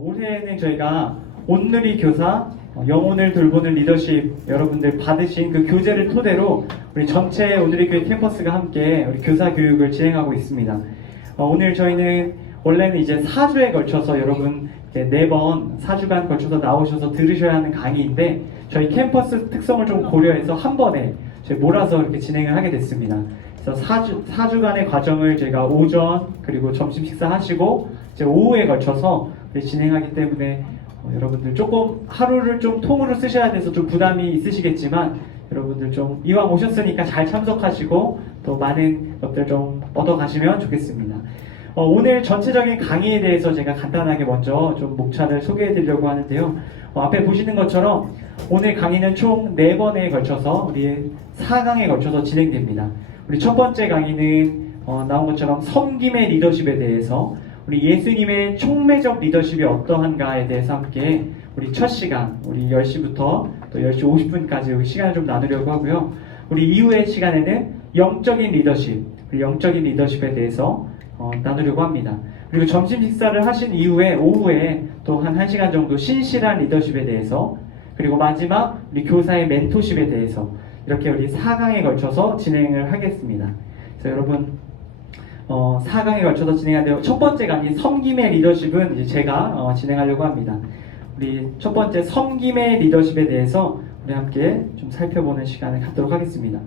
올해는 저희가 온누리 교사 영혼을 돌보는 리더십 여러분들 받으신 그 교재를 토대로 우리 전체 온누리 교회 캠퍼스가 함께 우리 교사 교육을 진행하고 있습니다. 오늘 저희는 원래는 이제 4주에 걸쳐서 여러분 4번 4주간 걸쳐서 나오셔서 들으셔야 하는 강의인데 저희 캠퍼스 특성을 좀 고려해서 한 번에 저희 몰아서 이렇게 진행을 하게 됐습니다. 그래서 4주간의 과정을 저희가 오전 그리고 점심 식사하시고 이제 오후에 걸쳐서 진행하기 때문에 여러분들 조금 하루를 좀 통으로 쓰셔야 돼서 좀 부담이 있으시겠지만 여러분들 좀 이왕 오셨으니까 잘 참석하시고 또 많은 것들 좀 얻어가시면 좋겠습니다. 오늘 전체적인 강의에 대해서 제가 간단하게 먼저 좀 목차를 소개해 드리려고 하는데요. 앞에 보시는 것처럼 오늘 강의는 총 4번에 걸쳐서 우리 4강에 걸쳐서 진행됩니다. 우리 첫 번째 강의는 나온 것처럼 섬김의 리더십에 대해서 우리 예수님의 총매적 리더십이 어떠한가에 대해서 함께 우리 첫 시간 우리 10시부터 또 10시 50분까지 여기 시간을 좀 나누려고 하고요. 우리 이후의 시간에는 영적인 리더십, 우리 영적인 리더십에 대해서 나누려고 합니다. 그리고 점심 식사를 하신 이후에 오후에 또 한 1시간 정도 신실한 리더십에 대해서 그리고 마지막 우리 교사의 멘토십에 대해서 이렇게 우리 4강에 걸쳐서 진행을 하겠습니다. 그래서 여러분 4강에 걸쳐서 진행하는데요. 첫 번째 강의 섬김의 리더십은 이제 제가 진행하려고 합니다. 우리 첫 번째 섬김의 리더십에 대해서 우리 함께 좀 살펴보는 시간을 갖도록 하겠습니다.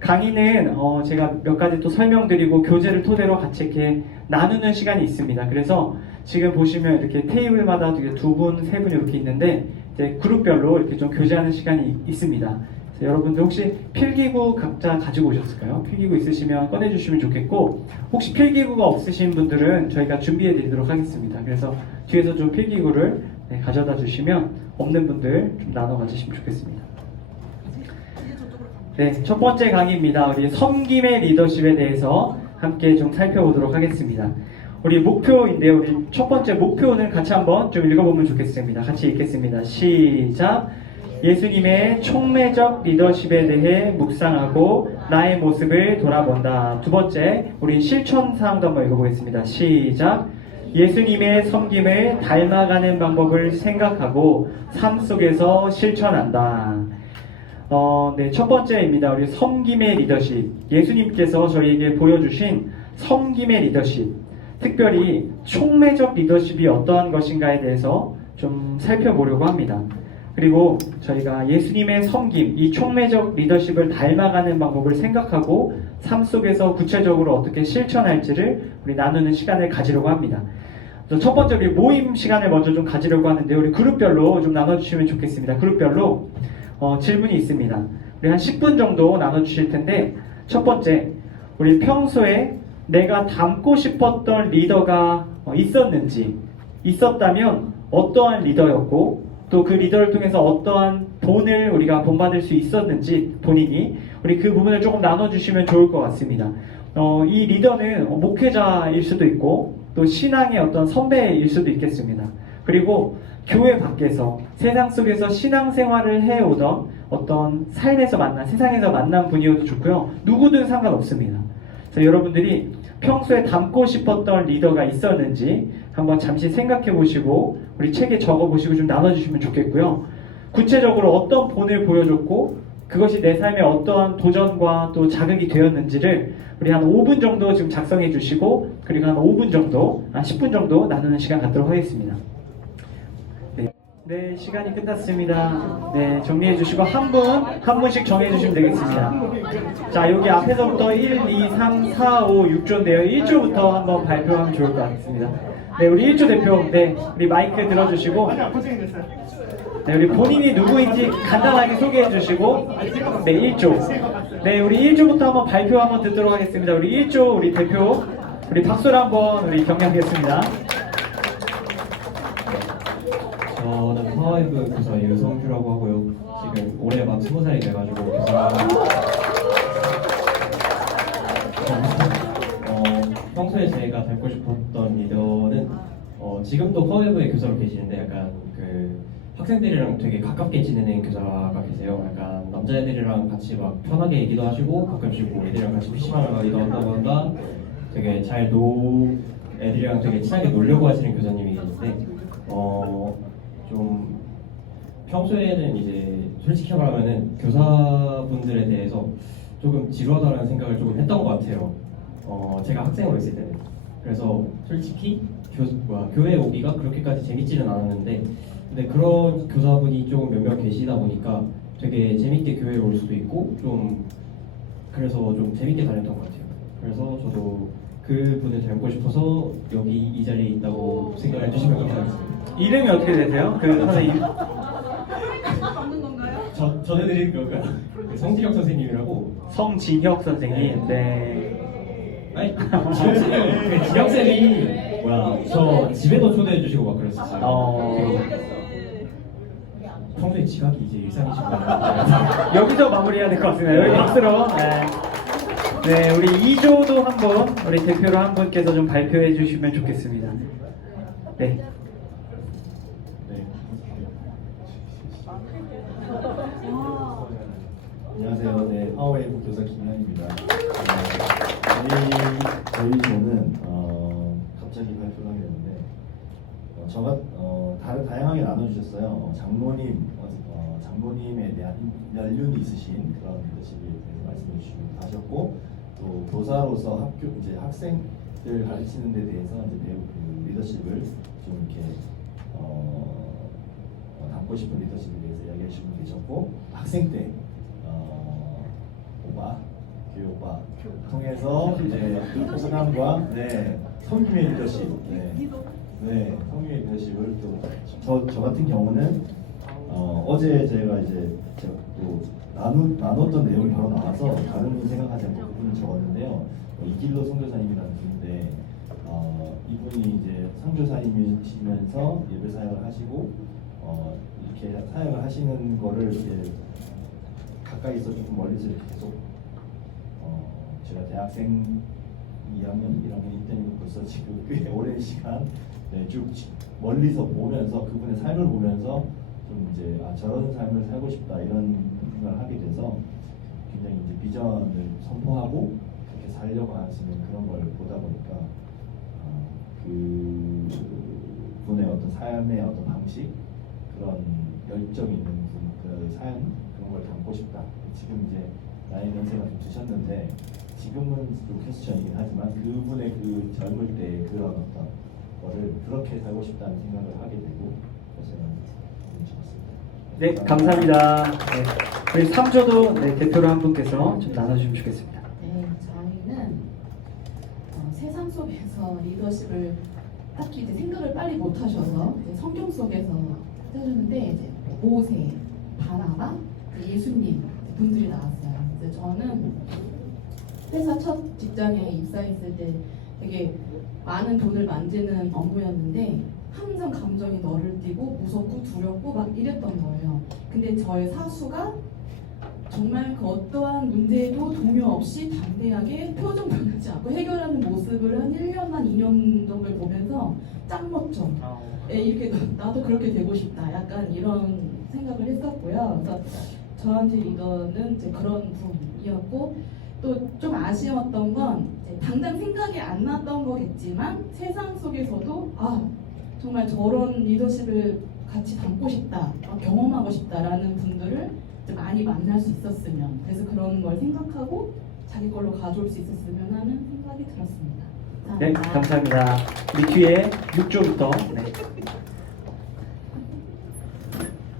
강의는 제가 몇 가지 또 설명드리고 교재를 토대로 같이 이렇게 나누는 시간이 있습니다. 그래서 지금 보시면 이렇게 테이블마다 되게 2분, 3분 이렇게 있는데 이제 그룹별로 이렇게 좀 교제하는 시간이 있습니다. 여러분들 혹시 필기구 각자 가지고 오셨을까요? 필기구 있으시면 꺼내주시면 좋겠고 혹시 필기구가 없으신 분들은 저희가 준비해 드리도록 하겠습니다. 그래서 뒤에서 좀 필기구를 가져다 주시면 없는 분들 좀 나눠 가지시면 좋겠습니다. 네, 첫 번째 강의입니다. 우리 섬김의 리더십에 대해서 함께 좀 살펴보도록 하겠습니다. 우리 목표인데요. 우리 첫 번째 목표는 같이 한번 좀 읽어보면 좋겠습니다. 같이 읽겠습니다. 시작! 예수님의 총매적 리더십에 대해 묵상하고 나의 모습을 돌아본다. 두 번째, 우리 실천사항도 한번 읽어보겠습니다. 시작! 예수님의 섬김을 닮아가는 방법을 생각하고 삶 속에서 실천한다. 네, 첫 번째입니다. 우리 섬김의 리더십. 예수님께서 저희에게 보여주신 섬김의 리더십. 특별히 총매적 리더십이 어떠한 것인가에 대해서 좀 살펴보려고 합니다. 그리고 저희가 예수님의 섬김, 이 총매적 리더십을 닮아가는 방법을 생각하고 삶 속에서 구체적으로 어떻게 실천할지를 우리 나누는 시간을 가지려고 합니다. 첫 번째 우리 모임 시간을 먼저 좀 가지려고 하는데 우리 그룹별로 좀 나눠주시면 좋겠습니다. 그룹별로 질문이 있습니다. 우리 한 10분 정도 나눠주실 텐데 첫 번째, 우리 평소에 내가 닮고 싶었던 리더가 있었는지 있었다면 어떠한 리더였고 또 그 리더를 통해서 어떠한 본을 우리가 본받을 수 있었는지 본인이 우리 그 부분을 조금 나눠주시면 좋을 것 같습니다. 이 리더는 목회자일 수도 있고 또 신앙의 어떤 선배일 수도 있겠습니다. 그리고 교회 밖에서 세상 속에서 신앙생활을 해오던 어떤 삶에서 만난 세상에서 만난 분이어도 좋고요. 누구든 상관없습니다. 그래서 여러분들이 평소에 닮고 싶었던 리더가 있었는지 한번 잠시 생각해 보시고 우리 책에 적어 보시고 좀 나눠주시면 좋겠고요. 구체적으로 어떤 본을 보여줬고 그것이 내 삶에 어떠한 도전과 또 자극이 되었는지를 우리 한 5분 정도 지금 작성해 주시고 그리고 한 5분 정도, 한 10분 정도 나누는 시간 갖도록 하겠습니다. 네, 시간이 끝났습니다. 네, 정리해 주시고 한 분씩 정해 주시면 되겠습니다. 자, 여기 앞에서부터 1, 2, 3, 4, 5, 6조인데요. 1조부터 한번 발표하면 좋을 것 같습니다. 네, 우리 1조 대표, 네, 우리 마이크 들어주시고, 네, 우리 본인이 누구인지 간단하게 소개해 주시고, 네, 1조. 네, 우리 1조부터 한번 발표 한번 듣도록 하겠습니다. 우리 1조, 우리 대표, 우리 박수를 한번 우리 격려하겠습니다. 저는 파워웨이브 교사 유성규라고 하고요. 지금 올해 막 20살이 돼가지고 교사 평소에 제가 닮고 싶었던 리더는 지금도 파워웨이브의 교사로 계시는데 약간 그 학생들이랑 되게 가깝게 지내는 교사가 계세요. 약간 남자애들이랑 같이 막 편하게 얘기도 하시고 가끔씩 뭐 애들이랑 같이 PC방을 가기도 한다던가 되게 애들이랑 되게 친하게 놀려고 하시는 교사님이 계신데 평소에는 이제 솔직히 말하면은 교사분들에 대해서 조금 지루하다는 생각을 조금 했던 것 같아요. 제가 학생으로 있을 때는. 그래서 솔직히 교회 오기가 그렇게까지 재밌지는 않았는데, 근데 그런 교사분이 조금 몇몇 계시다 보니까 되게 재밌게 교회에 올 수도 있고 좀 그래서 좀 재밌게 다녔던 것 같아요. 그래서 저도 그분을 닮고 싶어서 여기 이 자리에 있다고 생각해 주시면 감사하겠습니다. 이름이 어떻게 되세요? 그 선생님? 없는 건가요? 전해드리는 건가요? 그 성지혁 선생님이라고. 성진혁 선생님. 네. 아니 진혁 쌤이 뭐야 저 집에도 초대해 주시고 막 그랬었어요. 평소에 지각이 이제 일상이시구나. 여기서 마무리해야 될 것 같습니다. 여기 박수로. 네. 네, 우리 2조도 한분, 우리 대표로 한 분께서 좀 발표해 주시면 좋겠습니다. 네. 안녕하세요. 네, 파워웨이브 교사 김현입니다. 저희 조는 갑자기 발표를 하게 됐는데 다양하게 나눠주셨어요. 장로님에 대한 연륜이 있으신 그런 리더십에 대해서 말씀해 주시기도 하셨고, 또 교사로서 학생들 가르치는 데 대해서 이제 배우 그 리더십을 좀 이렇게 담고 싶은 리더십에 대해서 이야기하시는 분 계셨고, 학생 때 교육 오빠 통해서 이제 호남과 성김의 리더십, 성김의 리더십을 또 저 같은 경우는 어제 제가 또 나눴던 내용이 바로 나와서 다른 분 생각하지 않고 그분을 적었는데요. 이길로 선교사님이라는 분인데 이분이 이제 선교사님이시면서 예배 사역을 하시고 이렇게 사역을 하시는 거를 이제 가까이서 조금 멀리서 이렇게 계속 제가 대학생 2학년, 1학년 때니까 벌써 지금 꽤 오랜 시간 쭉 멀리서 보면서 그분의 삶을 보면서 좀 이제 저런 삶을 살고 싶다 이런 생각을 하게 돼서 굉장히 이제 비전을 선포하고 그렇게 살려고 하시는 그런 걸 보다 보니까 그 분의 어떤 삶의 어떤 방식, 그런 열정 있는 그 삶, 그런 걸 담고 싶다. 지금 이제 나이 연세가 좀 드셨는데 지금은 좀 퀘스천이긴 하지만 그분의 그 젊을 때 그런 어떤 거를 그렇게 살고 싶다는 생각을 하게 되고, 그래서 좋았습니다. 네, 감사합니다. 네. 우리 3조도 대표로 한 분께서 좀 나눠주시면 좋겠습니다. 네, 저희는 세상 속에서 리더십을 딱히 이제 생각을 빨리 못 하셔서 이제 성경 속에서 해주는데 이제 모세, 바나바, 예수님 분들이 나왔어요. 이제 저는 회사 첫 직장에 입사했을 때 되게 많은 돈을 만지는 업무였는데 항상 감정이 너를 띄고 무섭고 두렵고 막 이랬던 거예요. 근데 저의 사수가 정말 그 어떠한 문제에도 동요 없이 담대하게 표정 변하지 않고 해결하는 모습을 한 1년, 한 2년 정도를 보면서 짱 멋져. 이렇게 나도 그렇게 되고 싶다. 약간 이런 생각을 했었고요. 그래서 저한테 리더는 이제 그런 분이었고, 또 좀 아쉬웠던 건 이제 당장 생각이 안 났던 거겠지만 세상 속에서도 정말 저런 리더십을 같이 담고 싶다, 경험하고 싶다라는 분들을 좀 많이 만날 수 있었으면, 그래서 그런 걸 생각하고 자기 걸로 가져올 수 있었으면 하는 생각이 들었습니다. 네, 감사합니다. 우리 뒤에 6조부터. 네.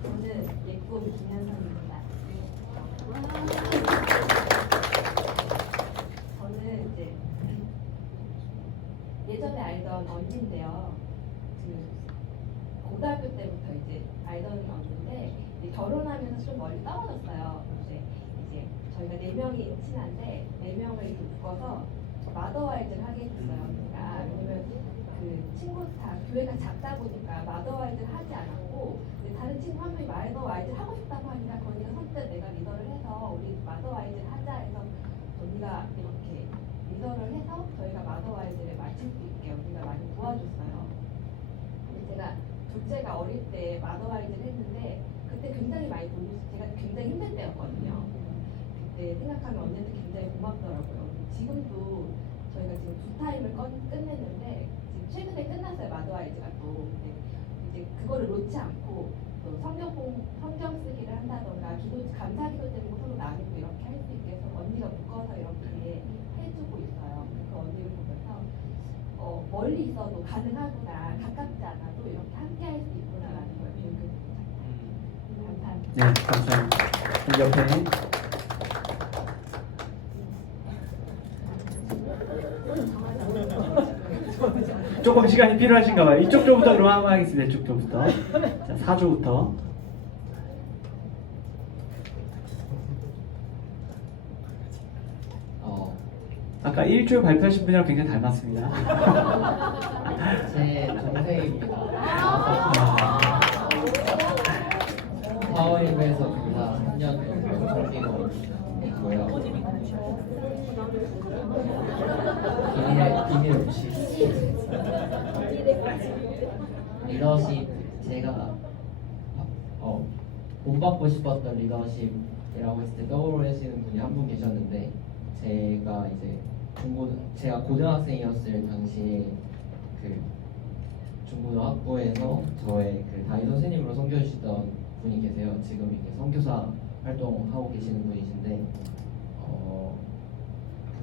저는 예쁜 김현선입니다. 저는 이제 예전에 알던 언니인데요. 그 고등학교 때부터 이제 알던 언니인데 결혼하면서 좀 멀리 떨어졌어요. 이제 저희가 4명이 친한데 4명을 이렇게 묶어서 마더와이즈를 하게 됐어요. 그러니까 왜냐면 그 친구 다 교회가 작다 보니까 마더와이즈를 하지 않았고, 다른 친구 한 명이 마더와이즈를 하고 싶다고 하니까 언니가 선뜻 내가 리더를 해서 우리 마더와이즈를 하자 해서 언니가 이렇게 리더를 해서 저희가 마더와이즈를 마칠 수 있게 언니가 많이 도와줬어요. 근데 제가 둘째가 어릴 때 마더와이즈를 했는데 그때 굉장히 많이 제가 굉장히 힘들 때였거든요. 그때 생각하면 언니한테 굉장히 고맙더라고요. 지금도 저희가 지금 2타임을 끝냈는데 지금 최근에 끝났어요. 마더와이즈가 또. 근데 이제 그거를 놓지 않고 또 또 성경 쓰기를 한다던가 감사 기도 때문에 서로 나누고 이렇게 할 수 있게 해서 언니가 묶어서 이렇게 해주고 있어요. 그 언니를 보면서 멀리 있어도 가능하구나, 가깝지 않아도 이렇게 함께 할 수 있구나라는 걸 배우게 됩니다. 감사합니다. 네, 감사합니다. 옆에 조금 시간이 필요하신가 봐요. 이쪽 조부터 그럼 한번 하겠습니다. 이쪽 조부터. 자, 4조부터. 아까 1조 발표하신 분이랑 굉장히 닮았습니다. 제 동생입니다. 파워웨이브에서 교사 3년 정도 섬기고 있고요. 비밀 없이 리더십, 제가 본받고 싶었던 리더십이라고 했을 때 떠오르시는 분이 한 분 계셨는데, 제가 고등학생이었을 당시에 그 중고등학교에서 저의 그 담임 선생님으로 섬겨주시던 분이 계세요. 지금 이제 선교사 활동하고 계시는 분이신데, 그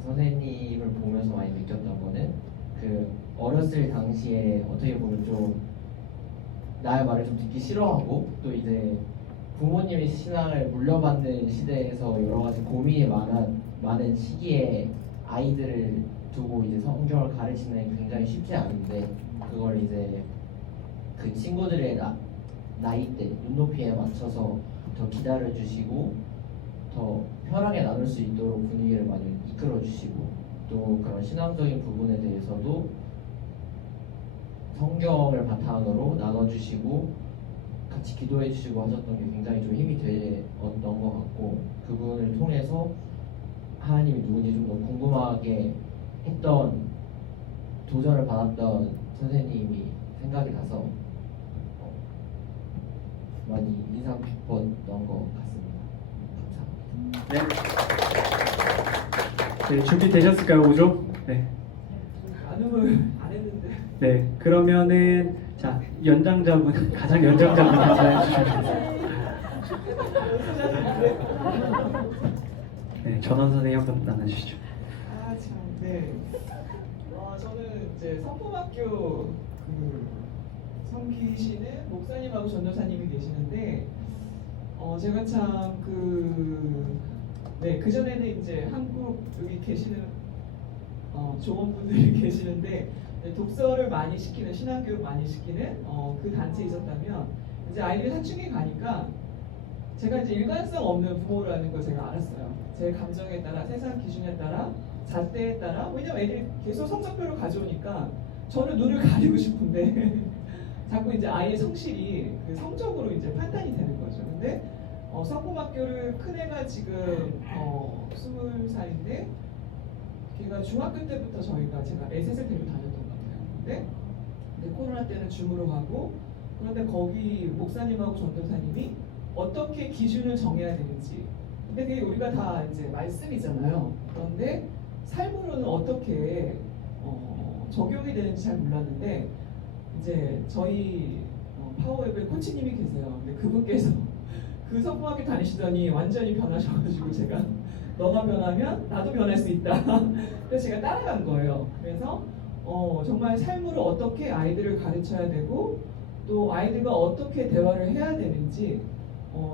선생님을 보면서 많이 느꼈던 거는, 그 어렸을 당시에 어떻게 보면 좀 나의 말을 좀 듣기 싫어하고, 또 이제 부모님의 신앙을 물려받는 시대에서 여러 가지 고민이 많은 시기에 아이들을 두고 이제 성경을 가르치는 게 굉장히 쉽지 않은데, 그걸 이제 그 친구들의 나이대, 눈높이에 맞춰서 더 기다려주시고 더 편하게 나눌 수 있도록 분위기를 많이 이끌어주시고, 또 그런 신앙적인 부분에 대해서도 성경을 바탕으로 나눠주시고 같이 기도해주시고 하셨던 게 굉장히 좀 힘이 되었던 것 같고, 그분을 통해서 하나님이 누군지 좀 더 궁금하게 했던, 도전을 받았던 선생님이 생각이 나서 많이 인상 깊었던 것 같습니다. 감사합니다. 네, 준비되셨을까요, 5조? 네. 반응을 안 했는데. 네, 그러면은 자 연장자분 가장 연장자분 한번 해주시면 네, 전원 선생님 한번 나눠주시죠. 아 참, 네. 저는 이제 성품학교 섬기시는 목사님하고 전도사님이 계시는데, 제가 참 그 전에는 이제 한국 여기 계시는 좋은 분들이 계시는데, 독서를 많이 시키는, 신앙교육 많이 시키는 그 단체에 있었다면, 이제 아이들이 사춘기 가니까 제가 이제 일관성 없는 부모라는 걸 제가 알았어요. 제 감정에 따라, 세상 기준에 따라, 잣대에 따라. 왜냐면 애들이 계속 성적표를 가져오니까 저는 눈을 가리고 싶은데 자꾸 이제 아이의 성실이 그 성적으로 이제 판단이 되는 거죠. 근데 성품학교를 큰 애가 지금 20살인데, 걔가 중학교 때부터 제가 SS를 데리고 다녔던 것 같아요. 근데 코로나 때는 줌으로 가고, 그런데 거기 목사님하고 전도사님이 어떻게 기준을 정해야 되는지, 근데 그게 우리가 다 이제 말씀이잖아요. 그런데 삶으로는 어떻게 적용이 되는지 잘 몰랐는데, 이제 저희 파워웨이브의 코치님이 계세요. 근데 그분께서 그 성품학교 다니시더니 완전히 변하셔가지고, 제가 너가 변하면 나도 변할 수 있다. 그래서 제가 따라간 거예요. 그래서 정말 삶으로 어떻게 아이들을 가르쳐야 되고, 또 아이들과 어떻게 대화를 해야 되는지,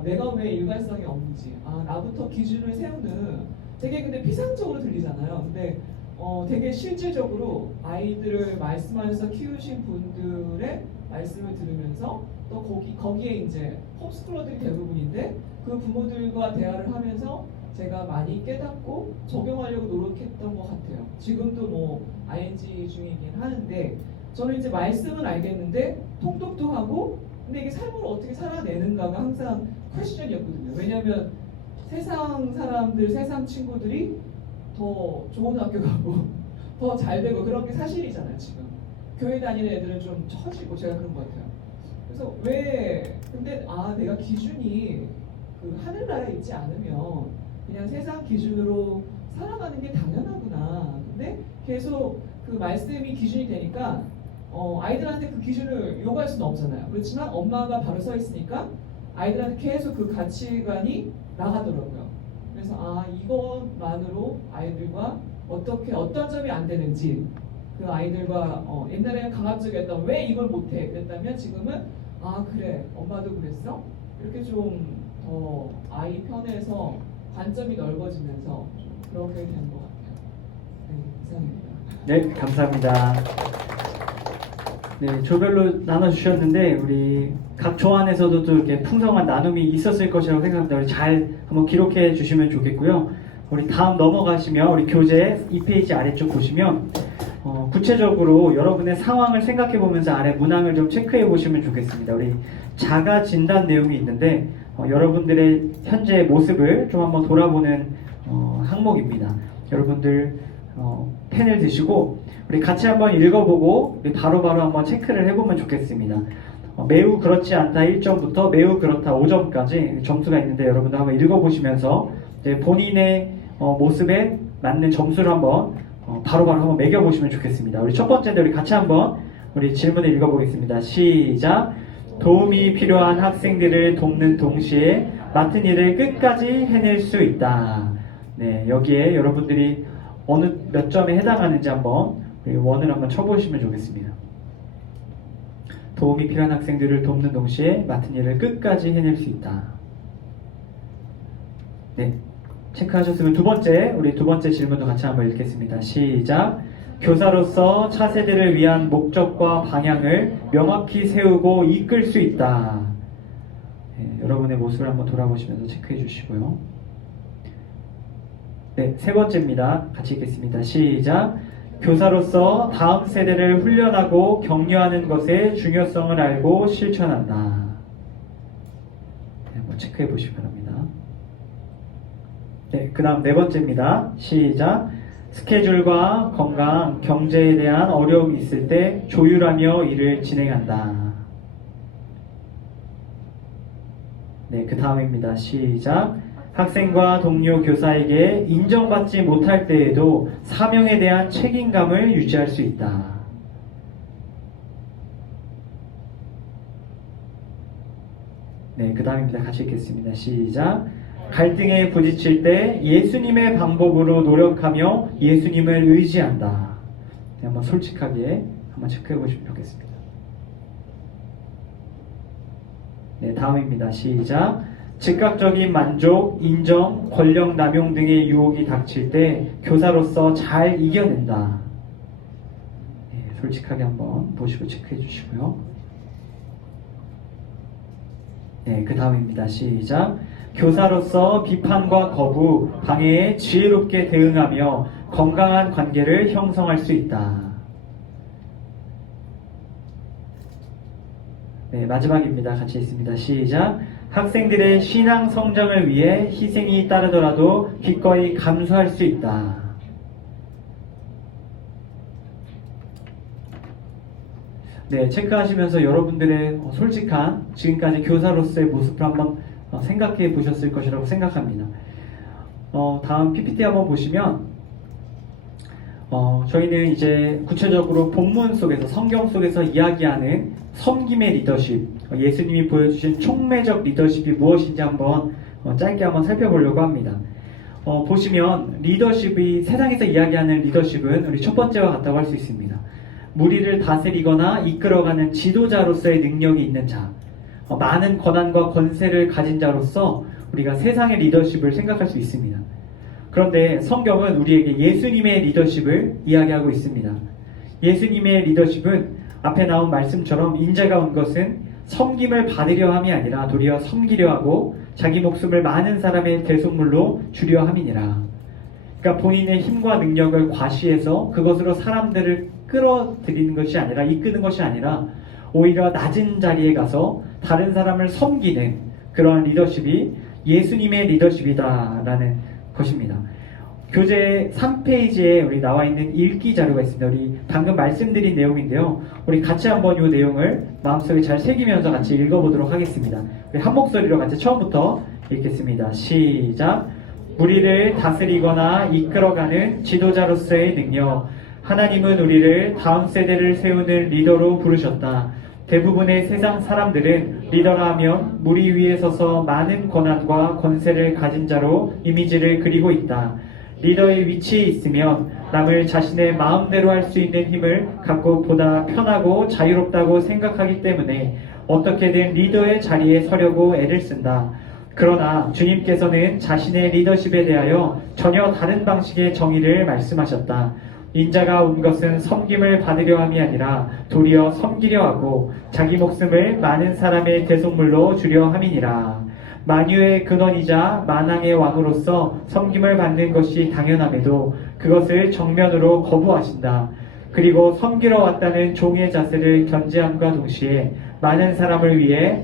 내가 왜 일관성이 없는지, 나부터 기준을 세우는, 되게 근데 피상적으로 들리잖아요. 근데 되게 실질적으로 아이들을 말씀하셔서 키우신 분들의 말씀을 들으면서, 또 거기에 이제 홈스쿨러들이 대부분인데, 그 부모들과 대화를 하면서 제가 많이 깨닫고 적용하려고 노력했던 것 같아요. 지금도 뭐 ING 중이긴 하는데, 저는 이제 말씀은 알겠는데 통독도 하고, 근데 이게 삶으로 어떻게 살아내는가가 항상 퀘스천이었거든요. 왜냐하면 세상 사람들, 세상 친구들이 더 좋은 학교 가고 더 잘 되고 그런 게 사실이잖아요. 지금 교회 다니는 애들은 좀 처지고, 제가 그런 것 같아요. 그래서 근데 내가 기준이 그 하늘나라에 있지 않으면 그냥 세상 기준으로 살아가는 게 당연하구나. 근데 계속 그 말씀이 기준이 되니까 아이들한테 그 기준을 요구할 수는 없잖아요. 그렇지만 엄마가 바로 서 있으니까 아이들한테 계속 그 가치관이 나가더라고요. 그래서 이것만으로 아이들과 어떤 점이 안 되는지, 그 아이들과 옛날에는 강압적이었던 왜 이걸 못해 그랬다면 지금은 그래 엄마도 그랬어, 이렇게 좀 더 아이 편에서 관점이 넓어지면서 그렇게 되는 것 같아요. 네, 이상입니다. 네, 감사합니다. 네, 조별로 나눠주셨는데 우리 각 조 안에서도 또 이렇게 풍성한 나눔이 있었을 것이라고 생각합니다. 우리 잘 한번 기록해 주시면 좋겠고요. 우리 다음 넘어가시면 우리 교재 2페이지 아래쪽 보시면 구체적으로 여러분의 상황을 생각해 보면서 아래 문항을 좀 체크해 보시면 좋겠습니다. 우리 자가 진단 내용이 있는데 여러분들의 현재 모습을 좀 한번 돌아보는 항목입니다. 여러분들 펜을 드시고 우리 같이 한번 읽어보고 바로바로 한번 체크를 해보면 좋겠습니다. 매우 그렇지 않다 1점부터 매우 그렇다 5점까지 점수가 있는데 여러분들 한번 읽어보시면서 본인의 모습에 맞는 점수를 한번 바로바로 한번 매겨보시면 좋겠습니다. 우리 첫 번째인데 우리 같이 한번 우리 질문을 읽어보겠습니다. 시작. 도움이 필요한 학생들을 돕는 동시에 맡은 일을 끝까지 해낼 수 있다. 네, 여기에 여러분들이 어느 몇 점에 해당하는지 한번 우리 원을 한번 쳐보시면 좋겠습니다. 도움이 필요한 학생들을 돕는 동시에 맡은 일을 끝까지 해낼 수 있다. 네, 체크하셨으면 우리 두 번째 질문도 같이 한번 읽겠습니다. 시작. 교사로서 차세대를 위한 목적과 방향을 명확히 세우고 이끌 수 있다. 네, 여러분의 모습을 한번 돌아보시면서 체크해 주시고요. 네, 세 번째입니다. 같이 읽겠습니다. 시작. 교사로서 다음 세대를 훈련하고 격려하는 것의 중요성을 알고 실천한다. 네, 한번 체크해 보시기 바랍니다. 네, 그 다음 네 번째입니다. 시작. 스케줄과 건강, 경제에 대한 어려움이 있을 때 조율하며 일을 진행한다. 네, 그 다음입니다. 시작. 학생과 동료 교사에게 인정받지 못할 때에도 사명에 대한 책임감을 유지할 수 있다. 네, 그 다음입니다. 같이 읽겠습니다. 시작. 갈등에 부딪힐 때 예수님의 방법으로 노력하며 예수님을 의지한다. 네, 한번 솔직하게 한번 체크해 보시면 좋겠습니다. 네, 다음입니다. 시작. 즉각적인 만족, 인정, 권력 남용 등의 유혹이 닥칠 때 교사로서 잘 이겨낸다. 네, 솔직하게 한번 보시고 체크해 주시고요. 네, 그 다음입니다. 시작. 교사로서 비판과 거부, 방해에 지혜롭게 대응하며 건강한 관계를 형성할 수 있다. 네, 마지막입니다. 같이 있습니다. 시작. 학생들의 신앙 성장을 위해 희생이 따르더라도 기꺼이 감수할 수 있다. 네, 체크하시면서 여러분들의 솔직한 지금까지 교사로서의 모습을 한번 생각해 보셨을 것이라고 생각합니다. 다음 PPT 한번 보시면 저희는 이제 구체적으로 본문 속에서 성경 속에서 이야기하는 섬김의 리더십, 예수님이 보여주신 촉매적 리더십이 무엇인지 한번 짧게 한번 살펴보려고 합니다. 보시면 리더십이 세상에서 이야기하는 리더십은 우리 첫 번째와 같다고 할 수 있습니다. 무리를 다스리거나 이끌어가는 지도자로서의 능력이 있는 자, 많은 권한과 권세를 가진 자로서 우리가 세상의 리더십을 생각할 수 있습니다. 그런데 성경은 우리에게 예수님의 리더십을 이야기하고 있습니다. 예수님의 리더십은 앞에 나온 말씀처럼 인자가 온 것은 섬김을 받으려 함이 아니라 도리어 섬기려 하고 자기 목숨을 많은 사람의 대속물로 주려 함이니라. 그러니까 본인의 힘과 능력을 과시해서 그것으로 사람들을 끌어들이는 것이 아니라 이끄는 것이 아니라 오히려 낮은 자리에 가서 다른 사람을 섬기는 그러한 리더십이 예수님의 리더십이다라는 것입니다. 교재 3페이지에 우리 나와 있는 읽기 자료가 있습니다. 우리 방금 말씀드린 내용인데요. 우리 같이 한번 이 내용을 마음속에 잘 새기면서 같이 읽어보도록 하겠습니다. 우리 한 목소리로 같이 처음부터 읽겠습니다. 시작. 무리를 다스리거나 이끌어가는 지도자로서의 능력. 하나님은 우리를 다음 세대를 세우는 리더로 부르셨다. 대부분의 세상 사람들은 리더라 하면 무리 위에 서서 많은 권한과 권세를 가진 자로 이미지를 그리고 있다. 리더의 위치에 있으면 남을 자신의 마음대로 할 수 있는 힘을 갖고 보다 편하고 자유롭다고 생각하기 때문에 어떻게든 리더의 자리에 서려고 애를 쓴다. 그러나 주님께서는 자신의 리더십에 대하여 전혀 다른 방식의 정의를 말씀하셨다. 인자가 온 것은 섬김을 받으려 함이 아니라 도리어 섬기려 하고 자기 목숨을 많은 사람의 대속물로 주려 함이니라. 만유의 근원이자 만왕의 왕으로서 섬김을 받는 것이 당연함에도 그것을 정면으로 거부하신다. 그리고 섬기러 왔다는 종의 자세를 견지함과 동시에 많은 사람을 위해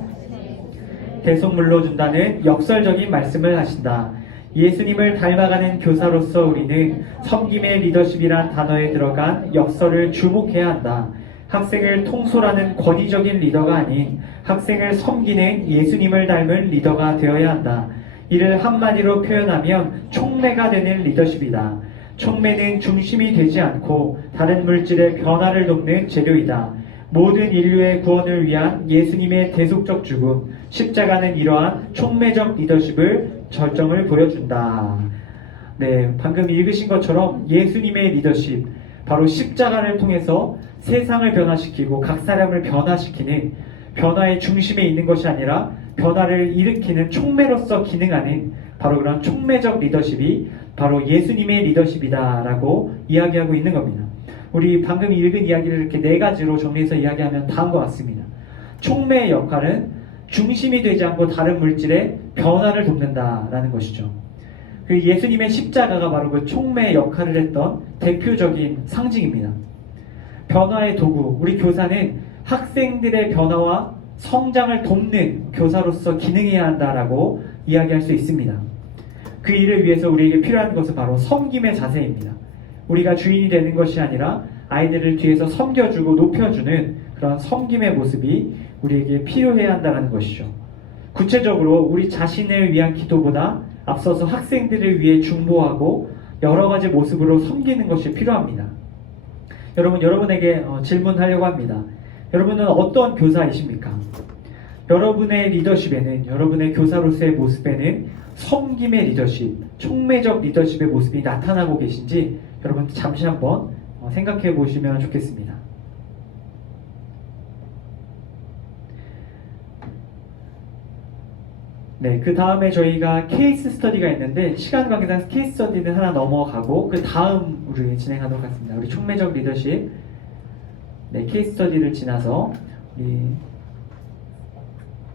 대속물로 준다는 역설적인 말씀을 하신다. 예수님을 닮아가는 교사로서 우리는 섬김의 리더십이란 단어에 들어간 역설을 주목해야 한다. 학생을 통솔하는 권위적인 리더가 아닌 학생을 섬기는 예수님을 닮은 리더가 되어야 한다. 이를 한마디로 표현하면 촉매가 되는 리더십이다. 촉매는 중심이 되지 않고 다른 물질의 변화를 돕는 재료이다. 모든 인류의 구원을 위한 예수님의 대속적 죽음, 십자가는 이러한 촉매적 리더십을 절정을 보여준다. 네, 방금 읽으신 것처럼 예수님의 리더십, 바로 십자가를 통해서 세상을 변화시키고 각 사람을 변화시키는, 변화의 중심에 있는 것이 아니라 변화를 일으키는 촉매로서 기능하는 바로 그런 촉매적 리더십이 바로 예수님의 리더십이다라고 이야기하고 있는 겁니다. 우리 방금 읽은 이야기를 이렇게 네 가지로 정리해서 이야기하면 다음과 같습니다. 촉매의 역할은 중심이 되지 않고 다른 물질의 변화를 돕는다라는 것이죠. 그 예수님의 십자가가 바로 그 촉매의 역할을 했던 대표적인 상징입니다. 변화의 도구, 우리 교사는 학생들의 변화와 성장을 돕는 교사로서 기능해야 한다라고 이야기할 수 있습니다. 그 일을 위해서 우리에게 필요한 것은 바로 섬김의 자세입니다. 우리가 주인이 되는 것이 아니라 아이들을 뒤에서 섬겨주고 높여주는 그런 섬김의 모습이 우리에게 필요해야 한다는 것이죠. 구체적으로 우리 자신을 위한 기도보다 앞서서 학생들을 위해 중보하고 여러 가지 모습으로 섬기는 것이 필요합니다. 여러분에게 질문하려고 합니다. 여러분은 어떤 교사이십니까? 여러분의 리더십에는, 여러분의 교사로서의 모습에는 섬김의 리더십, 촉매적 리더십의 모습이 나타나고 계신지 여러분 잠시 한번 생각해 보시면 좋겠습니다. 네, 그 다음에 저희가 케이스 스터디가 있는데 시간 관계상 케이스 스터디는 하나 넘어가고 그 다음 우리 진행하도록 하겠습니다. 우리 촉매적 리더십, 네, 케이스 스터디를 지나서 우리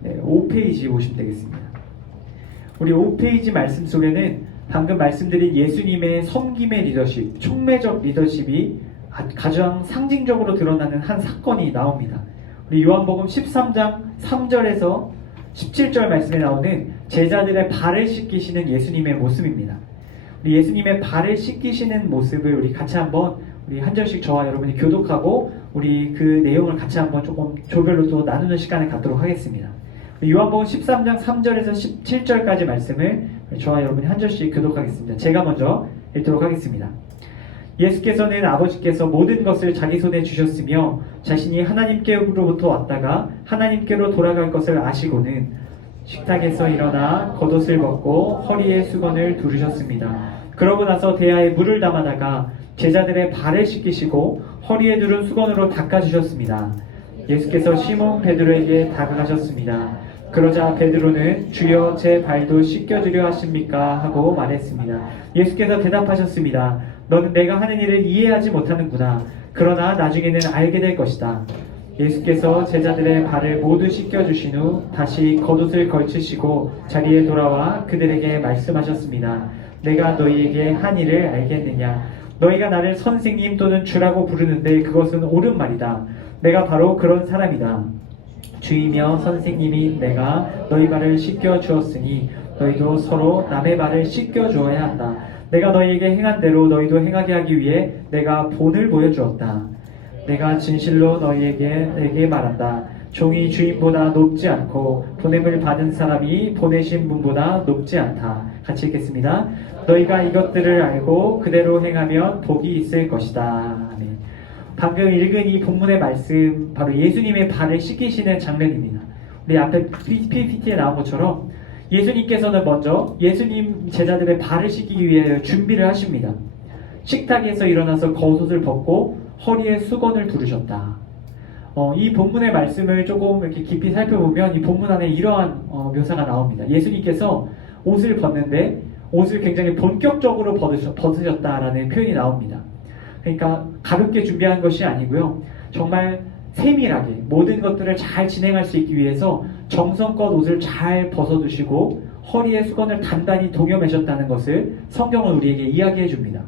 5페이지 보시면 되겠습니다. 우리 5페이지 말씀 속에는 방금 말씀드린 예수님의 섬김의 리더십, 촉매적 리더십이 가장 상징적으로 드러나는 한 사건이 나옵니다. 우리 요한복음 13장 3절에서 17절 말씀에 나오는 제자들의 발을 씻기시는 예수님의 모습입니다. 우리 예수님의 발을 씻기시는 모습을 우리 같이 한번 우리 한 절씩 저와 여러분이 교독하고 우리 그 내용을 같이 한번 조금 조별로 또 나누는 시간을 갖도록 하겠습니다. 요한복음 13장 3절에서 17절까지 말씀을 저와 여러분이 한 절씩 교독하겠습니다. 제가 먼저 읽도록 하겠습니다. 예수께서는 아버지께서 모든 것을 자기 손에 주셨으며 자신이 하나님께로부터 왔다가 하나님께로 돌아갈 것을 아시고는 식탁에서 일어나 겉옷을 벗고 허리에 수건을 두르셨습니다. 그러고 나서 대야에 물을 담아다가 제자들의 발을 씻기시고 허리에 두른 수건으로 닦아주셨습니다. 예수께서 시몬 베드로에게 다가가셨습니다. 그러자 베드로는 주여 제 발도 씻겨주려 하십니까? 하고 말했습니다. 예수께서 대답하셨습니다. 너는 내가 하는 일을 이해하지 못하는구나. 그러나 나중에는 알게 될 것이다. 예수께서 제자들의 발을 모두 씻겨주신 후 다시 겉옷을 걸치시고 자리에 돌아와 그들에게 말씀하셨습니다. 내가 너희에게 한 일을 알겠느냐? 너희가 나를 선생님 또는 주라고 부르는데 그것은 옳은 말이다. 내가 바로 그런 사람이다. 주이며 선생님이 내가 너희 발을 씻겨 주었으니 너희도 서로 남의 발을 씻겨 주어야 한다. 내가 너희에게 행한 대로 너희도 행하게 하기 위해 내가 본을 보여주었다. 내가 진실로 너희에게 말한다. 종이 주인보다 높지 않고 보냄을 받은 사람이 보내신 분보다 높지 않다. 같이 읽겠습니다. 너희가 이것들을 알고 그대로 행하면 복이 있을 것이다. 아멘. 방금 읽은 이 본문의 말씀 바로 예수님의 발을 씻기시는 장면입니다. 우리 앞에 PPT에 나온 것처럼 예수님께서는 먼저 예수님 제자들의 발을 씻기기 위해 준비를 하십니다. 식탁에서 일어나서 겉옷을 벗고 허리에 수건을 두르셨다. 이 본문의 말씀을 조금 이렇게 깊이 살펴보면 이 본문 안에 이러한 묘사가 나옵니다. 예수님께서 옷을 벗는데 옷을 굉장히 본격적으로 벗으셨다라는 표현이 나옵니다. 그러니까 가볍게 준비한 것이 아니고요. 정말 세밀하게 모든 것들을 잘 진행할 수 있기 위해서 정성껏 옷을 잘 벗어두시고 허리에 수건을 단단히 동여매셨다는 것을 성경은 우리에게 이야기해 줍니다.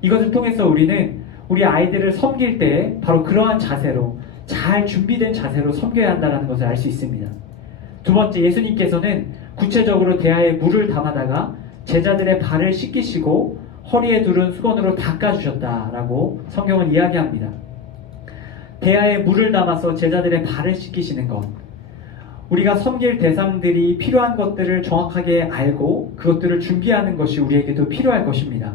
이것을 통해서 우리는 우리 아이들을 섬길 때 바로 그러한 자세로 잘 준비된 자세로 섬겨야 한다는 것을 알 수 있습니다. 두 번째, 예수님께서는 구체적으로 대야에 물을 담아다가 제자들의 발을 씻기시고 허리에 두른 수건으로 닦아주셨다라고 성경은 이야기합니다. 대야에 물을 담아서 제자들의 발을 씻기시는 것, 우리가 섬길 대상들이 필요한 것들을 정확하게 알고 그것들을 준비하는 것이 우리에게도 필요할 것입니다.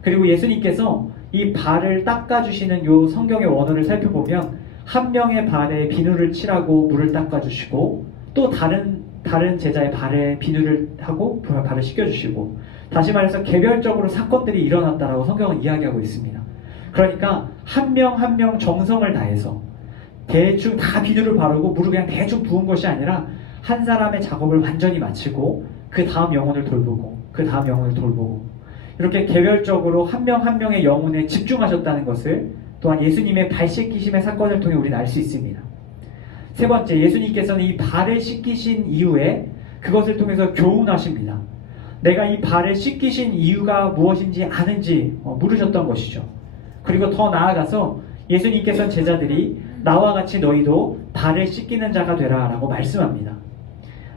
그리고 예수님께서 이 발을 닦아주시는 이 성경의 원어를 살펴보면 한 명의 발에 비누를 칠하고 물을 닦아주시고 또 다른 제자의 발에 비누를 하고 발을 씻겨주시고, 다시 말해서 개별적으로 사건들이 일어났다라고 성경은 이야기하고 있습니다. 그러니까 한 명 한 명 정성을 다해서 대충 다 비누를 바르고 물을 그냥 대충 부은 것이 아니라 한 사람의 작업을 완전히 마치고 그 다음 영혼을 돌보고 그 다음 영혼을 돌보고 이렇게 개별적으로 한 명 한 명의 영혼에 집중하셨다는 것을 또한 예수님의 발 씻기심의 사건을 통해 우리는 알 수 있습니다. 세 번째, 예수님께서는 이 발을 씻기신 이후에 그것을 통해서 교훈하십니다. 내가 이 발을 씻기신 이유가 무엇인지 아는지 물으셨던 것이죠. 그리고 더 나아가서 예수님께서는 제자들이 나와 같이 너희도 발을 씻기는 자가 되라 라고 말씀합니다.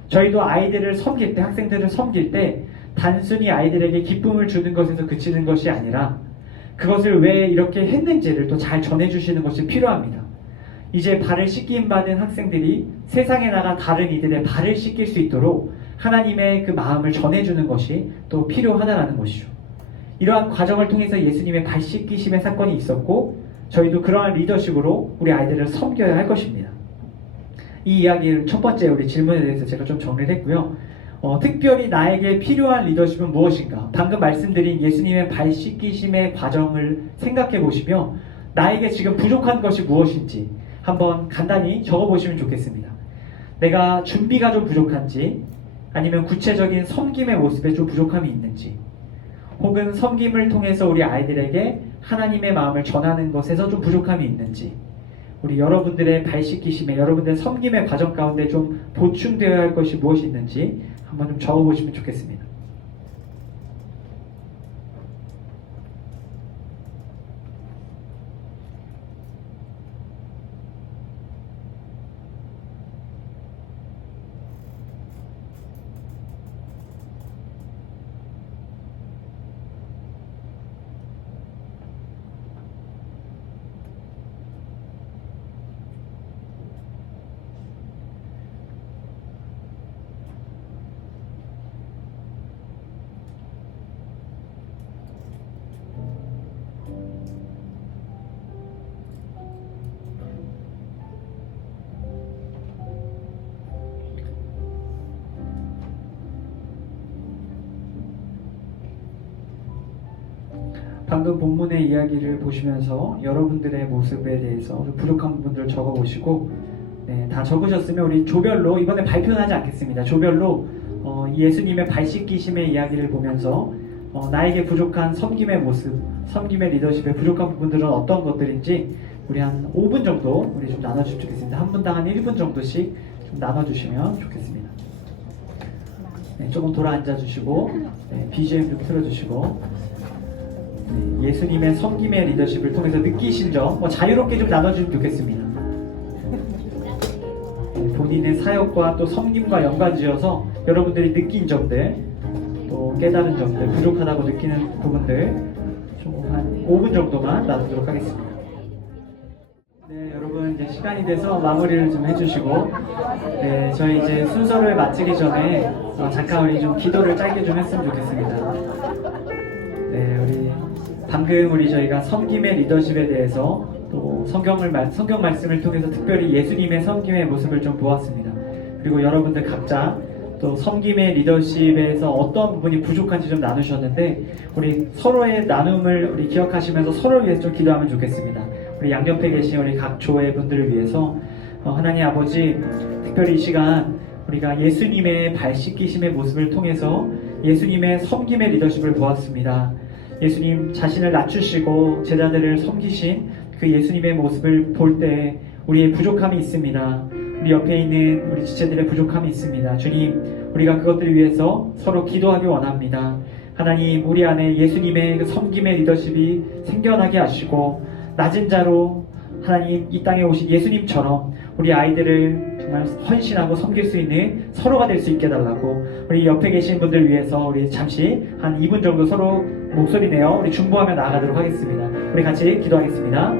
저희도 아이들을 섬길 때, 학생들을 섬길 때 단순히 아이들에게 기쁨을 주는 것에서 그치는 것이 아니라 그것을 왜 이렇게 했는지를 또 잘 전해주시는 것이 필요합니다. 이제 발을 씻김 받은 학생들이 세상에 나가 다른 이들의 발을 씻길 수 있도록 하나님의 그 마음을 전해주는 것이 또 필요하다라는 것이죠. 이러한 과정을 통해서 예수님의 발 씻기심의 사건이 있었고 저희도 그러한 리더십으로 우리 아이들을 섬겨야 할 것입니다. 이 이야기를 첫 번째 우리 질문에 대해서 제가 좀 정리를 했고요. 특별히 나에게 필요한 리더십은 무엇인가? 방금 말씀드린 예수님의 발 씻기심의 과정을 생각해 보시며 나에게 지금 부족한 것이 무엇인지 한번 간단히 적어보시면 좋겠습니다. 내가 준비가 좀 부족한지, 아니면 구체적인 섬김의 모습에 좀 부족함이 있는지, 혹은 섬김을 통해서 우리 아이들에게 하나님의 마음을 전하는 것에서 좀 부족함이 있는지, 우리 여러분들의 발 씻기심에, 여러분들의 섬김의 과정 가운데 좀 보충되어야 할 것이 무엇이 있는지 한번 좀 적어보시면 좋겠습니다. 방금 본문의 이야기를 보시면서 여러분들의 모습에 대해서 좀 부족한 부분들을 적어보시고, 다 적으셨으면 우리 조별로, 이번에 발표는 하지 않겠습니다. 조별로 예수님의 발 씻기심의 이야기를 보면서 나에게 부족한 섬김의 모습, 섬김의 리더십의 부족한 부분들은 어떤 것들인지 우리 한 5분 정도 우리 좀 나눠주시면 좋겠습니다. 한 분당 한 1분 정도씩 좀 나눠주시면 좋겠습니다. 조금 돌아 앉아주시고, BGM 좀 틀어주시고, 예수님의 섬김의 리더십을 통해서 느끼신 점 자유롭게 좀 나눠주시면 좋겠습니다. 본인의 사역과 또 섬김과 연관지어서 여러분들이 느낀 점들, 또 깨달은 점들, 부족하다고 느끼는 부분들 좀 한 5분 정도만 나누도록 하겠습니다. 네, 여러분 이제 시간이 돼서 마무리를 좀 해주시고, 네, 저희 이제 순서를 마치기 전에 잠깐 우리 좀 기도를 짧게 좀 했으면 좋겠습니다. 네, 우리 방금 저희가 섬김의 리더십에 대해서 또 성경 말씀을 통해서 특별히 예수님의 섬김의 모습을 좀 보았습니다. 그리고 여러분들 각자 또 섬김의 리더십에서 어떤 부분이 부족한지 좀 나누셨는데, 우리 서로의 나눔을 우리 기억하시면서 서로를 위해서 좀 기도하면 좋겠습니다. 우리 양옆에 계신 우리 각 조의 분들을 위해서 하나님 아버지, 특별히 이 시간 우리가 예수님의 발 씻기심의 모습을 통해서 예수님의 섬김의 리더십을 보았습니다. 예수님 자신을 낮추시고 제자들을 섬기신 그 예수님의 모습을 볼 때 우리의 부족함이 있습니다. 우리 옆에 있는 우리 지체들의 부족함이 있습니다. 주님, 우리가 그것들을 위해서 서로 기도하기 원합니다. 하나님, 우리 안에 예수님의 그 섬김의 리더십이 생겨나게 하시고, 낮은 자로 하나님 이 땅에 오신 예수님처럼 우리 아이들을 정말 헌신하고 섬길 수 있는 서로가 될 수 있게 해달라고, 우리 옆에 계신 분들 위해서 우리 잠시 한 2분 정도 서로 목소리 내어 우리 중보하며 나아가도록 하겠습니다. 우리 같이 기도하겠습니다.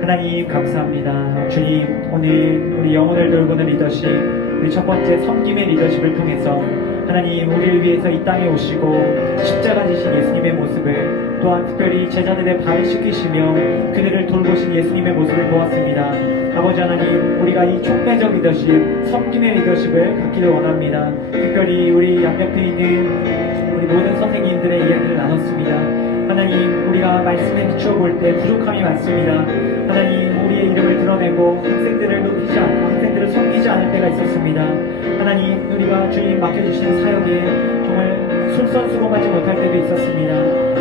하나님 감사합니다. 주님, 오늘 우리 영혼을 돌보는 리더십, 우리 첫 번째 섬김의 리더십을 통해서 하나님 우리를 위해서 이 땅에 오시고 십자가 지신 예수님의 모습을, 또한 특별히 제자들의 발을 씻기시며 그들을 돌보신 예수님의 모습을 보았습니다. 아버지 하나님, 우리가 이 촉매적 리더십, 섬김의 리더십을 갖기를 원합니다. 특별히 우리 양옆에 있는 우리 모든 선생님들의 이야기를 나눴습니다. 하나님, 우리가 말씀에 비추어 볼 때 부족함이 많습니다. 하나님, 우리의 이름을 드러내고 학생들을 높이지 않고 학생들을 섬기지 않을 때가 있었습니다. 하나님, 우리가 주님 맡겨주신 사역에 정말 솔선수범하지 못할 때도 있었습니다.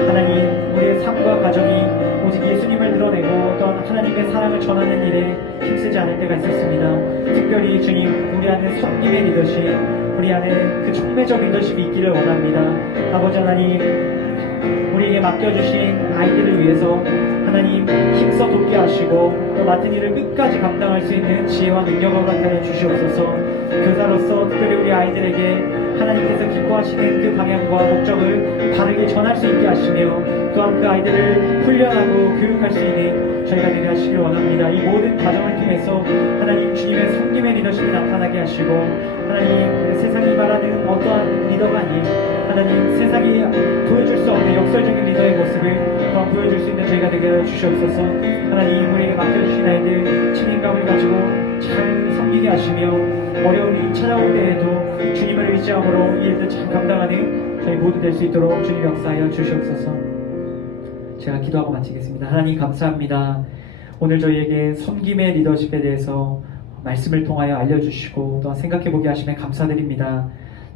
하나님, 우리의 삶과 가정이 오직 예수님을 드러내고 또한 하나님의 사랑을 전하는 일에 힘쓰지 않을 때가 있었습니다. 특별히 주님, 우리 안에 섬김의 리더십, 우리 안에 그 촉매적 리더십이 있기를 원합니다. 아버지 하나님, 우리에게 맡겨주신 아이들을 위해서 하나님 힘써 돕게 하시고 또 맡은 일을 끝까지 감당할 수 있는 지혜와 능력을 나타내 주시옵소서. 교사로서 특별히 우리 아이들에게 하나님께서 기뻐하시는 그 방향과 목적을 바르게 전할 수 있게 하시며, 또한 그 아이들을 훈련하고 교육할 수 있는 저희가 되게 하시길 원합니다. 이 모든 과정을 통해서 하나님 주님의 섬김의 리더십이 나타나게 하시고, 하나님 세상이 말하는 어떠한 리더가 아닌 하나님 세상이 보여줄 수 없는 역설적인 리더의 모습을 더 보여줄 수 있는 저희가 되게 하여 주시옵소서. 하나님, 우리에게 맡겨주신 아이들 책임감을 가지고 잘 섬기게 하시며, 어려움이 찾아올 때에도 주님을 의지함으로 이 일들 잘 감당하는 저희 모두 될 수 있도록 주님 역사하여 주시옵소서. 제가 기도하고 마치겠습니다. 하나님 감사합니다. 오늘 저희에게 섬김의 리더십에 대해서 말씀을 통하여 알려주시고 또 생각해보게 하시면 감사드립니다.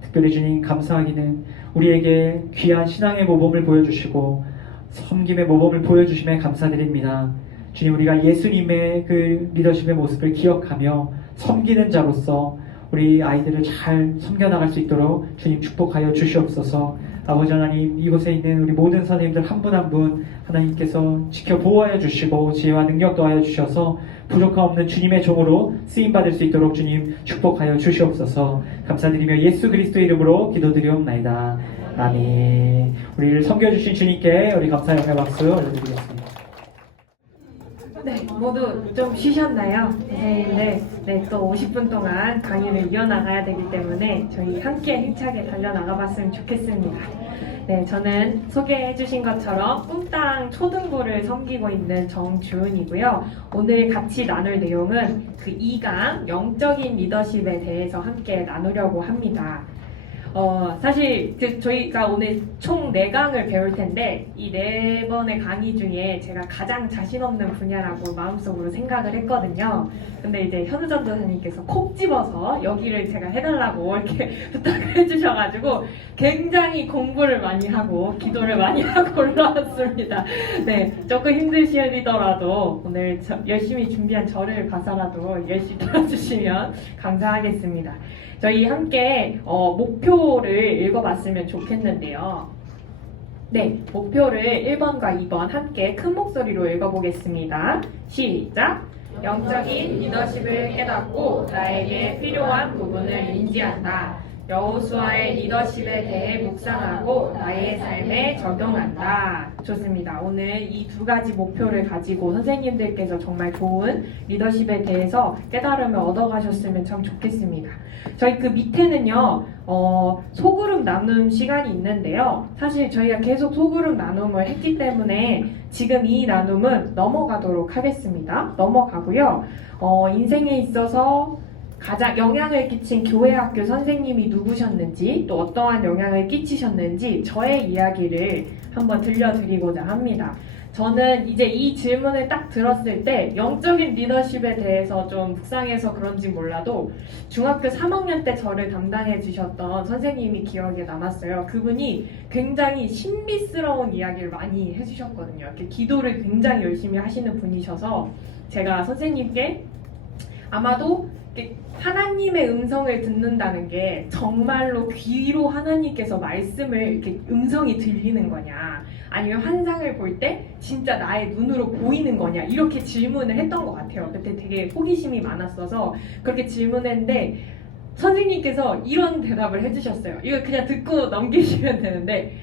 특별히 주님, 감사하기는 우리에게 귀한 신앙의 모범을 보여주시고 섬김의 모범을 보여주시면 감사드립니다. 주님, 우리가 예수님의 그 리더십의 모습을 기억하며 섬기는 자로서 우리 아이들을 잘 섬겨나갈 수 있도록 주님 축복하여 주시옵소서. 아버지 하나님, 이곳에 있는 우리 모든 선생님들 한 분 한 분 하나님께서 지켜 보호하여 주시고 지혜와 능력 더하여 주셔서 부족함 없는 주님의 종으로 쓰임받을 수 있도록 주님 축복하여 주시옵소서. 감사드리며 예수 그리스도의 이름으로 기도드리옵나이다. 아멘. 우리를 섬겨주신 주님께 우리 감사 영광의 박수 올려드리겠습니다. 네, 모두 좀 쉬셨나요? 선생님들, 네, 또 50분 동안 강의를 이어나가야 되기 때문에 저희 함께 힘차게 달려나가봤으면 좋겠습니다. 네, 저는 소개해주신 것처럼 꿈땅 초등부를 섬기고 있는 정주은이고요. 오늘 같이 나눌 내용은 그 2강 영적인 리더십에 대해서 함께 나누려고 합니다. 사실 저희가 오늘 총 4강을 배울 텐데 이 4번의 강의 중에 제가 가장 자신 없는 분야라고 마음속으로 생각을 했거든요. 근데 이제 현우 전도사님께서 콕 집어서 여기를 제가 해달라고 이렇게 부탁을 해주셔가지고 굉장히 공부를 많이 하고 기도를 많이 하고 올라왔습니다. 네, 조금 힘드시더라도 오늘 열심히 준비한 저를 봐서라도 열심히 들어주시면 감사하겠습니다. 저희 함께 목표를 읽어봤으면 좋겠는데요. 네, 목표를 1번과 2번 함께 큰 목소리로 읽어보겠습니다. 시작! 영적인 리더십을 깨닫고 나에게 필요한 부분을 인지한다. 여호수아의 리더십에 대해 묵상하고 나의 삶에 적용한다. 좋습니다. 오늘 이 두 가지 목표를 가지고 선생님들께서 정말 좋은 리더십에 대해서 깨달음을 얻어가셨으면 참 좋겠습니다. 저희 그 밑에는요, 소그룹 나눔 시간이 있는데요. 사실 저희가 계속 소그룹 나눔을 했기 때문에 지금 이 나눔은 넘어가도록 하겠습니다. 넘어가고요. 인생에 있어서 가장 영향을 끼친 교회 학교 선생님이 누구셨는지 또 어떠한 영향을 끼치셨는지 저의 이야기를 한번 들려드리고자 합니다. 저는 이제 이 질문을 딱 들었을 때 영적인 리더십에 대해서 좀 묵상해서 그런지 몰라도 중학교 3학년 때 저를 담당해 주셨던 선생님이 기억에 남았어요. 그분이 굉장히 신비스러운 이야기를 많이 해주셨거든요. 이렇게 기도를 굉장히 열심히 하시는 분이셔서 제가 선생님께 아마도 하나님의 음성을 듣는다는 게 정말로 귀로 하나님께서 말씀을 이렇게 음성이 들리는 거냐 아니면 환상을 볼 때 진짜 나의 눈으로 보이는 거냐 이렇게 질문을 했던 것 같아요. 그때 되게 호기심이 많았어서 그렇게 질문했는데 선생님께서 이런 대답을 해주셨어요. 이거 그냥 듣고 넘기시면 되는데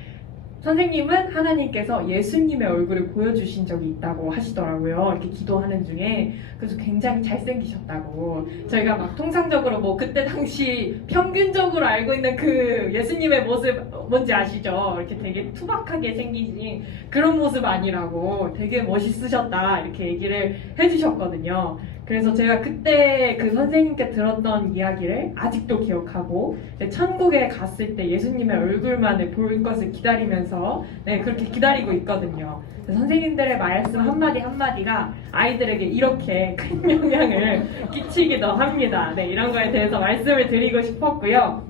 선생님은 하나님께서 예수님의 얼굴을 보여주신 적이 있다고 하시더라고요. 이렇게 기도하는 중에. 그래서 굉장히 잘생기셨다고. 저희가 막 통상적으로 뭐 그때 당시 평균적으로 알고 있는 그 예수님의 모습 뭔지 아시죠? 이렇게 되게 투박하게 생기신 그런 모습 아니라고 되게 멋있으셨다 이렇게 얘기를 해주셨거든요. 그래서 제가 그때 그 선생님께 들었던 이야기를 아직도 기억하고 천국에 갔을 때 예수님의 얼굴만을 볼 것을 기다리면서 그렇게 기다리고 있거든요. 선생님들의 말씀 한마디 한마디가 아이들에게 이렇게 큰 영향을 끼치기도 합니다. 이런 거에 대해서 말씀을 드리고 싶었고요.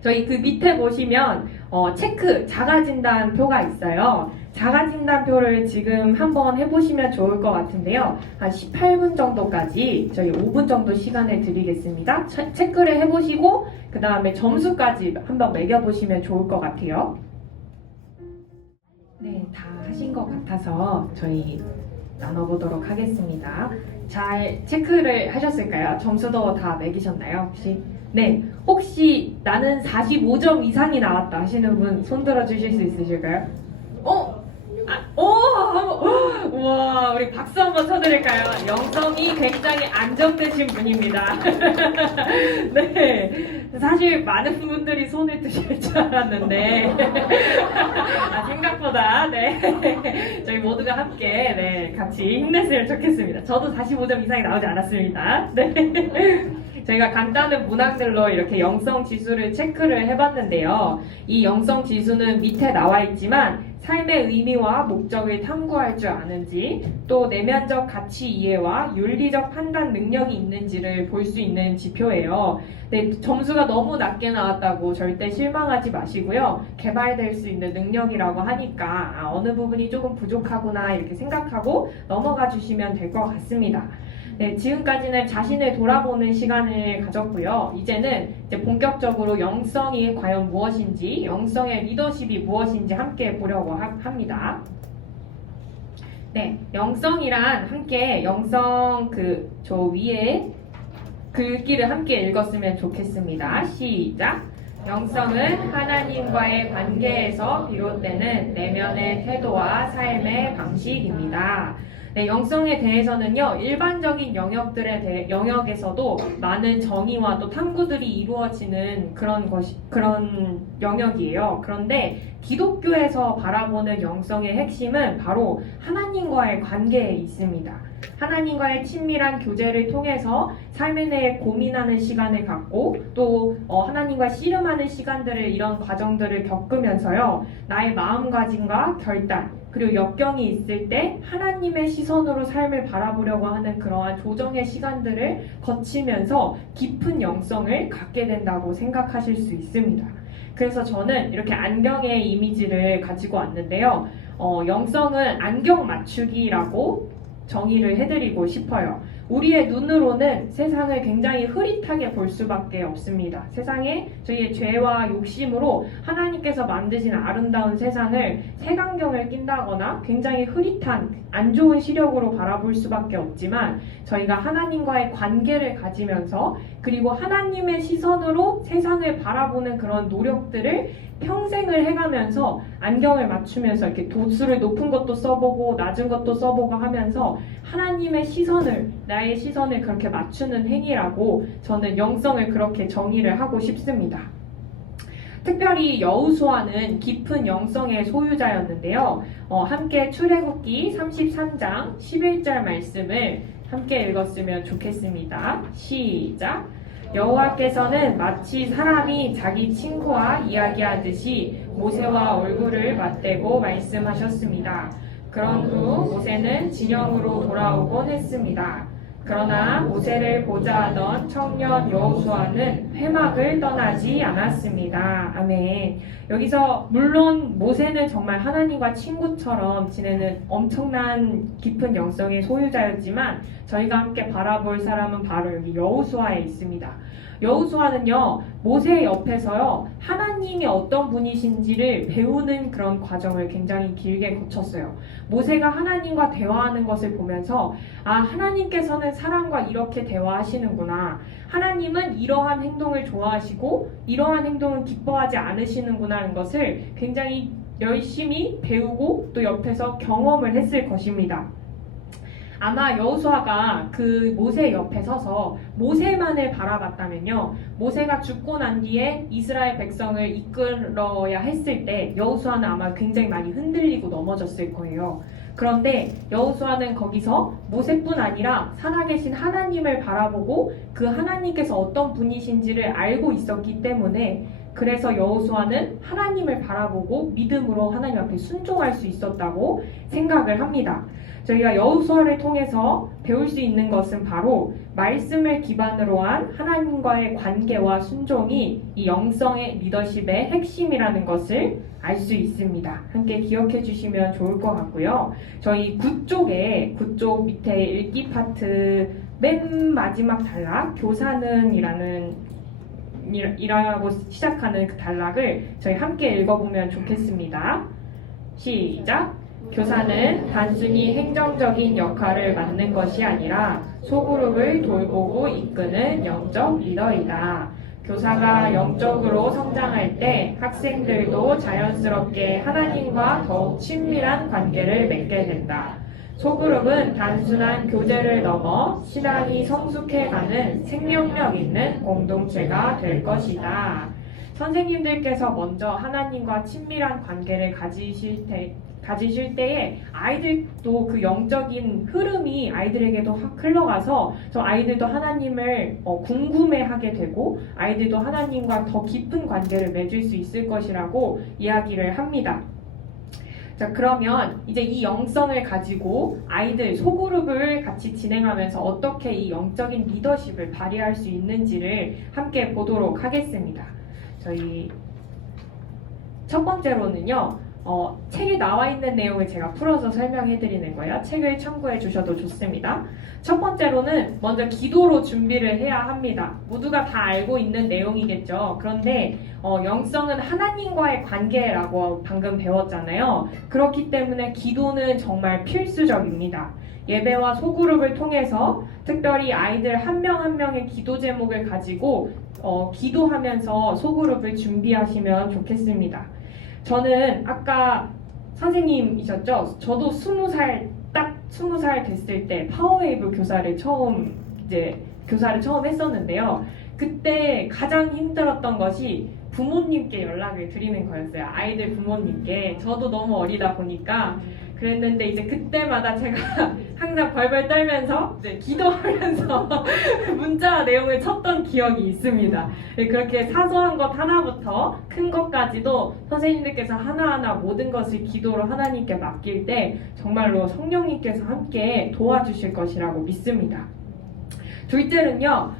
저희 그 밑에 보시면 체크 자가진단표가 있어요. 자가진단표를 지금 한번 해보시면 좋을 것 같은데요. 한 18분 정도까지 저희 5분 정도 시간을 드리겠습니다. 체크를 해보시고 그 다음에 점수까지 한번 매겨보시면 좋을 것 같아요. 네, 다 하신 것 같아서 저희 나눠보도록 하겠습니다. 잘 체크를 하셨을까요? 점수도 다 매기셨나요? 혹시? 네, 혹시 나는 45점 이상이 나왔다 하시는 분 손 들어 주실 수 있으실까요? 우와, 우리 박수 한번 쳐드릴까요? 영성이 굉장히 안정되신 분입니다. 네, 사실 많은 분들이 손을 드실 줄 알았는데 생각보다 저희 모두가 함께 같이 힘냈으면 좋겠습니다. 저도 45점 이상이 나오지 않았습니다. 저희가 간단한 문항들로 이렇게 영성 지수를 체크를 해봤는데요. 이 영성 지수는 밑에 나와 있지만 삶의 의미와 목적을 탐구할 줄 아는지 또 내면적 가치 이해와 윤리적 판단 능력이 있는지를 볼 수 있는 지표예요. 점수가 너무 낮게 나왔다고 절대 실망하지 마시고요. 개발될 수 있는 능력이라고 하니까 어느 부분이 조금 부족하구나 이렇게 생각하고 넘어가 주시면 될 것 같습니다. 지금까지는 자신을 돌아보는 시간을 가졌고요. 이제는 본격적으로 영성이 과연 무엇인지, 영성의 리더십이 무엇인지 함께 보려고 합니다. 영성이란 함께 영성 저 위에 글귀를 함께 읽었으면 좋겠습니다. 시작! 영성은 하나님과의 관계에서 비롯되는 내면의 태도와 삶의 방식입니다. 영성에 대해서는요, 일반적인 영역에서도 많은 정의와 또 탐구들이 이루어지는 그런 영역이에요. 그런데 기독교에서 바라보는 영성의 핵심은 바로 하나님과의 관계에 있습니다. 하나님과의 친밀한 교제를 통해서 삶에 대해 고민하는 시간을 갖고 또 하나님과 씨름하는 시간들을 이런 과정들을 겪으면서요, 나의 마음가짐과 결단 그리고 역경이 있을 때 하나님의 시선으로 삶을 바라보려고 하는 그러한 조정의 시간들을 거치면서 깊은 영성을 갖게 된다고 생각하실 수 있습니다. 그래서 저는 이렇게 안경의 이미지를 가지고 왔는데요. 영성은 안경 맞추기라고 정의를 해드리고 싶어요. 우리의 눈으로는 세상을 굉장히 흐릿하게 볼 수밖에 없습니다. 세상에 저희의 죄와 욕심으로 하나님께서 만드신 아름다운 세상을 색안경을 낀다거나 굉장히 흐릿한 안 좋은 시력으로 바라볼 수밖에 없지만 저희가 하나님과의 관계를 가지면서 그리고 하나님의 시선으로 세상을 바라보는 그런 노력들을 평생을 해가면서 안경을 맞추면서 이렇게 도수를 높은 것도 써보고 낮은 것도 써보고 하면서 하나님의 시선을 나의 시선을 그렇게 맞추는 행위라고 저는 영성을 그렇게 정의를 하고 싶습니다. 특별히 여호수아는 깊은 영성의 소유자였는데요. 함께 출애굽기 33장 11절 말씀을 함께 읽었으면 좋겠습니다. 시작! 여호와께서는 마치 사람이 자기 친구와 이야기하듯이 모세와 얼굴을 맞대고 말씀하셨습니다. 그런 후 모세는 진영으로 돌아오곤 했습니다. 그러나 모세를 보자 하던 청년 여호수아는 회막을 떠나지 않았습니다. 아멘. 여기서 물론 모세는 정말 하나님과 친구처럼 지내는 엄청난 깊은 영성의 소유자였지만 저희가 함께 바라볼 사람은 바로 여기 여호수아에 있습니다. 여호수아는요 모세 옆에서요 하나님이 어떤 분이신지를 배우는 그런 과정을 굉장히 길게 거쳤어요. 모세가 하나님과 대화하는 것을 보면서 아 하나님께서는 사람과 이렇게 대화하시는구나. 하나님은 이러한 행동을 좋아하시고 이러한 행동은 기뻐하지 않으시는구나 하는 것을 굉장히 열심히 배우고 또 옆에서 경험을 했을 것입니다. 아마 여호수아가 그 모세 옆에 서서 모세만을 바라봤다면요 모세가 죽고 난 뒤에 이스라엘 백성을 이끌어야 했을 때 여호수아는 아마 굉장히 많이 흔들리고 넘어졌을 거예요. 그런데 여호수아는 거기서 모세뿐 아니라 살아계신 하나님을 바라보고 그 하나님께서 어떤 분이신지를 알고 있었기 때문에 그래서 여호수아는 하나님을 바라보고 믿음으로 하나님 앞에 순종할 수 있었다고 생각을 합니다. 저희가 여호수아를 통해서 배울 수 있는 것은 바로 말씀을 기반으로 한 하나님과의 관계와 순종이 이 영성의 리더십의 핵심이라는 것을 알 수 있습니다. 함께 기억해 주시면 좋을 것 같고요. 저희 9쪽 밑에 읽기 파트 맨 마지막 단락 교사는 이라고 시작하는 그 단락을 저희 함께 읽어보면 좋겠습니다. 시작! 교사는 단순히 행정적인 역할을 맡는 것이 아니라 소그룹을 돌보고 이끄는 영적 리더이다. 교사가 영적으로 성장할 때 학생들도 자연스럽게 하나님과 더욱 친밀한 관계를 맺게 된다. 소그룹은 단순한 교제를 넘어 신앙이 성숙해가는 생명력 있는 공동체가 될 것이다. 선생님들께서 먼저 하나님과 친밀한 관계를 가지실 때에 아이들도 그 영적인 흐름이 아이들에게도 확 흘러가서 저 아이들도 하나님을 궁금해하게 되고 아이들도 하나님과 더 깊은 관계를 맺을 수 있을 것이라고 이야기를 합니다. 자, 그러면 이제 이 영성을 가지고 아이들 소그룹을 같이 진행하면서 어떻게 이 영적인 리더십을 발휘할 수 있는지를 함께 보도록 하겠습니다. 저희 첫 번째로는요. 책에 나와 있는 내용을 제가 풀어서 설명해 드리는 거예요. 책을 참고해 주셔도 좋습니다. 첫 번째로는 먼저 기도로 준비를 해야 합니다. 모두가 다 알고 있는 내용이겠죠. 그런데 영성은 하나님과의 관계라고 방금 배웠잖아요. 그렇기 때문에 기도는 정말 필수적입니다. 예배와 소그룹을 통해서 특별히 아이들 한 명 한 명의 기도 제목을 가지고 기도하면서 소그룹을 준비하시면 좋겠습니다. 저는 아까 선생님이셨죠? 저도 20살 됐을 때 파워웨이브 교사를 처음 했었는데요. 그때 가장 힘들었던 것이 부모님께 연락을 드리는 거였어요. 아이들 부모님께. 저도 너무 어리다 보니까 그랬는데 이제 그때마다 제가 항상 벌벌 떨면서 이제 기도하면서 문자 내용을 쳤던 기억이 있습니다. 그렇게 사소한 것 하나부터 큰 것까지도 선생님들께서 하나하나 모든 것을 기도로 하나님께 맡길 때 정말로 성령님께서 함께 도와주실 것이라고 믿습니다. 둘째는요,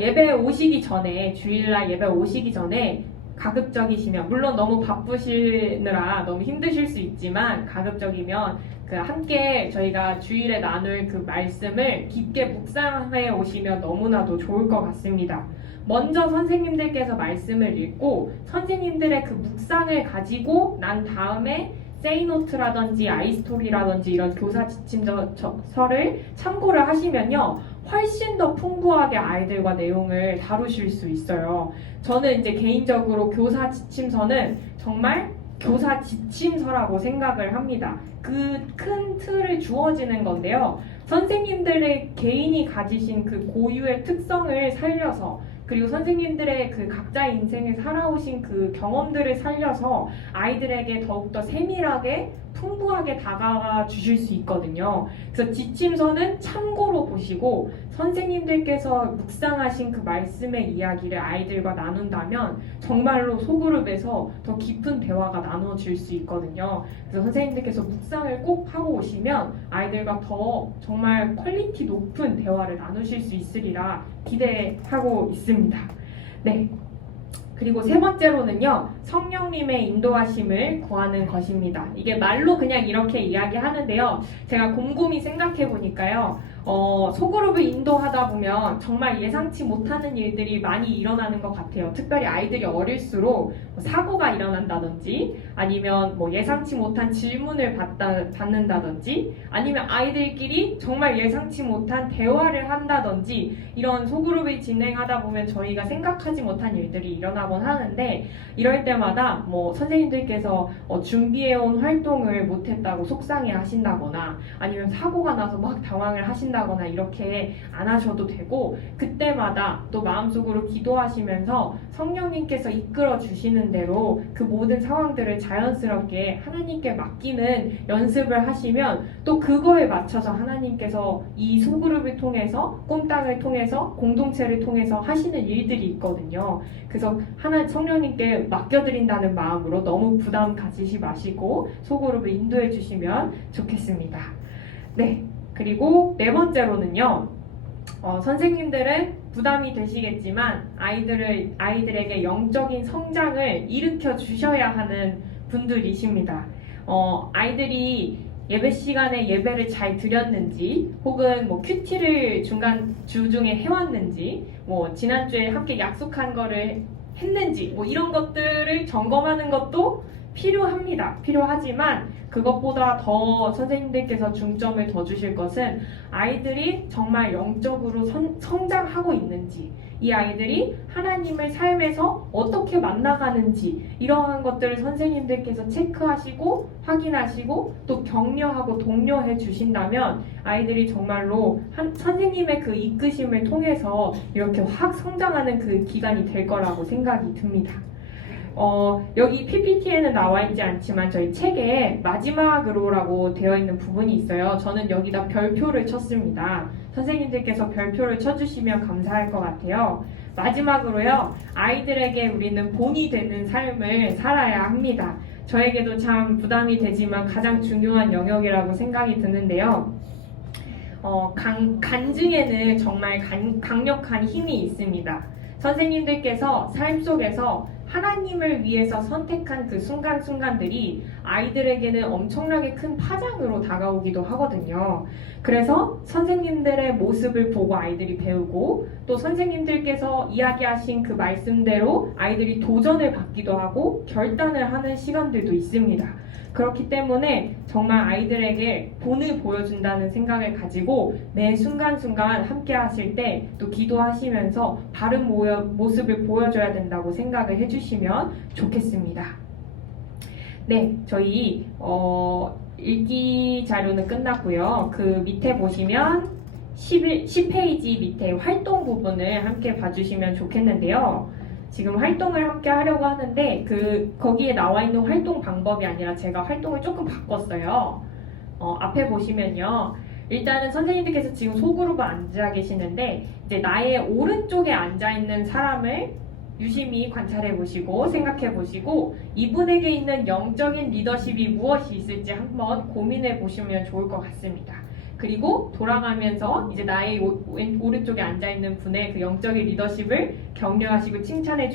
예배 오시기 전에, 주일날 예배 오시기 전에 가급적이시면, 물론 너무 바쁘시느라 너무 힘드실 수 있지만 가급적이면 그 함께 저희가 주일에 나눌 그 말씀을 깊게 묵상해 오시면 너무나도 좋을 것 같습니다. 먼저 선생님들께서 말씀을 읽고 선생님들의 그 묵상을 가지고 난 다음에 세이노트라든지 아이스토리라든지 이런 교사 지침서를 참고를 하시면요, 훨씬 더 풍부하게 아이들과 내용을 다루실 수 있어요. 저는 이제 개인적으로 교사 지침서는 정말 교사 지침서라고 생각을 합니다. 그 큰 틀을 주어지는 건데요. 선생님들의 개인이 가지신 그 고유의 특성을 살려서, 그리고 선생님들의 그 각자의 인생을 살아오신 그 경험들을 살려서 아이들에게 더욱더 세밀하게 풍부하게 다가가 주실 수 있거든요. 그래서 지침서는 참고로 보시고 선생님들께서 묵상하신 그 말씀의 이야기를 아이들과 나눈다면 정말로 소그룹에서 더 깊은 대화가 나눠질 수 있거든요. 그래서 선생님들께서 묵상을 꼭 하고 오시면 아이들과 더 정말 퀄리티 높은 대화를 나누실 수 있으리라 기대하고 있습니다. 네. 그리고 세 번째로는요, 성령님의 인도하심을 구하는 것입니다. 이게 말로 그냥 이렇게 이야기하는데요, 제가 곰곰이 생각해 보니까요, 소그룹을 인도하다 보면 정말 예상치 못하는 일들이 많이 일어나는 것 같아요. 특별히 아이들이 어릴수록 사고가 일어난다든지, 아니면 뭐 예상치 못한 질문을 받는다든지, 아니면 아이들끼리 정말 예상치 못한 대화를 한다든지, 이런 소그룹을 진행하다 보면 저희가 생각하지 못한 일들이 일어나곤 하는데, 이럴 때마다 뭐 선생님들께서 준비해온 활동을 못했다고 속상해 하신다거나, 아니면 사고가 나서 막 당황을 하신다거나 이렇게 안 하셔도 되고, 그때마다 또 마음속으로 기도하시면서 성령님께서 이끌어 주시는 대로 그 모든 상황들을 자연스럽게 하나님께 맡기는 연습을 하시면 또 그거에 맞춰서 하나님께서 이 소그룹을 통해서, 꼼땅을 통해서, 공동체를 통해서 하시는 일들이 있거든요. 그래서 성령님께 맡겨드린다는 마음으로 너무 부담 가지시 마시고 소그룹을 인도해 주시면 좋겠습니다. 네. 그리고 네 번째로는요, 선생님들은 부담이 되시겠지만 아이들에게 영적인 성장을 일으켜 주셔야 하는 분들이십니다. 아이들이 예배 시간에 예배를 잘 드렸는지, 혹은 뭐 큐티를 주 중에 해왔는지, 뭐 지난주에 함께 약속한 거를 했는지, 뭐 이런 것들을 점검하는 것도 필요하지만 그것보다 더 선생님들께서 중점을 더 주실 것은 아이들이 정말 영적으로 성장하고 있는지, 이 아이들이 하나님을 삶에서 어떻게 만나가는지, 이러한 것들을 선생님들께서 체크하시고 확인하시고 또 격려하고 독려해 주신다면 아이들이 정말로 선생님의 그 이끄심을 통해서 이렇게 확 성장하는 그 기간이 될 거라고 생각이 듭니다. 여기 PPT에는 나와 있지 않지만 저희 책에 마지막으로라고 되어 있는 부분이 있어요. 저는 여기다 별표를 쳤습니다. 선생님들께서 별표를 쳐주시면 감사할 것 같아요. 마지막으로요, 아이들에게 우리는 본이 되는 삶을 살아야 합니다. 저에게도 참 부담이 되지만 가장 중요한 영역이라고 생각이 드는데요. 간증에는 정말 강력한 힘이 있습니다. 선생님들께서 삶 속에서 하나님을 위해서 선택한 그 순간순간들이 아이들에게는 엄청나게 큰 파장으로 다가오기도 하거든요. 그래서 선생님들의 모습을 보고 아이들이 배우고, 또 선생님들께서 이야기하신 그 말씀대로 아이들이 도전을 받기도 하고 결단을 하는 시간들도 있습니다. 그렇기 때문에 정말 아이들에게 본을 보여준다는 생각을 가지고 매 순간순간 함께 하실 때 또 기도하시면서 바른 모습을 보여줘야 된다고 생각을 해주시면 좋겠습니다. 네, 저희 읽기 자료는 끝났고요. 그 밑에 보시면 10페이지 밑에 활동 부분을 함께 봐주시면 좋겠는데요. 지금 활동을 함께 하려고 하는데 거기에 나와 있는 활동 방법이 아니라 제가 활동을 조금 바꿨어요. 앞에 보시면요, 일단은 선생님들께서 지금 소그룹에 앉아 계시는데 이제 나의 오른쪽에 앉아 있는 사람을 유심히 관찰해 보시고 생각해 보시고 이분에게 있는 영적인 리더십이 무엇이 있을지 한번 고민해 보시면 좋을 것 같습니다. 그리고 돌아가면서 이제 나의 오른쪽에 앉아있는 분의 그 영적인 리더십을 격려하시고 칭찬해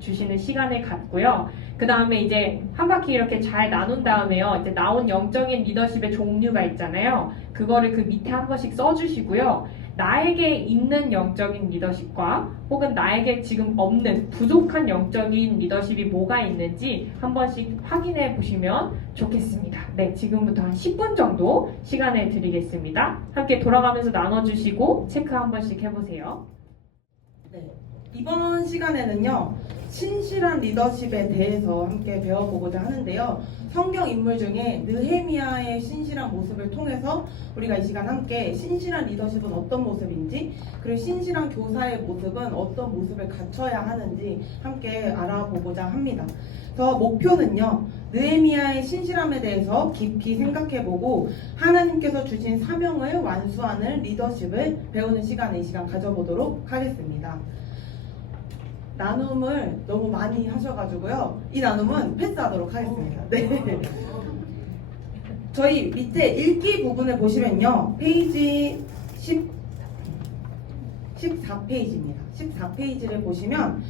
주시는 시간을 갖고요. 그 다음에 이제 한 바퀴 이렇게 잘 나눈 다음에요. 이제 나온 영적인 리더십의 종류가 있잖아요. 그거를 그 밑에 한 번씩 써주시고요. 나에게 있는 영적인 리더십과 혹은 나에게 지금 없는 부족한 영적인 리더십이 뭐가 있는지 한 번씩 확인해 보시면 좋겠습니다. 네, 지금부터 한 10분 정도 시간을 드리겠습니다. 함께 돌아가면서 나눠주시고 체크 한 번씩 해보세요. 네, 이번 시간에는요, 신실한 리더십에 대해서 함께 배워보고자 하는데요. 성경 인물 중에 느헤미야의 신실한 모습을 통해서 우리가 이 시간 함께 신실한 리더십은 어떤 모습인지, 그리고 신실한 교사의 모습은 어떤 모습을 갖춰야 하는지 함께 알아보고자 합니다. 그래서 목표는요, 느헤미야의 신실함에 대해서 깊이 생각해보고 하나님께서 주신 사명을 완수하는 리더십을 배우는 시간을 이 시간 가져보도록 하겠습니다. 나눔을 너무 많이 하셔가지고요. 이 나눔은 패스하도록 하겠습니다. 네. 저희 밑에 읽기 부분을 보시면요. 페이지 14페이지입니다. 14페이지를 보시면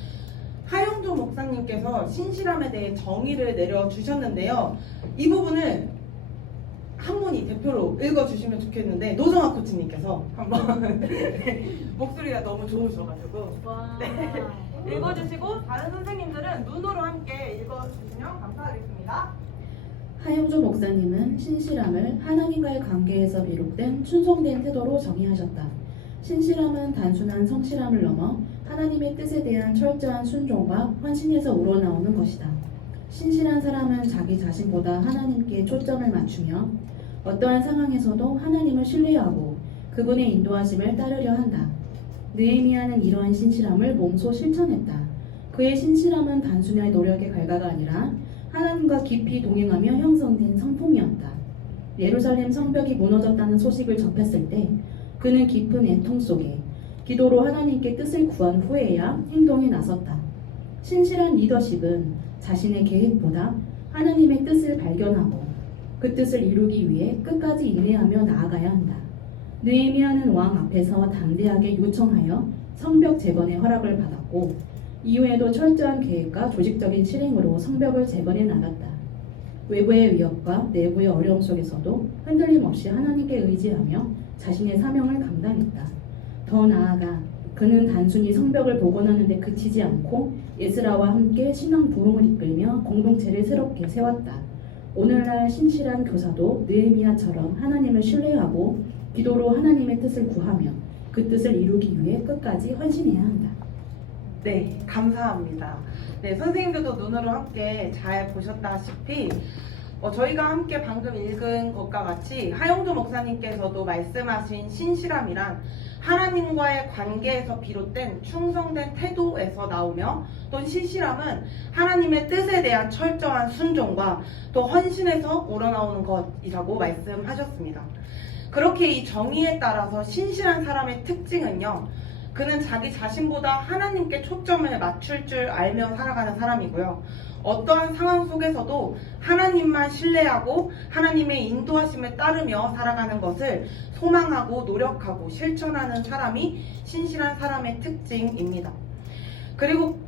하영조 목사님께서 신실함에 대해 정의를 내려주셨는데요. 이 부분을 한 분이 대표로 읽어주시면 좋겠는데, 노정아 코치님께서 한번 목소리가 너무 좋으셔가지고 네. 읽어주시고 다른 선생님들은 눈으로 함께 읽어주시면 감사하겠습니다. 하영조 목사님은 신실함을 하나님과의 관계에서 비롯된 충성된 태도로 정의하셨다. 신실함은 단순한 성실함을 넘어 하나님의 뜻에 대한 철저한 순종과 헌신에서 우러나오는 것이다. 신실한 사람은 자기 자신보다 하나님께 초점을 맞추며 어떠한 상황에서도 하나님을 신뢰하고 그분의 인도하심을 따르려 한다. 느헤미야는 이러한 신실함을 몸소 실천했다. 그의 신실함은 단순한 노력의 결과가 아니라 하나님과 깊이 동행하며 형성된 성품이었다. 예루살렘 성벽이 무너졌다는 소식을 접했을 때 그는 깊은 애통 속에 기도로 하나님께 뜻을 구한 후에야 행동에 나섰다. 신실한 리더십은 자신의 계획보다 하나님의 뜻을 발견하고 그 뜻을 이루기 위해 끝까지 인내하며 나아가야 한다. 느헤미야는 왕 앞에서 담대하게 요청하여 성벽 재건의 허락을 받았고 이후에도 철저한 계획과 조직적인 실행으로 성벽을 재건해 나갔다. 외부의 위협과 내부의 어려움 속에서도 흔들림 없이 하나님께 의지하며 자신의 사명을 감당했다. 더 나아가 그는 단순히 성벽을 복원하는 데 그치지 않고 에스라와 함께 신앙 부흥을 이끌며 공동체를 새롭게 세웠다. 오늘날 신실한 교사도 느헤미야처럼 하나님을 신뢰하고 기도로 하나님의 뜻을 구하며 그 뜻을 이루기 위해 끝까지 헌신해야 한다. 네, 감사합니다. 네, 선생님들도 눈으로 함께 잘 보셨다시피 저희가 함께 방금 읽은 것과 같이 하영조 목사님께서도 말씀하신 신실함이란 하나님과의 관계에서 비롯된 충성된 태도에서 나오며, 또 신실함은 하나님의 뜻에 대한 철저한 순종과 또 헌신에서 우러나오는 것이라고 말씀하셨습니다. 그렇게 이 정의에 따라서 신실한 사람의 특징은요, 그는 자기 자신보다 하나님께 초점을 맞출 줄 알며 살아가는 사람이고요. 어떠한 상황 속에서도 하나님만 신뢰하고 하나님의 인도하심을 따르며 살아가는 것을 소망하고 노력하고 실천하는 사람이 신실한 사람의 특징입니다. 그리고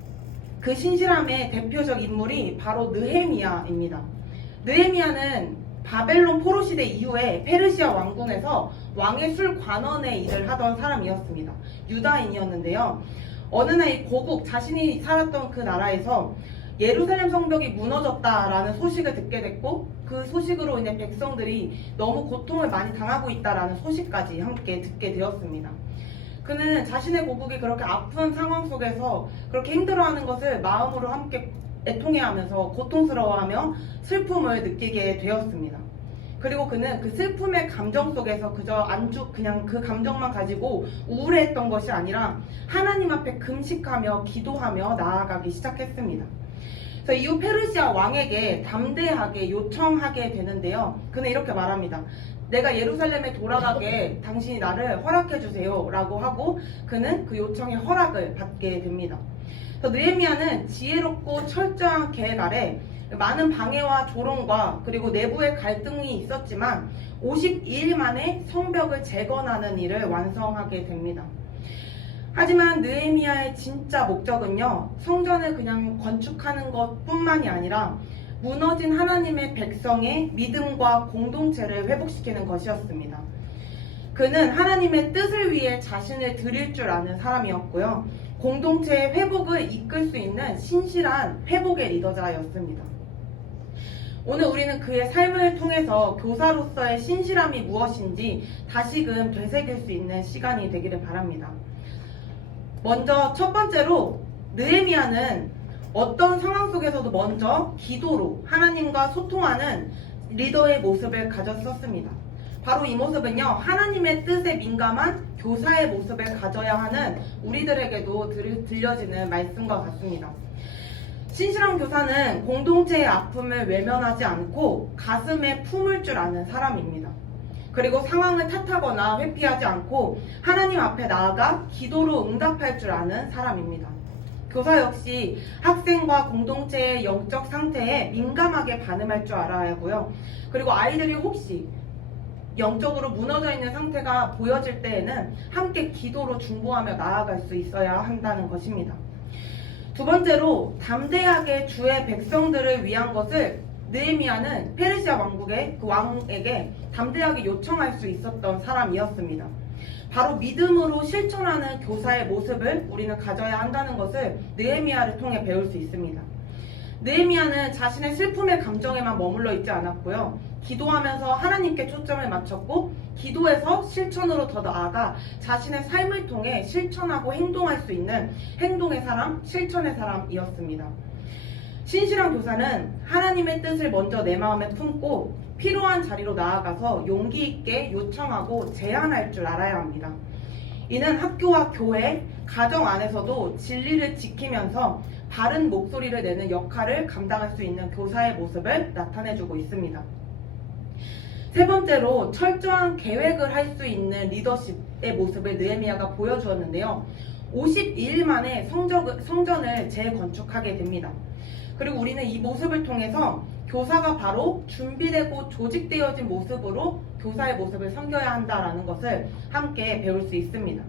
그 신실함의 대표적 인물이 바로 느헤미야입니다. 느헤미야는 바벨론 포로 시대 이후에 페르시아 왕궁에서 왕의 술 관원의 일을 하던 사람이었습니다. 유다인이었는데요. 어느 날 이 고국, 자신이 살았던 그 나라에서 예루살렘 성벽이 무너졌다라는 소식을 듣게 됐고, 그 소식으로 인해 백성들이 너무 고통을 많이 당하고 있다라는 소식까지 함께 듣게 되었습니다. 그는 자신의 고국이 그렇게 아픈 상황 속에서 그렇게 힘들어하는 것을 마음으로 함께 애통해하면서 고통스러워하며 슬픔을 느끼게 되었습니다. 그리고 그는 그 슬픔의 감정 속에서 그냥 그 감정만 가지고 우울해했던 것이 아니라 하나님 앞에 금식하며 기도하며 나아가기 시작했습니다. 그래서 이후 페르시아 왕에게 담대하게 요청하게 되는데요. 그는 이렇게 말합니다. 내가 예루살렘에 돌아가게 당신이 나를 허락해 주세요 라고 하고 그는 그 요청의 허락을 받게 됩니다. 그래서 느헤미야는 지혜롭고 철저한 계획 아래 많은 방해와 조롱과 그리고 내부의 갈등이 있었지만 52일 만에 성벽을 재건하는 일을 완성하게 됩니다. 하지만 느헤미야의 진짜 목적은요, 성전을 그냥 건축하는 것뿐만이 아니라 무너진 하나님의 백성의 믿음과 공동체를 회복시키는 것이었습니다. 그는 하나님의 뜻을 위해 자신을 드릴 줄 아는 사람이었고요. 공동체의 회복을 이끌 수 있는 신실한 회복의 리더자였습니다. 오늘 우리는 그의 삶을 통해서 교사로서의 신실함이 무엇인지 다시금 되새길 수 있는 시간이 되기를 바랍니다. 먼저 첫 번째로 느헤미야는 어떤 상황 속에서도 먼저 기도로 하나님과 소통하는 리더의 모습을 가졌었습니다. 바로 이 모습은요, 하나님의 뜻에 민감한 교사의 모습을 가져야 하는 우리들에게도 들려지는 말씀과 같습니다. 신실한 교사는 공동체의 아픔을 외면하지 않고 가슴에 품을 줄 아는 사람입니다. 그리고 상황을 탓하거나 회피하지 않고 하나님 앞에 나아가 기도로 응답할 줄 아는 사람입니다. 교사 역시 학생과 공동체의 영적 상태에 민감하게 반응할 줄 알아야 하고요. 그리고 아이들이 혹시 영적으로 무너져 있는 상태가 보여질 때에는 함께 기도로 중보하며 나아갈 수 있어야 한다는 것입니다. 두 번째로 담대하게 주의 백성들을 위한 것을 느헤미야는 페르시아 왕국의 그 왕에게 담대하게 요청할 수 있었던 사람이었습니다. 바로 믿음으로 실천하는 교사의 모습을 우리는 가져야 한다는 것을 느헤미야를 통해 배울 수 있습니다. 느헤미야는 자신의 슬픔의 감정에만 머물러 있지 않았고요. 기도하면서 하나님께 초점을 맞췄고 기도에서 실천으로 더 나아가 자신의 삶을 통해 실천하고 행동할 수 있는 행동의 사람, 실천의 사람이었습니다. 신실한 교사는 하나님의 뜻을 먼저 내 마음에 품고 필요한 자리로 나아가서 용기 있게 요청하고 제안할 줄 알아야 합니다. 이는 학교와 교회, 가정 안에서도 진리를 지키면서 바른 목소리를 내는 역할을 감당할 수 있는 교사의 모습을 나타내주고 있습니다. 세 번째로 철저한 계획을 할 수 있는 리더십의 모습을 느헤미야가 보여주었는데요. 52일 만에 성전을 재건축하게 됩니다. 그리고 우리는 이 모습을 통해서 교사가 바로 준비되고 조직되어진 모습으로 교사의 모습을 섬겨야 한다는 것을 함께 배울 수 있습니다.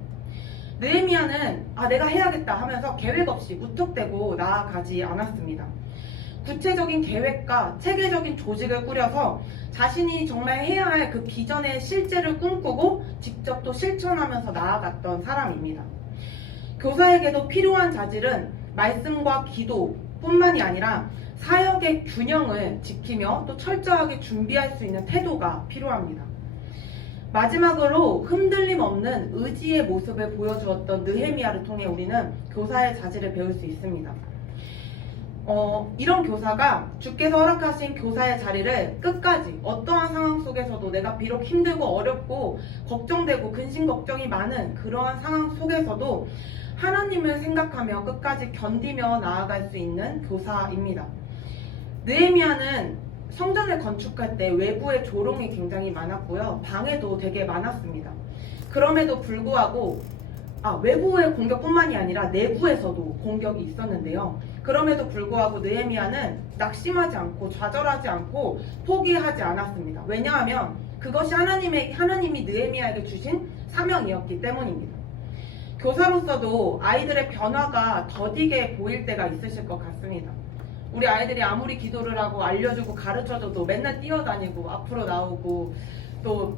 느헤미야는 내가 해야겠다 하면서 계획 없이 무턱대고 나아가지 않았습니다. 구체적인 계획과 체계적인 조직을 꾸려서 자신이 정말 해야 할 그 비전의 실제를 꿈꾸고 직접 또 실천하면서 나아갔던 사람입니다. 교사에게도 필요한 자질은 말씀과 기도뿐만이 아니라 사역의 균형을 지키며 또 철저하게 준비할 수 있는 태도가 필요합니다. 마지막으로 흔들림 없는 의지의 모습을 보여주었던 느헤미야를 통해 우리는 교사의 자질을 배울 수 있습니다. 이런 교사가 주께서 허락하신 교사의 자리를 끝까지 어떠한 상황 속에서도 내가 비록 힘들고 어렵고 걱정되고 근심 걱정이 많은 그러한 상황 속에서도 하나님을 생각하며 끝까지 견디며 나아갈 수 있는 교사입니다. 느헤미야는 성전을 건축할 때 외부에 조롱이 굉장히 많았고요. 방해도 되게 많았습니다. 그럼에도 불구하고 외부의 공격뿐만이 아니라 내부에서도 공격이 있었는데요. 그럼에도 불구하고 느헤미야는 낙심하지 않고 좌절하지 않고 포기하지 않았습니다. 왜냐하면 그것이 하나님이 느헤미야에게 주신 사명이었기 때문입니다. 교사로서도 아이들의 변화가 더디게 보일 때가 있으실 것 같습니다. 우리 아이들이 아무리 기도를 하고 알려주고 가르쳐줘도 맨날 뛰어다니고 앞으로 나오고 또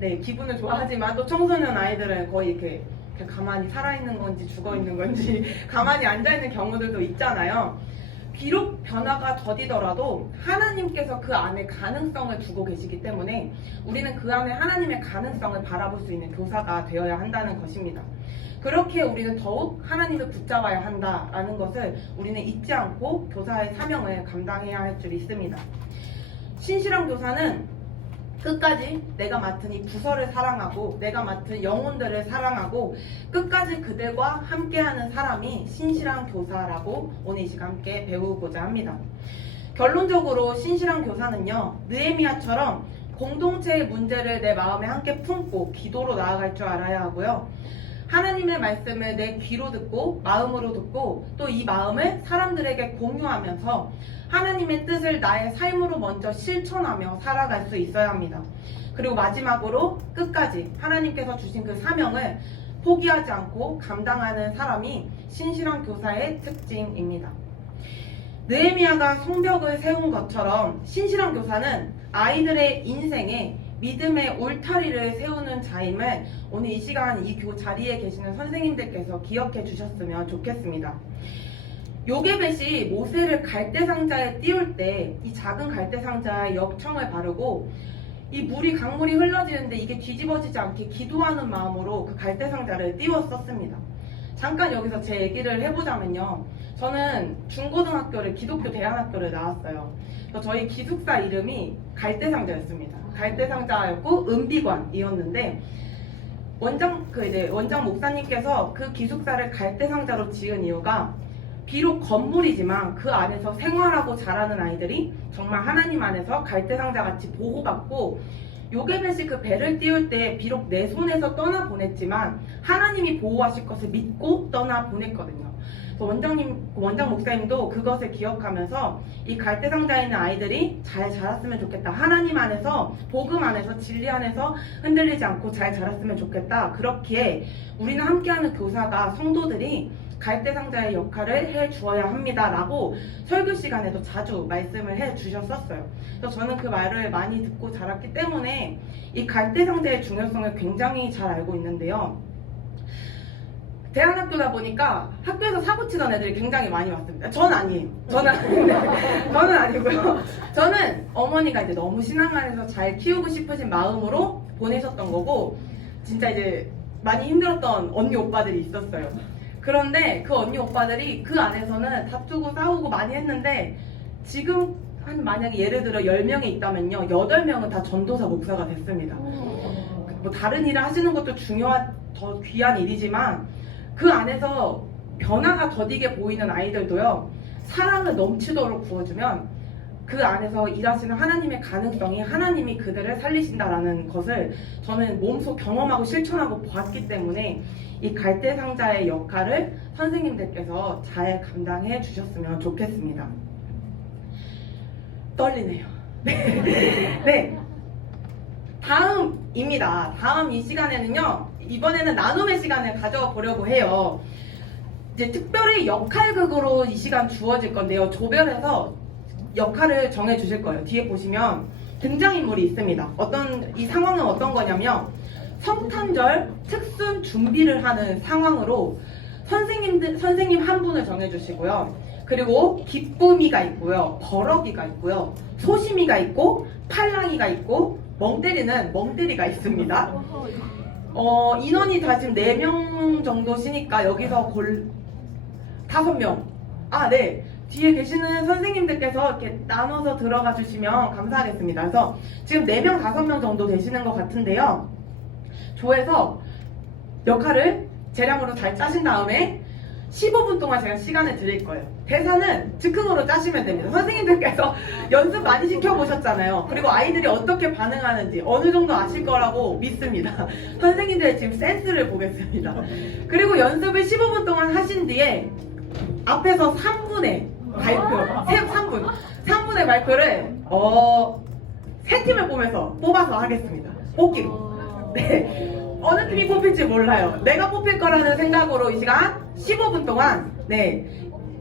기분은 좋아하지만 또 청소년 아이들은 거의 이렇게 가만히 살아있는 건지 죽어있는 건지 가만히 앉아있는 경우들도 있잖아요. 비록 변화가 더디더라도 하나님께서 그 안에 가능성을 두고 계시기 때문에 우리는 그 안에 하나님의 가능성을 바라볼 수 있는 교사가 되어야 한다는 것입니다. 그렇게 우리는 더욱 하나님을 붙잡아야 한다라는 것을 우리는 잊지 않고 교사의 사명을 감당해야 할 줄 있습니다. 신실한 교사는 끝까지 내가 맡은 이 부서를 사랑하고 내가 맡은 영혼들을 사랑하고 끝까지 그들과 함께하는 사람이 신실한 교사라고 오늘 이 시간 함께 배우고자 합니다. 결론적으로 신실한 교사는요, 느헤미야처럼 공동체의 문제를 내 마음에 함께 품고 기도로 나아갈 줄 알아야 하고요. 하나님의 말씀을 내 귀로 듣고 마음으로 듣고 또 이 마음을 사람들에게 공유하면서 하나님의 뜻을 나의 삶으로 먼저 실천하며 살아갈 수 있어야 합니다. 그리고 마지막으로 끝까지 하나님께서 주신 그 사명을 포기하지 않고 감당하는 사람이 신실한 교사의 특징입니다. 느헤미야가 성벽을 세운 것처럼 신실한 교사는 아이들의 인생에 믿음의 울타리를 세우는 자임을 오늘 이 시간 이 자리에 계시는 선생님들께서 기억해 주셨으면 좋겠습니다. 요게벳이 모세를 갈대상자에 띄울 때 이 작은 갈대상자에 역청을 바르고 이 강물이 흘러지는데 이게 뒤집어지지 않게 기도하는 마음으로 그 갈대상자를 띄웠었습니다. 잠깐 여기서 제 얘기를 해보자면요. 저는 중고등학교를 기독교 대안학교를 나왔어요. 그래서 저희 기숙사 이름이 갈대상자였습니다. 갈대상자였고 은비관이었는데 원장 목사님께서 그 기숙사를 갈대상자로 지은 이유가 비록 건물이지만 그 안에서 생활하고 자라는 아이들이 정말 하나님 안에서 갈대상자같이 보호받고 요게벳이 그 배를 띄울 때 비록 내 손에서 떠나보냈지만 하나님이 보호하실 것을 믿고 떠나보냈거든요. 원장 목사님도 그것을 기억하면서 이 갈대상자에 있는 아이들이 잘 자랐으면 좋겠다. 하나님 안에서 복음 안에서 진리 안에서 흔들리지 않고 잘 자랐으면 좋겠다. 그렇기에 우리는 함께하는 교사가 성도들이 갈대상자의 역할을 해주어야 합니다 라고 설교 시간에도 자주 말씀을 해주셨었어요. 그래서 저는 그 말을 많이 듣고 자랐기 때문에 이 갈대상자의 중요성을 굉장히 잘 알고 있는데요. 대안학교다 보니까 학교에서 사고 치던 애들이 굉장히 많이 왔습니다. 전 아니에요. 저는 아니고요. 저는 어머니가 이제 너무 신앙 안에서 잘 키우고 싶으신 마음으로 보내셨던 거고 진짜 이제 많이 힘들었던 언니 오빠들이 있었어요. 그런데 그 언니 오빠들이 그 안에서는 다투고 싸우고 많이 했는데 지금 만약에 예를 들어 10명이 있다면요 8명은 다 전도사 목사가 됐습니다. 뭐 다른 일을 하시는 것도 더 귀한 일이지만 그 안에서 변화가 더디게 보이는 아이들도요 사랑을 넘치도록 부어주면 그 안에서 일하시는 하나님의 가능성이 하나님이 그들을 살리신다라는 것을 저는 몸소 경험하고 실천하고 보았기 때문에 이 갈대상자의 역할을 선생님들께서 잘 감당해 주셨으면 좋겠습니다. 떨리네요. 네. 다음입니다. 다음 이 시간에는요, 이번에는 나눔의 시간을 가져보려고 해요. 이제 특별히 역할극으로 이 시간 주어질 건데요. 조별해서 역할을 정해 주실 거예요. 뒤에 보시면 등장인물이 있습니다. 이 상황은 어떤 거냐면 성탄절 특순 준비를 하는 상황으로 선생님 한 분을 정해 주시고요. 그리고 기쁨이가 있고요. 버럭이가 있고요. 소심이가 있고 팔랑이가 있고 멍때리가 있습니다. 인원이 다 지금 4명 정도시니까 여기서 5명. 네. 뒤에 계시는 선생님들께서 이렇게 나눠서 들어가 주시면 감사하겠습니다. 그래서 지금 4명, 5명 정도 되시는 것 같은데요. 조에서 역할을 재량으로 잘 짜신 다음에 15분 동안 제가 시간을 드릴 거예요. 대사는 즉흥으로 짜시면 됩니다. 선생님들께서 연습 많이 시켜보셨잖아요. 그리고 아이들이 어떻게 반응하는지 어느 정도 아실 거라고 믿습니다. 선생님들의 지금 센스를 보겠습니다. 그리고 연습을 15분 동안 하신 뒤에 앞에서 3분의 발표, 3분의 발표를 3팀을 뽑아서 하겠습니다. 뽑기로. 네. 어느 팀이 뽑힐지 몰라요. 내가 뽑힐 거라는 생각으로 이 시간 15분 동안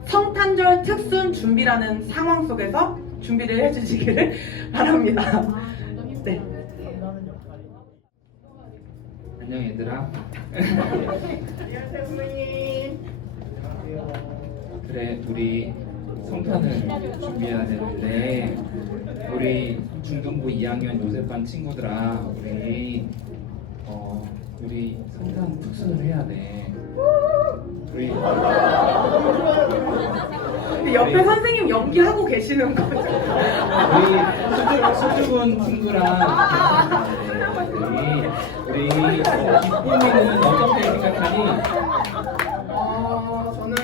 성탄절 특순 준비라는 상황 속에서 준비를 해주시기를 바랍니다. 네. 안녕 얘들아. 안녕하세요 선생님. 그래 우리 성탄을 준비해야 되는데 우리 중등부 2학년 요셉반 친구들아 우리 성탄 특순을 해야 돼. 우리 옆에 선생님 연기하고 계시는 거죠? 우리 수줍은 친구랑 우리 기쁨이는 어떻게 생각하니? 저는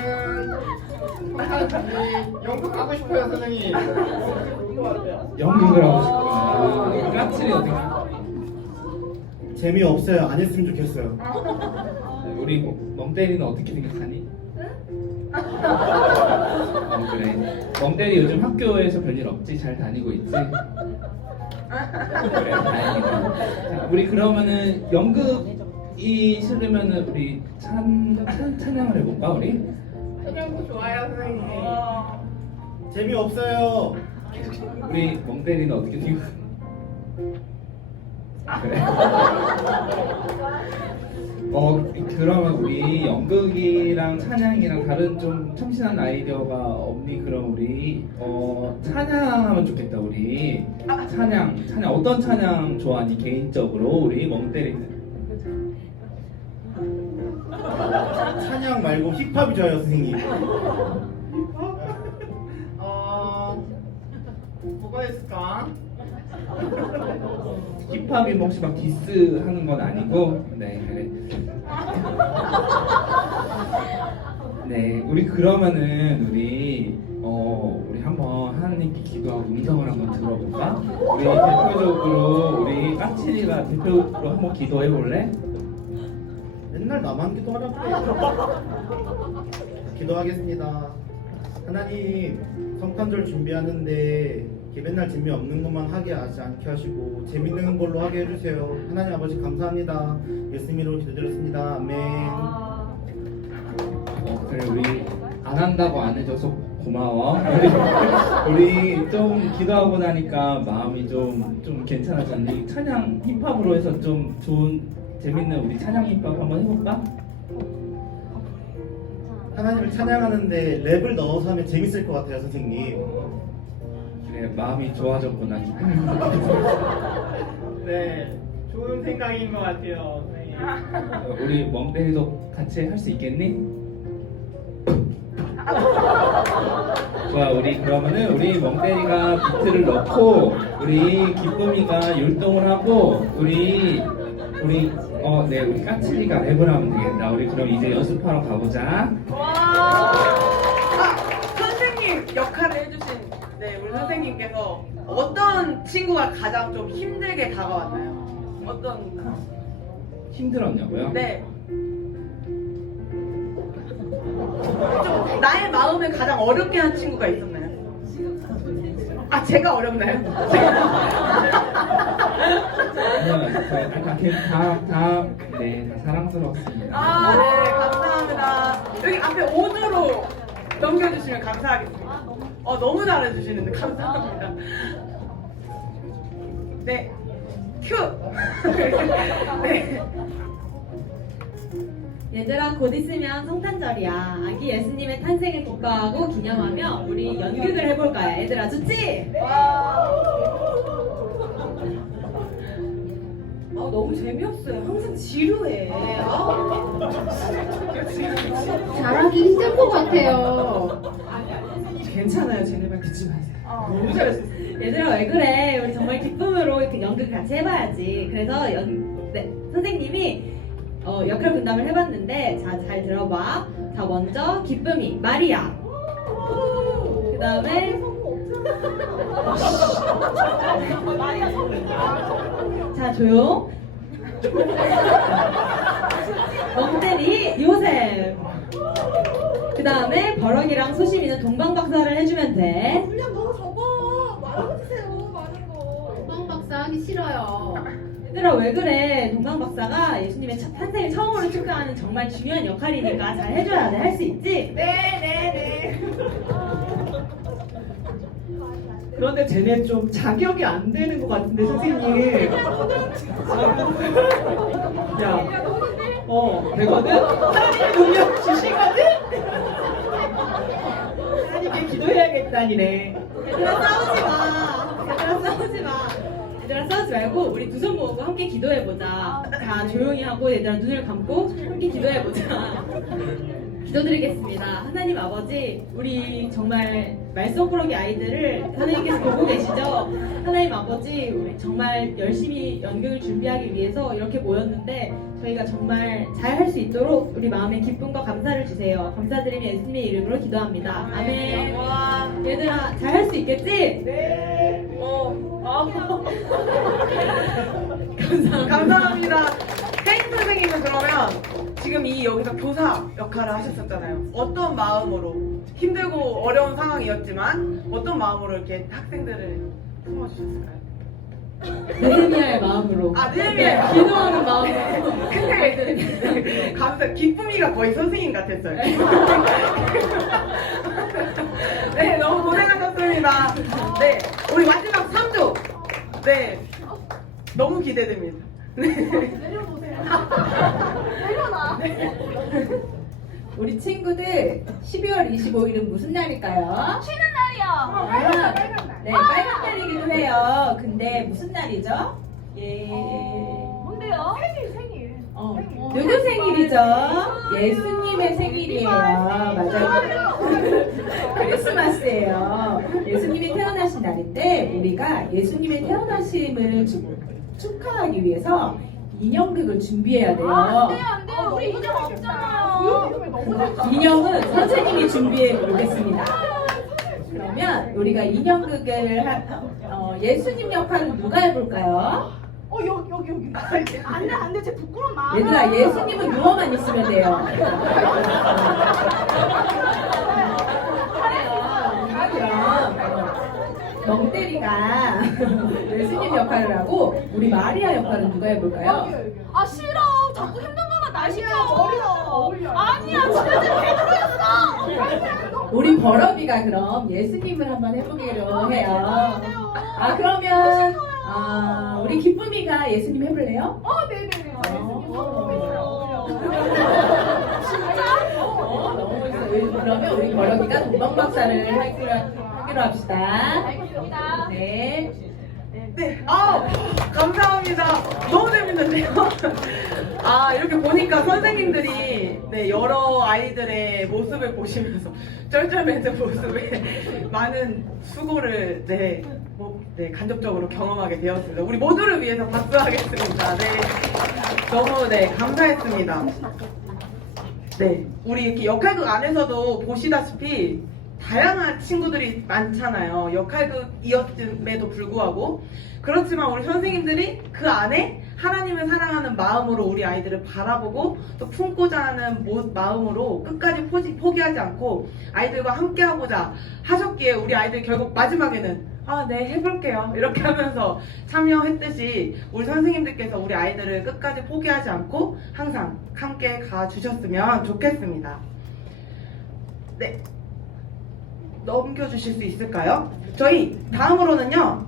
연극 하고 싶어요, 선생님. 연극을 하고 싶구나. 까칠이 어떻게? 재미없어요. 안 했으면 좋겠어요. 우리 멍때리는 어떻게 생각하니? 그래. 멍때리 요즘 학교에서 별일 없지? 잘 다니고 있지? 그래, 다행이다. 자, 우리 그러면은 연극이 싫으면은 우리 찬양을 해볼까, 우리? 그냥 좋아요 선생님. 재미없어요. 우리 멍때리는 어떻게 생각하니? 그래. 그러면 우리 연극이랑 찬양이랑 다른 좀 참신한 아이디어가 없니? 그럼 우리 찬양하면 좋겠다. 우리 찬양 어떤 찬양 좋아하니 개인적으로 우리 멍때리는? 찬양 말고 힙합이 좋아요, 선생님. 뭐가 있을까? 힙합이 혹시 막 디스 하는 건 아니고? 네, 그래. 네, 우리 그러면은 우리 한번 하나님께 기도하고 음성을 한번 들어볼까? 우리 대표적으로 우리 까칠이가 대표로 한번 기도해 볼래? 맨날 나만 기도하라고 해요. 기도하겠습니다. 하나님, 성탄절 준비하는데 이렇게 맨날 재미없는 것만 하게 하지 않게 하시고 재밌는 걸로 하게 해주세요. 하나님 아버지 감사합니다. 예수님으로 기도드렸습니다. 아멘. 그래, 우리 안 한다고 안 해줘서 고마워. 우리 좀 기도하고 나니까 마음이 좀 괜찮아졌니? 찬양 힙합으로 해서 좀 좋은 재밌는 우리 찬양 힙합 한번 해볼까? 하나님을 찬양하는데 랩을 넣어서 하면 재밌을 것 같아요, 선생님. 그래, 마음이 좋아졌구나. 네, 좋은 생각인 것 같아요 선생님. 우리 멍때리도 같이 할 수 있겠니? 좋아, 우리 그러면은 우리 멍때리가 비트를 넣고 우리 기쁨이가 율동을 하고 우리 까칠이가 랩을 하면 되겠다. 우리 그럼 이제 연습하러 가보자. 선생님 역할을 해주신 우리 선생님께서 어떤 친구가 가장 좀 힘들게 다가왔나요? 어떤? 힘들었냐고요? 네. 좀 나의 마음을 가장 어렵게 한 친구가 있었나요? 아, 제가 어렵나요? 다 사랑스러웠습니다. 아, 네, 감사합니다. 여기 앞에 5주로 넘겨주시면 감사하겠습니다. 너무 잘해주시는데 감사합니다. 네, 큐. 네. 얘들아, 곧 있으면 성탄절이야. 아기 예수님의 탄생을 국가하고 기념하며 우리 연극을 해볼 거야. 얘들아, 좋지? 너무 재미없어요. 항상 지루해. 잘하기 힘들 것 같아요. 괜찮아요. 쟤네 말 듣지 마세요. 너무 잘했어요. 얘들아, 왜 그래? 우리 정말 기쁨으로 이렇게 연극 같이 해봐야지. 그래서 선생님이 역할 분담을 해봤는데, 자, 잘 들어봐. 자, 먼저 기쁨이 마리아. 그 다음에 자, 조용. 멍때리 요셉. 그 다음에 버럭이랑 소심이는 동방박사를 해주면 돼. 분량 너무 적어. 말아주세요. 많은 거. 동방박사 하기 싫어요. 얘들아, 왜 그래? 동방박사가 예수님의 탄생을 처음으로 축하하는 정말 중요한 역할이니까 잘 해줘야 돼. 할 수 있지? 네. 그런데 쟤네 좀 자격이 안 되는 것 같은데 선생님. 야, 되거든? 하나님의 능력 주시거든? 하나님께 기도해야겠다니네. 얘들아, 싸우지 마. 얘들아, 싸우지 말고 우리 두 손 모으고 함께 기도해보자. 자, 조용히 하고 얘들아 눈을 감고 함께 기도해보자. 기도드리겠습니다. 하나님 아버지, 우리 정말 말썽꾸러기 아이들을 하나님께서 보고 계시죠? 하나님 아버지, 우리 정말 열심히 연극을 준비하기 위해서 이렇게 모였는데 저희가 정말 잘 할 수 있도록 우리 마음에 기쁨과 감사를 주세요. 감사드리며 예수님의 이름으로 기도합니다. 아멘. 얘들아, 잘 할 수 있겠지? 네. 감사합니다. 감사합니다. 혜인 선생님은 그러면 지금 이 여기서 교사 역할을 하셨었잖아요. 어떤 마음으로 힘들고 어려운 상황이었지만 어떤 마음으로 이렇게 학생들을 품어주셨을까요? 느헤미야의 마음으로. 아, 느헤미야. 기도하는 마음으로. 근데 감사 기쁨이가 거의 선생님 같았어요. 네, 너무 고생하셨습니다. 네, 우리 마지막 3조. 네, 너무 기대됩니다. 우리 친구들 12월 25일은 무슨 날일까요? 쉬는 날이요. 네, 빨간 날이기도 해요. 근데 무슨 날이죠? 예. 뭔데요? 생일. 누구 생일이죠? 예수님의 생일이에요. 맞아요. 크리스마스예요. 예수님이 태어나신 날인데 우리가 예수님의 태어나심을 축하하기 위해서 인형극을 준비해야 돼요. 안 돼요. 우리 인형 없잖아요. 인형은 선생님이 준비해 오겠습니다. 그러면 우리가 인형극을 예수님 역할을 누가 해볼까요? 여기. 안 돼. 쟤 부끄러운 마음. 얘들아, 예수님은 누워만 있으면 돼요. 그럼 멍때리가 예수님 역할을 하고 우리 마리아 역할은 누가 해볼까요? 아 싫어. 자꾸 힘든 거만 날 시켜. 아니야. 진짜 배 들어있어. 우리 버러비가 그럼 예수님을 한번 해보기로 해요. 아, 그러면 우리 기쁨이가 예수님 해볼래요? 네네네. 그러면 우리 버러비가 동방박사를 하기로 합시다. 알겠습니다. 네. 네, 감사합니다. 너무 재밌는데요? 이렇게 보니까 선생님들이 네, 여러 아이들의 모습을 보시면서 쩔쩔매는 모습에 많은 수고를 간접적으로 경험하게 되었습니다. 우리 모두를 위해서 박수하겠습니다. 네, 너무 감사했습니다. 네, 우리 이렇게 역할극 안에서도 보시다시피 다양한 친구들이 많잖아요. 역할극이었음에도 불구하고. 그렇지만 우리 선생님들이 그 안에 하나님을 사랑하는 마음으로 우리 아이들을 바라보고 또 품고자 하는 마음으로 끝까지 포기하지 않고 아이들과 함께하고자 하셨기에 우리 아이들 결국 마지막에는 네, 해볼게요. 이렇게 하면서 참여했듯이 우리 선생님들께서 우리 아이들을 끝까지 포기하지 않고 항상 함께 가주셨으면 좋겠습니다. 네. 넘겨주실 수 있을까요? 저희 다음으로는요,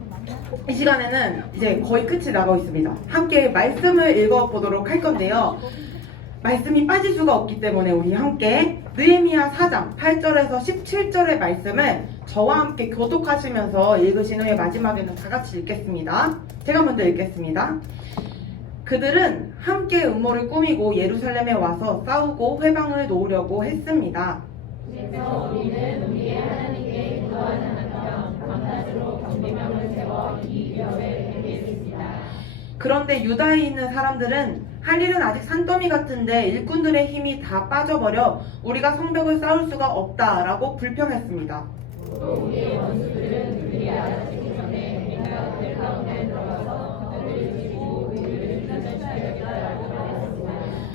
이 시간에는 이제 거의 끝이 나고 있습니다. 함께 말씀을 읽어보도록 할 건데요. 말씀이 빠질 수가 없기 때문에 우리 함께 느헤미야 4장 8절에서 17절의 말씀을 저와 함께 교독하시면서 읽으신 후에 마지막에는 다 같이 읽겠습니다. 제가 먼저 읽겠습니다. 그들은 함께 음모를 꾸미고 예루살렘에 와서 싸우고 회방을 놓으려고 했습니다. 그래서 우리는 우리의 하나님께 기도하자며 밤낮으로 경비병을 세워 이 위협을 대비했습니다. 그런데 유다에 있는 사람들은 할 일은 아직 산더미 같은데 일꾼들의 힘이 다 빠져버려 우리가 성벽을 쌓을 수가 없다라고 불평했습니다. 또 우리의 원수들은 그들이 알아채기 전에 우리가 그들 가운데 들어가서 그들을 죽이고 그들을 쫓아내겠다라고 말했습니다.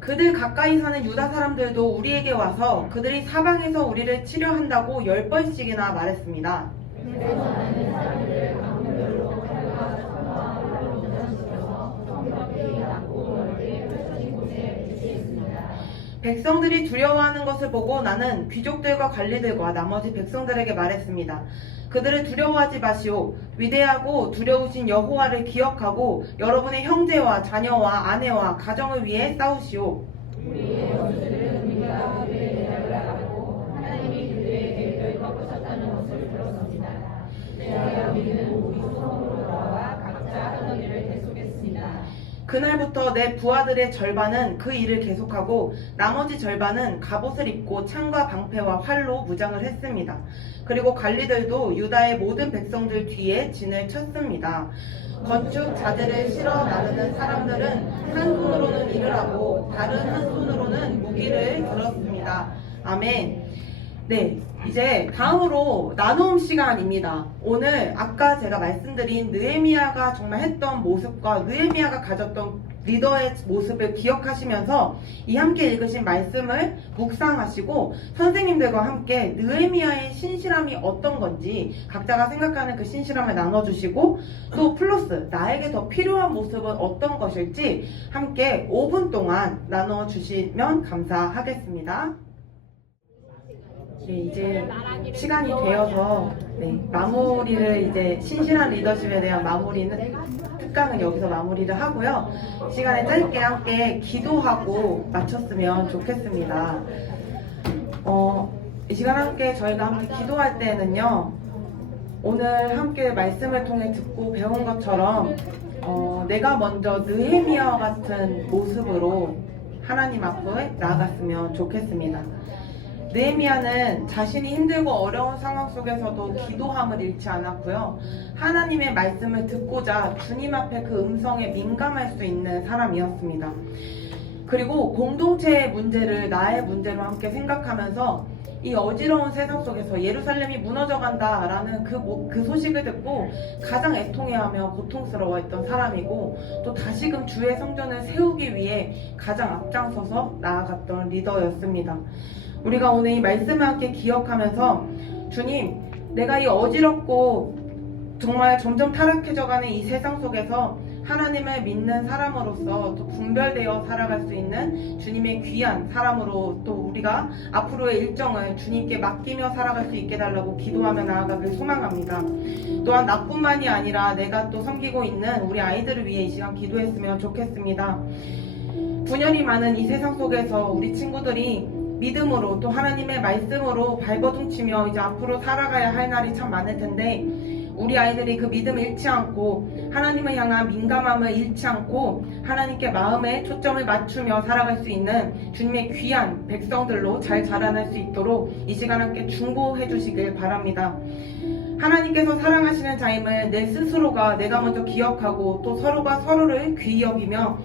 그들 가까이 사는 유다 사람들도 우리에게 와서 그들이 사방에서 우리를 치려한다고 10번씩이나 말했습니다. 그래서 나는 사람들을 강물로 칼과 성화로 묻어주셔서 성벽이 낮고 넓게 펼쳐진 곳에 배치했습니다. 백성들이 두려워하는 것을 보고 나는 귀족들과 관리들과 나머지 백성들에게 말했습니다. 그들을 두려워하지 마시오. 위대하고 두려우신 여호와를 기억하고 여러분의 형제와 자녀와 아내와 가정을 위해 싸우시오. 우리의 원수들은 우리가 그들의 대답을 알았고 하나님이 그들의 계획을 꺾으셨다는 것을 들었습니다. 그래야 우리는 우리 소성으로 돌아와 각자 하던 일을 계속했습니다. 그날부터 내 부하들의 절반은 그 일을 계속하고 나머지 절반은 갑옷을 입고 창과 방패와 활로 무장을 했습니다. 그리고 관리들도 유다의 모든 백성들 뒤에 진을 쳤습니다. 건축 자재를 실어 나르는 사람들은 한 손으로는 일을 하고 다른 한 손으로는 무기를 들었습니다. 아멘. 네, 이제 다음으로 나눔 시간입니다. 오늘 아까 제가 말씀드린 느헤미야가 정말 했던 모습과 느헤미야가 가졌던 리더의 모습을 기억하시면서 이 함께 읽으신 말씀을 묵상하시고 선생님들과 함께 느헤미야의 신실함이 어떤 건지 각자가 생각하는 그 신실함을 나눠주시고 또 플러스 나에게 더 필요한 모습은 어떤 것일지 함께 5분 동안 나눠주시면 감사하겠습니다. 네, 이제 시간이 되어서 마무리를 이제 신실한 리더십에 대한 마무리는 특강은 여기서 마무리를 하고요. 이 시간에 짧게 함께 기도하고 마쳤으면 좋겠습니다. 이 시간 함께 저희가 함께 기도할 때는요. 오늘 함께 말씀을 통해 듣고 배운 것처럼 내가 먼저 느헤미야와 같은 모습으로 하나님 앞에 나아갔으면 좋겠습니다. 느헤미야는 자신이 힘들고 어려운 상황 속에서도 기도함을 잃지 않았고요. 하나님의 말씀을 듣고자 주님 앞에 그 음성에 민감할 수 있는 사람이었습니다. 그리고 공동체의 문제를 나의 문제로 함께 생각하면서 이 어지러운 세상 속에서 예루살렘이 무너져간다 라는 그 소식을 듣고 가장 애통해하며 고통스러워했던 사람이고 또 다시금 주의 성전을 세우기 위해 가장 앞장서서 나아갔던 리더였습니다. 우리가 오늘 이 말씀을 함께 기억하면서 주님, 내가 이 어지럽고 정말 점점 타락해져가는 이 세상 속에서 하나님을 믿는 사람으로서 또 분별되어 살아갈 수 있는 주님의 귀한 사람으로 또 우리가 앞으로의 일정을 주님께 맡기며 살아갈 수 있게 달라고 기도하며 나아가길 소망합니다. 또한 나뿐만이 아니라 내가 또 섬기고 있는 우리 아이들을 위해 이 시간 기도했으면 좋겠습니다. 분열이 많은 이 세상 속에서 우리 친구들이 믿음으로 또 하나님의 말씀으로 발버둥치며 이제 앞으로 살아가야 할 날이 참 많을 텐데 우리 아이들이 그 믿음을 잃지 않고 하나님을 향한 민감함을 잃지 않고 하나님께 마음에 초점을 맞추며 살아갈 수 있는 주님의 귀한 백성들로 잘 자라날 수 있도록 이 시간 함께 중보해 주시길 바랍니다. 하나님께서 사랑하시는 자임을 내 스스로가 내가 먼저 기억하고 또 서로가 서로를 귀히 여기며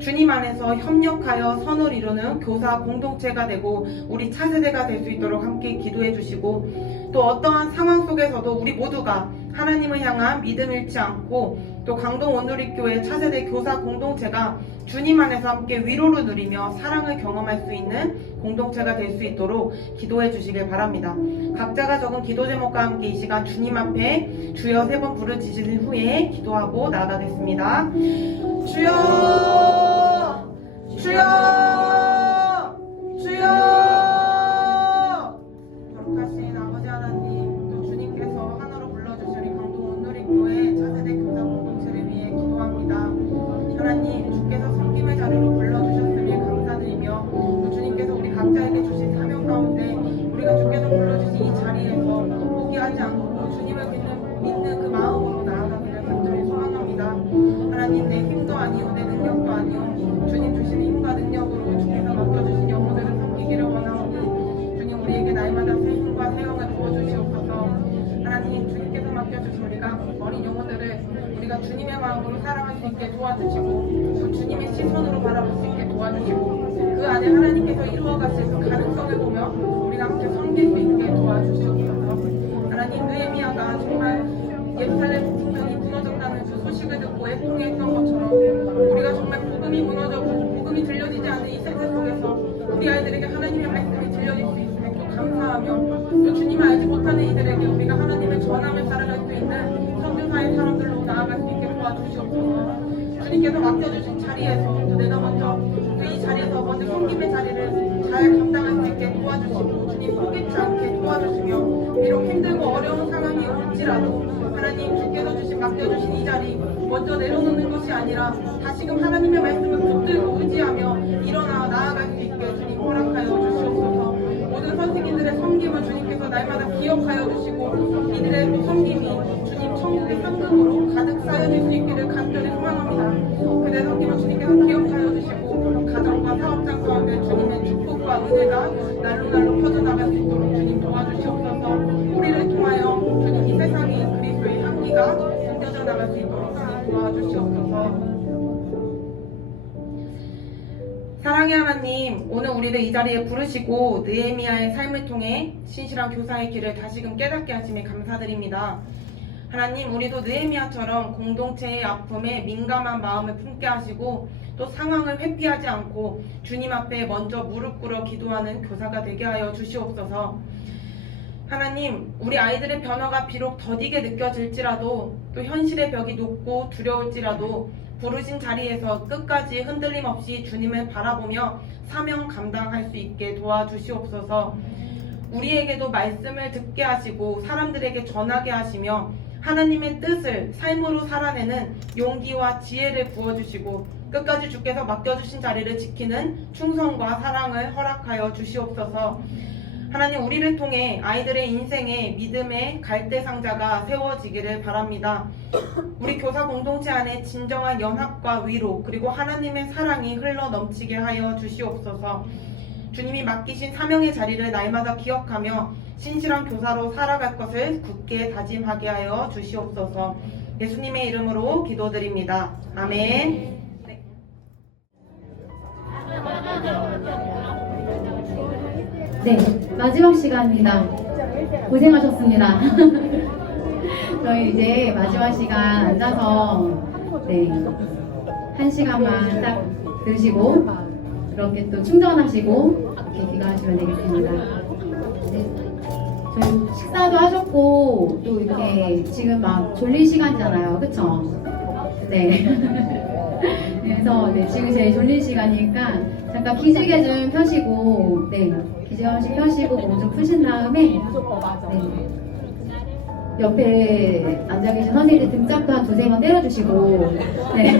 주님 안에서 협력하여 선을 이루는 교사 공동체가 되고 우리 차세대가 될 수 있도록 함께 기도해 주시고 또 어떠한 상황 속에서도 우리 모두가 하나님을 향한 믿음 잃지 않고 또 강동 온누리교회 차세대 교사 공동체가 주님 안에서 함께 위로를 누리며 사랑을 경험할 수 있는 공동체가 될 수 있도록 기도해 주시길 바랍니다. 각자가 적은 기도 제목과 함께 이 시간 주님 앞에 주여 3번 부르짖으신 후에 기도하고 나가겠습니다. 주여! 주여! 주여! 거룩하신 아버지 하나님, 또 주님께서 하나로 불러주시니 강동 온누리교회 차세대 교사 공동체를 위해 기도합니다. 하나님, 주께서 섬김의 자리로 불러주셨으니 감사드리며 또 주님께서 우리 각자에게 주신 사명 가운데 우리가 주께서 불러주신 이 자리에서 포기하지 않고 주님을 믿는 그 마음으로 나아가기를 간절히 소망합니다. 하나님, 내 힘도 아니오 내 능력도 아니오 주님 주시는 힘과 능력으로 주께서 맡겨주신 영혼들을 섬기기를 원하오니 주님 우리에게 날마다 새 힘과 새 영을 부어주시옵소서. 하나님, 주님께서 맡겨주신 우리가 어린 영혼들을 우리가 주님의 마음으로 사랑할 수 있게 도와주시고 또 주님의 시선으로 바라볼 수 있게 도와주시고 그 안에 하나님께서 이루어가실 그 가능성을 보며 우리가 함께 섬길 수 있게 도와주시옵소서. 하나님, 느헤미야가 정말 예루살렘 성전이 무너졌다는 그 소식을 듣고 애통했던 것처럼 우리가 정말 복음이 무너져고 복음이 들려지지 않는 이 세상 속에서 우리 아이들에게 하나님의 말씀이 들려질 수 있음에 또 감사하며 또 주님을 알지 못하는 이들에게 우리가 하나님을 전하며 살아갈 수 있는 선교사의 사람들로 나아갈 수 있게 도와주시옵소서. 주님께서 맡겨주신 자리에서 또 내가 먼저 이 자리에서 먼저 섬김의 자리를 잘 감당할 수 있게 도와주시고 주님 포기치 않게 도와주시며 비록 힘들고 어려운 상황이 올지라도 하나님 주께서 맡겨주신 이 자리 먼저 내려놓는 것이 아니라 다시금 하나님의 말씀을 붙들고 의지하며 일어나 나아갈 수 있게 주님 허락하여 주시옵소서. 모든 선생님들의 섬김을 주님께서 날마다 기억하여 주시고 이들의 또 섬김이 주님 천국의 상급으로 가득 쌓여질 수 있기를 간절히 소망합니다. 그들의 섬김을 주님께서 기억하여 주시고 가정과 사업장 가운데 주님의 축복과 은혜가 날로 퍼져나갈 수 있도록 주님 도와주시옵소서. 우리를 통하여 주님 이 세상이 그리스도의 향기가 숨겨져 나갈 수 있도록 주님 도와주시옵소서. 사랑의 하나님, 오늘 우리를 이 자리에 부르시고 느헤미야의 삶을 통해 신실한 교사의 길을 다시금 깨닫게 하심에 감사드립니다. 하나님, 우리도 느헤미야처럼 공동체의 아픔에 민감한 마음을 품게 하시고 또 상황을 회피하지 않고 주님 앞에 먼저 무릎 꿇어 기도하는 교사가 되게 하여 주시옵소서. 하나님, 우리 아이들의 변화가 비록 더디게 느껴질지라도 또 현실의 벽이 높고 두려울지라도 부르신 자리에서 끝까지 흔들림 없이 주님을 바라보며 사명 감당할 수 있게 도와주시옵소서. 우리에게도 말씀을 듣게 하시고 사람들에게 전하게 하시며 하나님의 뜻을 삶으로 살아내는 용기와 지혜를 부어주시고 끝까지 주께서 맡겨주신 자리를 지키는 충성과 사랑을 허락하여 주시옵소서. 하나님, 우리를 통해 아이들의 인생에 믿음의 갈대상자가 세워지기를 바랍니다. 우리 교사 공동체 안에 진정한 연합과 위로 그리고 하나님의 사랑이 흘러 넘치게 하여 주시옵소서. 주님이 맡기신 사명의 자리를 날마다 기억하며 신실한 교사로 살아갈 것을 굳게 다짐하게 하여 주시옵소서. 예수님의 이름으로 기도드립니다. 아멘. 네, 마지막 시간입니다. 고생하셨습니다. 저희 이제 마지막 시간 앉아서 네, 1시간만 딱 들으시고 그렇게 또 충전하시고 이렇게 귀가하시면 되겠습니다. 네, 저희 식사도 하셨고 또 이렇게 지금 막 졸릴 시간이잖아요, 그쵸? 네. 그래서 네, 지금 제일 졸린 시간이니까 잠깐 기지개 좀 펴시고, 네, 기지개 한씩 펴시고 몸 좀 푸신 다음에, 네, 옆에 앉아 계신 선생님들 등짝도 한 두세 번 때려주시고, 네,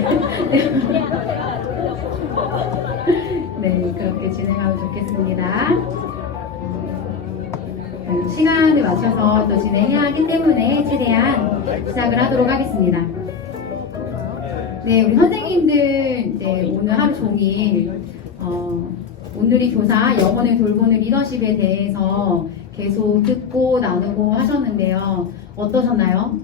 네, 그렇게 진행하면 좋겠습니다. 시간을 맞춰서 또 진행해야 하기 때문에 최대한 시작을 하도록 하겠습니다. 네, 우리 선생님들 이제 오늘 하루 종일 오늘이 교사 영혼을 돌보는 리더십에 대해서 계속 듣고 나누고 하셨는데요. 어떠셨나요?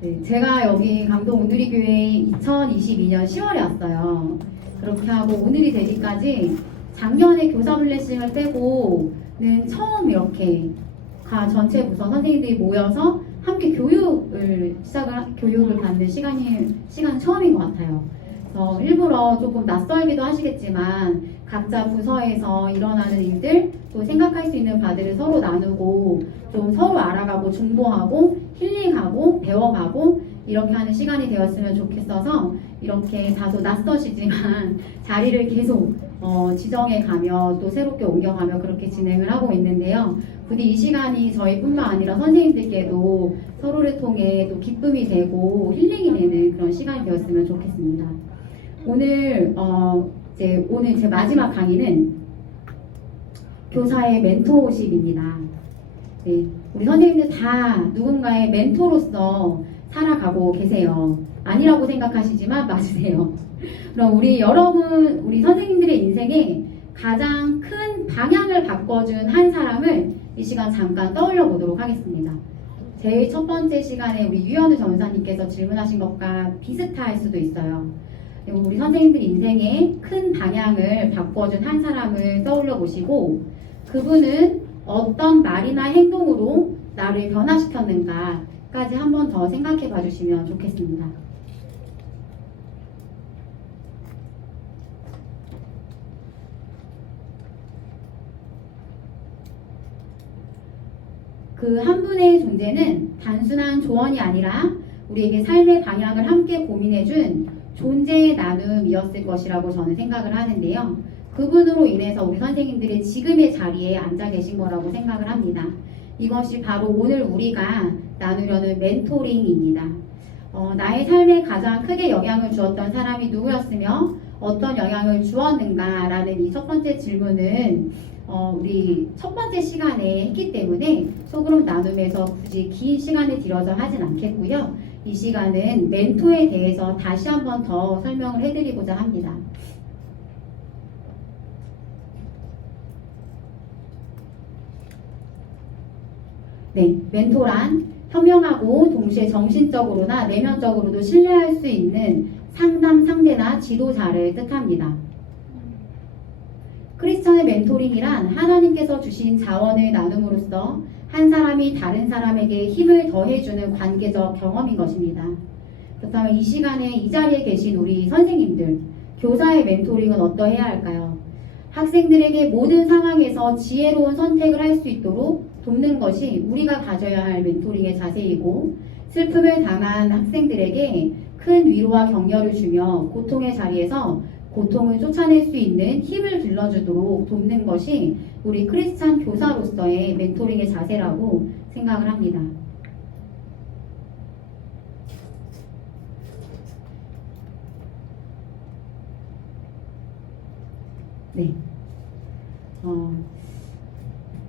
네, 제가 여기 강동 오늘이 교회에 2022년 10월에 왔어요. 그렇게 하고 오늘이 되기까지 작년에 교사 블레싱을 빼고는 처음 이렇게 전체 부서 선생님들이 모여서 함께 교육을 받는 시간은 처음인 것 같아요. 그래서 일부러 조금 낯설기도 하시겠지만 각자 부서에서 일어나는 일들 또 생각할 수 있는 바들을 서로 나누고 좀 서로 알아가고 중보하고 힐링하고 배워가고 이렇게 하는 시간이 되었으면 좋겠어서 이렇게 다소 낯서시지만 자리를 계속 지정해 가며 또 새롭게 옮겨가며 그렇게 진행을 하고 있는데요. 부디 이 시간이 저희뿐만 아니라 선생님들께도 서로를 통해 또 기쁨이 되고 힐링이 되는 그런 시간이 되었으면 좋겠습니다. 오늘 오늘 제 마지막 강의는 교사의 멘토십입니다. 네, 우리 선생님들 다 누군가의 멘토로서 살아가고 계세요. 아니라고 생각하시지만 맞으세요. 그럼 우리 선생님들의 인생에 가장 큰 방향을 바꿔준 한 사람을 이 시간 잠깐 떠올려 보도록 하겠습니다. 제일 첫 번째 시간에 우리 유현우 전사님께서 질문하신 것과 비슷할 수도 있어요. 우리 선생님들 인생에 큰 방향을 바꿔준 한 사람을 떠올려 보시고 그분은 어떤 말이나 행동으로 나를 변화시켰는가까지 한 번 더 생각해 봐주시면 좋겠습니다. 그 한 분의 존재는 단순한 조언이 아니라 우리에게 삶의 방향을 함께 고민해준 존재의 나눔이었을 것이라고 저는 생각을 하는데요. 그분으로 인해서 우리 선생님들이 지금의 자리에 앉아 계신 거라고 생각을 합니다. 이것이 바로 오늘 우리가 나누려는 멘토링입니다. 나의 삶에 가장 크게 영향을 주었던 사람이 누구였으며 어떤 영향을 주었는가라는 이 첫 번째 질문은 우리 첫 번째 시간에 했기 때문에 소그룹 나눔에서 굳이 긴 시간을 들여서 하진 않겠고요. 이 시간은 멘토에 대해서 다시 한 번 더 설명을 해드리고자 합니다. 네, 멘토란 현명하고 동시에 정신적으로나 내면적으로도 신뢰할 수 있는 상담 상대나 지도자를 뜻합니다. 크리스천의 멘토링이란 하나님께서 주신 자원을 나눔으로써 한 사람이 다른 사람에게 힘을 더해주는 관계적 경험인 것입니다. 그렇다면 이 시간에 이 자리에 계신 우리 선생님들, 교사의 멘토링은 어떠해야 할까요? 학생들에게 모든 상황에서 지혜로운 선택을 할 수 있도록 돕는 것이 우리가 가져야 할 멘토링의 자세이고, 슬픔을 당한 학생들에게 큰 위로와 격려를 주며 고통의 자리에서 고통을 쫓아낼 수 있는 힘을 길러주도록 돕는 것이 우리 크리스찬 교사로서의 멘토링의 자세라고 생각을 합니다. 네.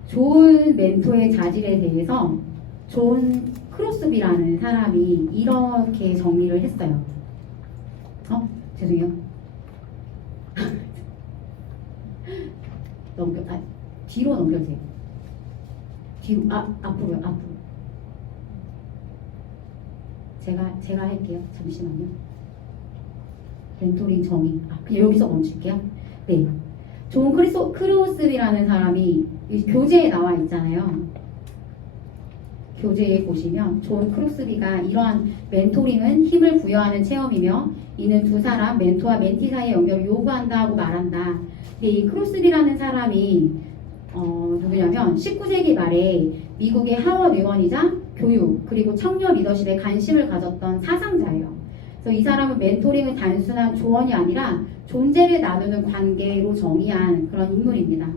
좋은 멘토의 자질에 대해서 존 크로스비라는 사람이 이렇게 정리를 했어요. 죄송해요. 뒤로 넘겨주세요. 뒤로, 앞으로요, 앞으로. 제가 할게요. 잠시만요. 멘토링 정의. 그냥 여기서 멈출게요. 네. 존 크로스비라는 사람이 교재에 나와 있잖아요. 교재에 보시면 존 크로스비가 이러한 멘토링은 힘을 부여하는 체험이며 이는 두 사람 멘토와 멘티 사이의 연결을 요구한다고 말한다. 근데 이 크로스비라는 사람이 누구냐면 19세기 말에 미국의 하워드 의원이자 교육 그리고 청년 리더십에 관심을 가졌던 사상자예요. 그래서 이 사람은 멘토링은 단순한 조언이 아니라 존재를 나누는 관계로 정의한 그런 인물입니다.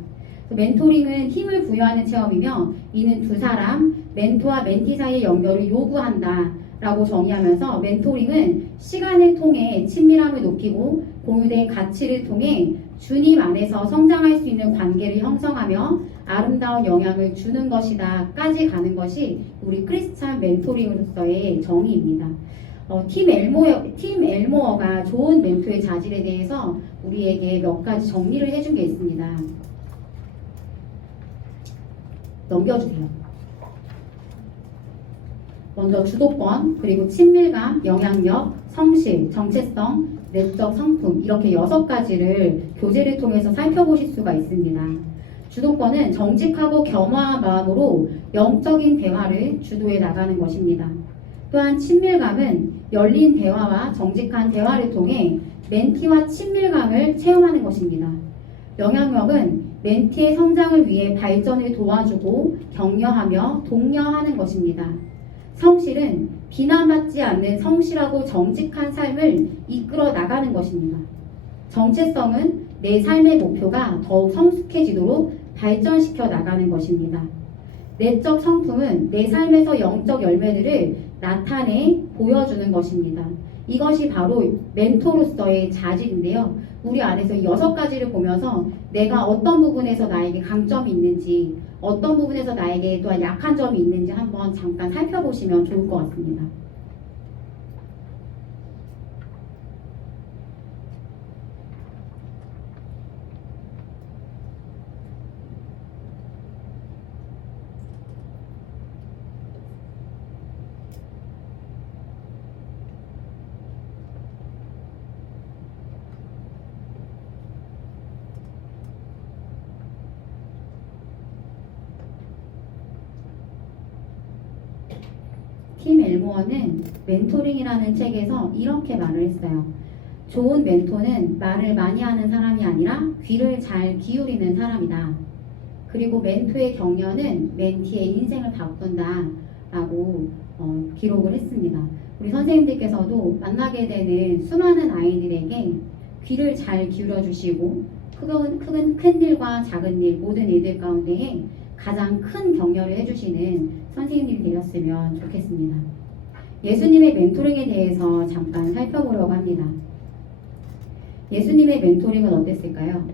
멘토링은 힘을 부여하는 체험이며 이는 두 사람 멘토와 멘티 사이의 연결을 요구한다 라고 정의하면서 멘토링은 시간을 통해 친밀함을 높이고 공유된 가치를 통해 주님 안에서 성장할 수 있는 관계를 형성하며 아름다운 영향을 주는 것이다 까지 가는 것이 우리 크리스찬 멘토링으로서의 정의입니다. 팀 엘모어가 좋은 멘토의 자질에 대해서 우리에게 몇 가지 정리를 해준 게 있습니다. 넘겨주세요. 먼저 주도권, 그리고 친밀감, 영향력, 성실, 정체성, 내적 성품 이렇게 6가지를 교재를 통해서 살펴보실 수가 있습니다. 주도권은 정직하고 겸허한 마음으로 영적인 대화를 주도해 나가는 것입니다. 또한 친밀감은 열린 대화와 정직한 대화를 통해 멘티와 친밀감을 체험하는 것입니다. 영향력은 멘티의 성장을 위해 발전을 도와주고 격려하며 독려하는 것입니다. 성실은 비난받지 않는 성실하고 정직한 삶을 이끌어 나가는 것입니다. 정체성은 내 삶의 목표가 더욱 성숙해지도록 발전시켜 나가는 것입니다. 내적 성품은 내 삶에서 영적 열매들을 나타내 보여주는 것입니다. 이것이 바로 멘토로서의 자질인데요. 우리 안에서 6가지를 보면서 내가 어떤 부분에서 나에게 강점이 있는지 어떤 부분에서 나에게 또한 약한 점이 있는지 한번 잠깐 살펴보시면 좋을 것 같습니다. 팀 엘모어는 멘토링이라는 책에서 이렇게 말을 했어요. 좋은 멘토는 말을 많이 하는 사람이 아니라 귀를 잘 기울이는 사람이다. 그리고 멘토의 격려는 멘티의 인생을 바꾼다 라고 기록을 했습니다. 우리 선생님들께서도 만나게 되는 수많은 아이들에게 귀를 잘 기울여 주시고 큰 일과 작은 일 모든 일들 가운데에 가장 큰 격려를 해주시는 선생님들이 되었으면 좋겠습니다. 예수님의 멘토링에 대해서 잠깐 살펴보려고 합니다. 예수님의 멘토링은 어땠을까요?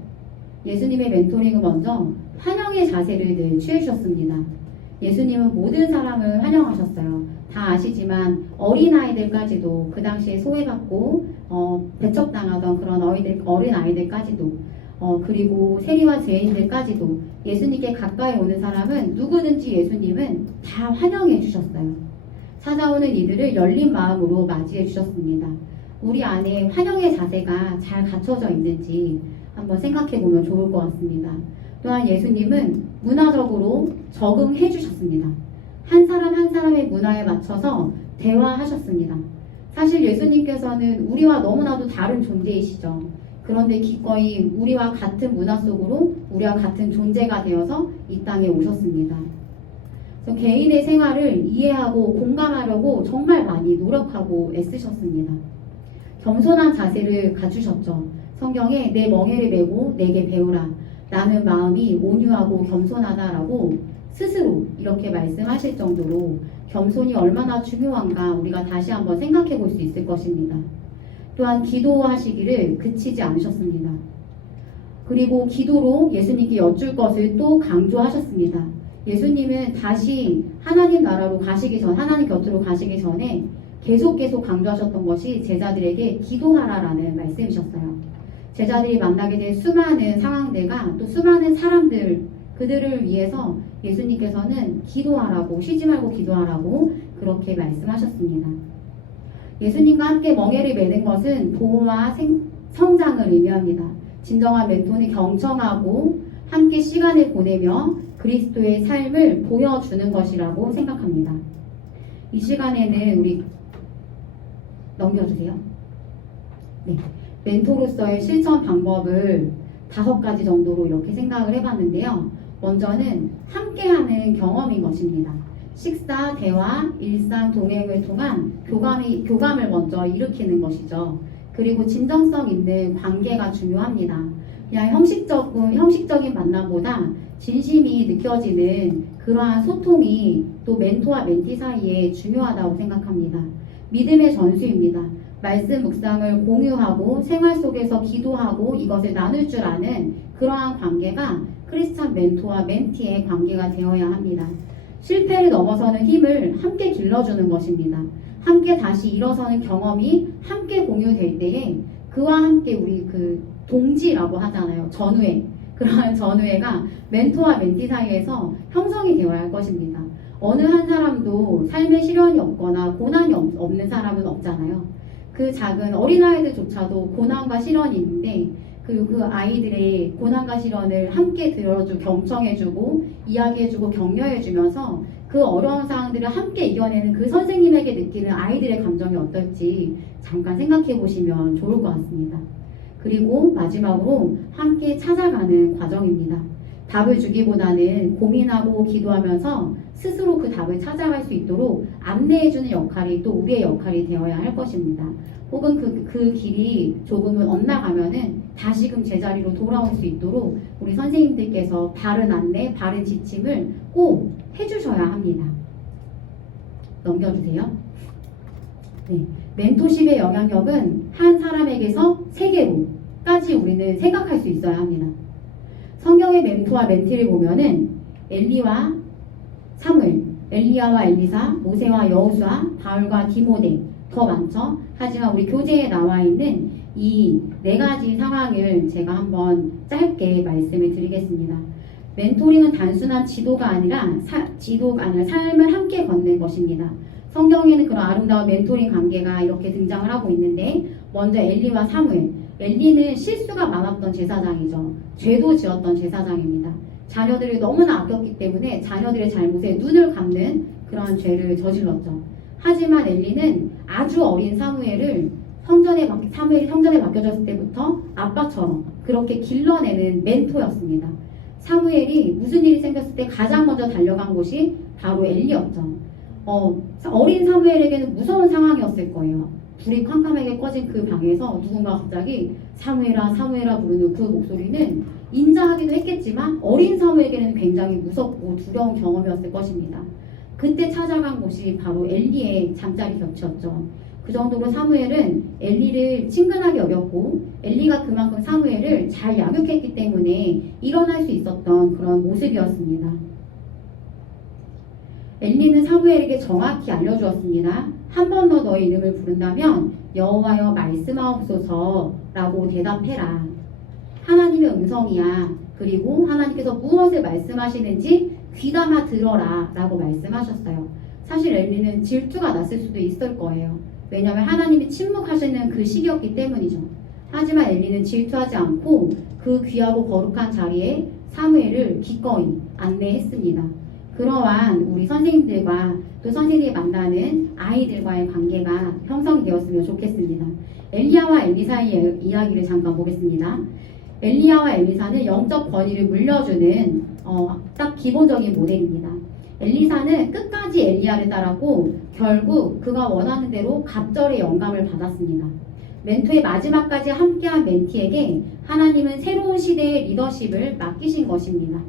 예수님의 멘토링은 먼저 환영의 자세를 늘 취해주셨습니다. 예수님은 모든 사람을 환영하셨어요. 다 아시지만 어린아이들까지도 그 당시에 소외받고 배척당하던 그런 어린아이들까지도 그리고 세리와 죄인들까지도 예수님께 가까이 오는 사람은 누구든지 예수님은 다 환영해 주셨어요. 찾아오는 이들을 열린 마음으로 맞이해 주셨습니다. 우리 안에 환영의 자세가 잘 갖춰져 있는지 한번 생각해 보면 좋을 것 같습니다. 또한 예수님은 문화적으로 적응해 주셨습니다. 한 사람 한 사람의 문화에 맞춰서 대화하셨습니다. 사실 예수님께서는 우리와 너무나도 다른 존재이시죠. 그런데 기꺼이 우리와 같은 문화 속으로 우리와 같은 존재가 되어서 이 땅에 오셨습니다. 그래서 개인의 생활을 이해하고 공감하려고 정말 많이 노력하고 애쓰셨습니다. 겸손한 자세를 갖추셨죠. 성경에 내 멍에를 메고 내게 배우라. 나는 마음이 온유하고 겸손하다라고 스스로 이렇게 말씀하실 정도로 겸손이 얼마나 중요한가 우리가 다시 한번 생각해 볼 수 있을 것입니다. 또한 기도하시기를 그치지 않으셨습니다. 그리고 기도로 예수님께 여쭐 것을 또 강조하셨습니다. 예수님은 다시 하나님 나라로 가시기 전, 하나님 곁으로 가시기 전에 계속 강조하셨던 것이 제자들에게 기도하라라는 말씀이셨어요. 제자들이 만나게 된 수많은 상황들과 또 수많은 사람들, 그들을 위해서 예수님께서는 기도하라고, 쉬지 말고 기도하라고 그렇게 말씀하셨습니다. 예수님과 함께 멍에를 매는 것은 보호와 성장을 의미합니다. 진정한 멘토는 경청하고 함께 시간을 보내며 그리스도의 삶을 보여주는 것이라고 생각합니다. 이 시간에는 우리 넘겨주세요. 네, 멘토로서의 실천 방법을 5가지 정도로 이렇게 생각을 해봤는데요. 먼저는 함께하는 경험인 것입니다. 식사, 대화, 일상, 동행을 통한 교감을 먼저 일으키는 것이죠. 그리고 진정성 있는 관계가 중요합니다. 그냥 형식적인 만남보다 진심이 느껴지는 그러한 소통이 또 멘토와 멘티 사이에 중요하다고 생각합니다. 믿음의 전수입니다. 말씀 묵상을 공유하고 생활 속에서 기도하고 이것을 나눌 줄 아는 그러한 관계가 크리스찬 멘토와 멘티의 관계가 되어야 합니다. 실패를 넘어서는 힘을 함께 길러주는 것입니다. 함께 다시 일어서는 경험이 함께 공유될 때에 그와 함께 우리 그 동지라고 하잖아요. 전우회. 그러한 전우회가 멘토와 멘티 사이에서 형성이 되어야 할 것입니다. 어느 한 사람도 삶에 시련이 없거나 고난이 없는 사람은 없잖아요. 그 작은 어린아이들조차도 고난과 시련이 있는데 그 아이들의 고난과 시련을 함께 들어주고 경청해주고 이야기해주고 격려해주면서 그 어려운 상황들을 함께 이겨내는 그 선생님에게 느끼는 아이들의 감정이 어떨지 잠깐 생각해 보시면 좋을 것 같습니다. 그리고 마지막으로 함께 찾아가는 과정입니다. 답을 주기보다는 고민하고 기도하면서 스스로 그 답을 찾아갈 수 있도록 안내해주는 역할이 또 우리의 역할이 되어야 할 것입니다. 혹은 그 길이 조금은 엇나가면은 다시금 제자리로 돌아올 수 있도록 우리 선생님들께서 바른 안내, 바른 지침을 꼭 해주셔야 합니다. 넘겨주세요. 네, 멘토십의 영향력은 한 사람에게서 세계로까지 우리는 생각할 수 있어야 합니다. 성경의 멘토와 멘티를 보면은 엘리와 사무엘, 엘리야와 엘리사, 모세와 여호수아, 바울과 디모데 더 많죠. 하지만 우리 교재에 나와 있는 이 4가지 상황을 제가 한번 짧게 말씀을 드리겠습니다. 멘토링은 단순한 지도가 아니라 삶을 함께 걷는 것입니다. 성경에는 그런 아름다운 멘토링 관계가 이렇게 등장을 하고 있는데 먼저 엘리와 사무엘. 엘리는 실수가 많았던 제사장이죠. 죄도 지었던 제사장입니다. 자녀들을 너무나 아꼈기 때문에 자녀들의 잘못에 눈을 감는 그러한 죄를 저질렀죠. 하지만 엘리는 아주 어린 사무엘이 성전에 맡겨졌을 때부터 아빠처럼 그렇게 길러내는 멘토였습니다. 사무엘이 무슨 일이 생겼을 때 가장 먼저 달려간 곳이 바로 엘리였죠. 어린 사무엘에게는 무서운 상황이었을 거예요. 불이 캄캄하게 꺼진 그 방에서 누군가 갑자기 사무엘아 사무엘아 부르는 그 목소리는 인자하기도 했겠지만 어린 사무엘에게는 굉장히 무섭고 두려운 경험이었을 것입니다. 그때 찾아간 곳이 바로 엘리의 잠자리 곁이었죠. 그 정도로 사무엘은 엘리를 친근하게 여겼고 엘리가 그만큼 사무엘을 잘 양육했기 때문에 일어날 수 있었던 그런 모습이었습니다. 엘리는 사무엘에게 정확히 알려주었습니다. 한 번 더 너의 이름을 부른다면 여호와여 말씀하옵소서라고 대답해라. 하나님의 음성이야. 그리고 하나님께서 무엇을 말씀하시는지 귀담아 들어라 라고 말씀하셨어요. 사실 엘리는 질투가 났을 수도 있을 거예요. 왜냐하면 하나님이 침묵하시는 그 시기였기 때문이죠. 하지만 엘리는 질투하지 않고 그 귀하고 거룩한 자리에 사무엘을 기꺼이 안내했습니다. 그러한 우리 선생님들과 또 선생님이 만나는 아이들과의 관계가 형성이 되었으면 좋겠습니다. 엘리야와 엘리사의 이야기를 잠깐 보겠습니다. 엘리야와 엘리사는 영적 권위를 물려주는 딱 기본적인 모델입니다. 엘리사는 끝까지 엘리야를 따랐고 결국 그가 원하는 대로 갑절의 영감을 받았습니다. 멘토의 마지막까지 함께한 멘티에게 하나님은 새로운 시대의 리더십을 맡기신 것입니다.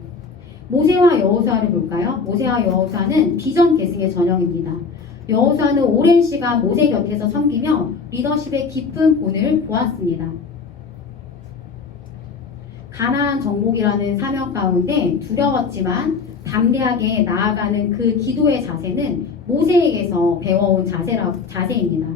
모세와 여호수아를 볼까요? 모세와 여호수아는 비전 계승의 전형입니다. 여호수아는 오랜 시간 모세 곁에서 섬기며 리더십의 깊은 본을 보았습니다. 가나안 정복이라는 사명 가운데 두려웠지만 담대하게 나아가는 그 기도의 자세는 모세에게서 배워온 자세입니다.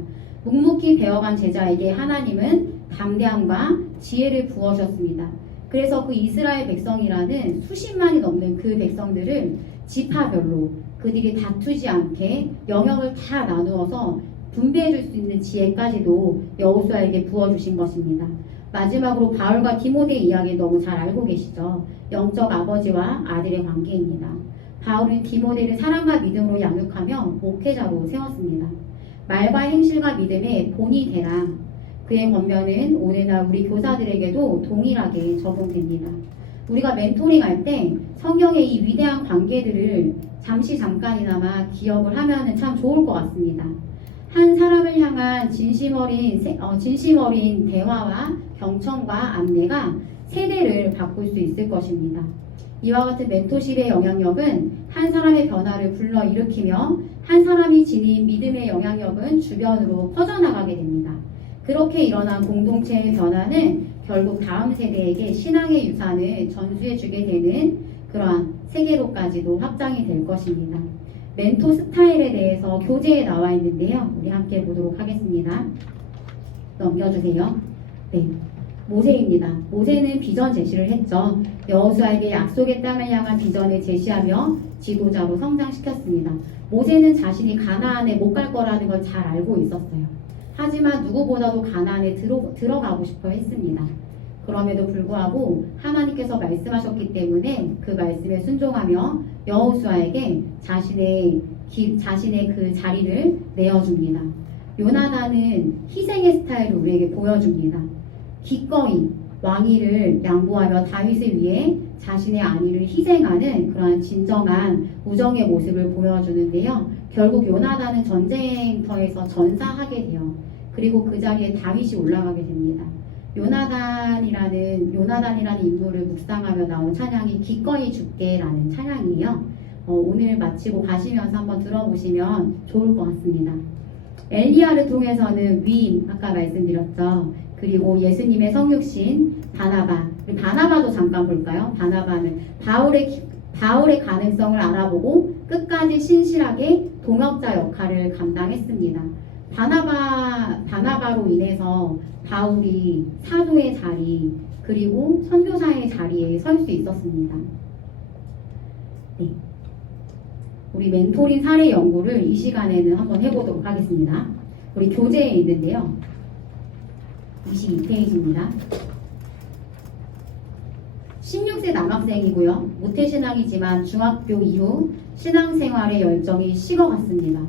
묵묵히 배워간 제자에게 하나님은 담대함과 지혜를 부어주셨습니다. 그래서 그 이스라엘 백성이라는 수십만이 넘는 그 백성들을 지파별로 그들이 다투지 않게 영역을 다 나누어서 분배해 줄 수 있는 지혜까지도 여호수아에게 부어주신 것입니다. 마지막으로 바울과 디모데의 이야기 너무 잘 알고 계시죠? 영적 아버지와 아들의 관계입니다. 바울은 디모데를 사랑과 믿음으로 양육하며 목회자로 세웠습니다. 말과 행실과 믿음의 본이 되라. 그의 권면은 오늘날 우리 교사들에게도 동일하게 적용됩니다. 우리가 멘토링 할 때 성경의 이 위대한 관계들을 잠깐이나마 기억을 하면 참 좋을 것 같습니다. 한 사람을 향한 진심 어린 대화와 경청과 안내가 세대를 바꿀 수 있을 것입니다. 이와 같은 멘토십의 영향력은 한 사람의 변화를 불러일으키며 한 사람이 지닌 믿음의 영향력은 주변으로 퍼져나가게 됩니다. 그렇게 일어난 공동체의 변화는 결국 다음 세대에게 신앙의 유산을 전수해주게 되는 그러한 세계로까지도 확장이 될 것입니다. 멘토 스타일에 대해서 교재에 나와 있는데요. 우리 함께 보도록 하겠습니다. 넘겨주세요. 네, 모세입니다. 모세는 비전 제시를 했죠. 여호수아에게 약속의 땅을 향한 비전을 제시하며 지도자로 성장시켰습니다. 모세는 자신이 가나안에 못 갈 거라는 걸 잘 알고 있었어요. 하지만 누구보다도 가나안에 들어가고 싶어 했습니다. 그럼에도 불구하고 하나님께서 말씀하셨기 때문에 그 말씀에 순종하며 여호수아에게 자신의 그 자리를 내어줍니다. 요나단은 희생의 스타일을 우리에게 보여줍니다. 기꺼이 왕위를 양보하며 다윗을 위해 자신의 안위를 희생하는 그러한 진정한 우정의 모습을 보여주는데요. 결국 요나단은 전쟁터에서 전사하게 돼요. 그리고 그 자리에 다윗이 올라가게 됩니다. 요나단이라는 인물을 묵상하며 나온 찬양이 기꺼이 죽게라는 찬양이에요. 오늘 마치고 가시면서 한번 들어보시면 좋을 것 같습니다. 엘리야를 통해서는 위임, 아까 말씀드렸죠. 그리고 예수님의 성육신 바나바도 잠깐 볼까요? 바나바는 바울의 가능성을 알아보고 끝까지 신실하게 동역자 역할을 감당했습니다. 바나바로 인해서 바울이 사도의 자리 그리고 선교사의 자리에 설 수 있었습니다. 네. 우리 멘토링 사례 연구를 이 시간에는 한번 해보도록 하겠습니다. 우리 교재에 있는데요. 22페이지입니다. 16세 남학생이고요. 모태신앙이지만 중학교 이후 신앙생활의 열정이 식어갔습니다.